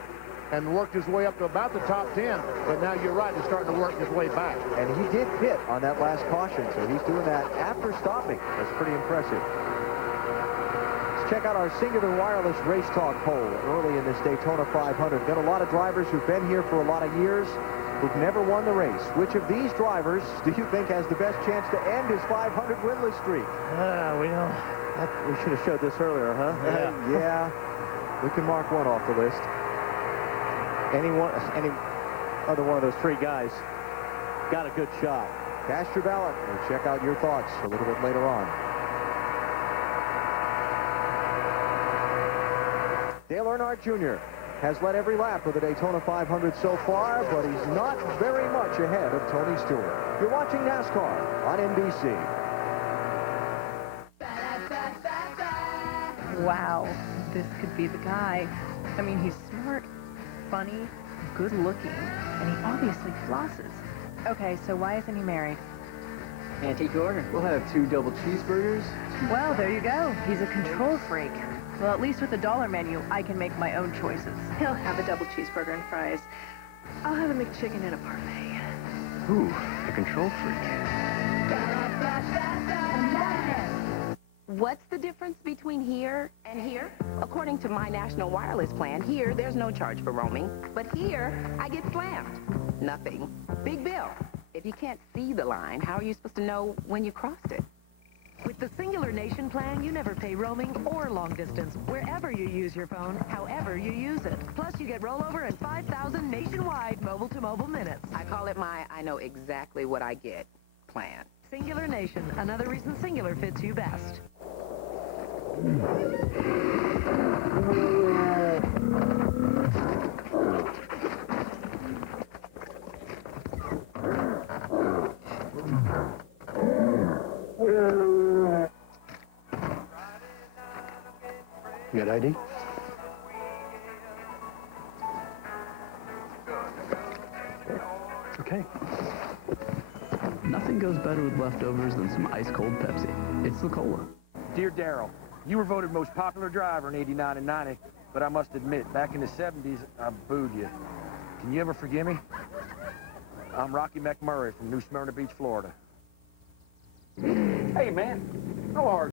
and worked his way up to about the top 10, but now you're right, he's starting to work his way back. And he did pit on that last caution, so he's doing that after stopping. That's pretty impressive. Check out our Singular Wireless Race Talk poll early in this Daytona 500. Got a lot of drivers who've been here for a lot of years who've never won the race. Which of these drivers do you think has the best chance to end his 500 winless streak? We should have showed this earlier, huh? Yeah. We can mark one off the list. Any other one of those three guys got a good shot. Cast your ballot. We'll check out your thoughts a little bit later on. Dale Earnhardt Jr. has led every lap of the Daytona 500 so far, but he's not very much ahead of Tony Stewart. You're watching NASCAR on NBC. Wow, this could be the guy. I mean, he's smart, funny, good-looking, and he obviously flosses. Okay, so why isn't he married? Antique order. We'll have 2 double cheeseburgers. Well, there you go. He's a control freak. Well, at least with the dollar menu, I can make my own choices. He'll have a double cheeseburger and fries. I'll have a McChicken and a parfait. Ooh, a control freak. What's the difference between here and here? According to my national wireless plan, here, there's no charge for roaming. But here, I get slammed. Nothing. Big bill. If you can't see the line, how are you supposed to know when you crossed it? With the Singular Nation plan, you never pay roaming or long distance. Wherever you use your phone, however you use it. Plus, you get rollover and 5,000 nationwide mobile-to-mobile minutes. I call it my I know exactly what I get plan. Singular Nation, another reason Singular fits you best. You got ID? Okay. Nothing goes better with leftovers than some ice-cold Pepsi. It's the cola. Dear Darryl, you were voted most popular driver in '89 and '90, but I must admit, back in the '70s, I booed you. Can you ever forgive me? I'm Rocky McMurray from New Smyrna Beach, Florida. Hey, man, how are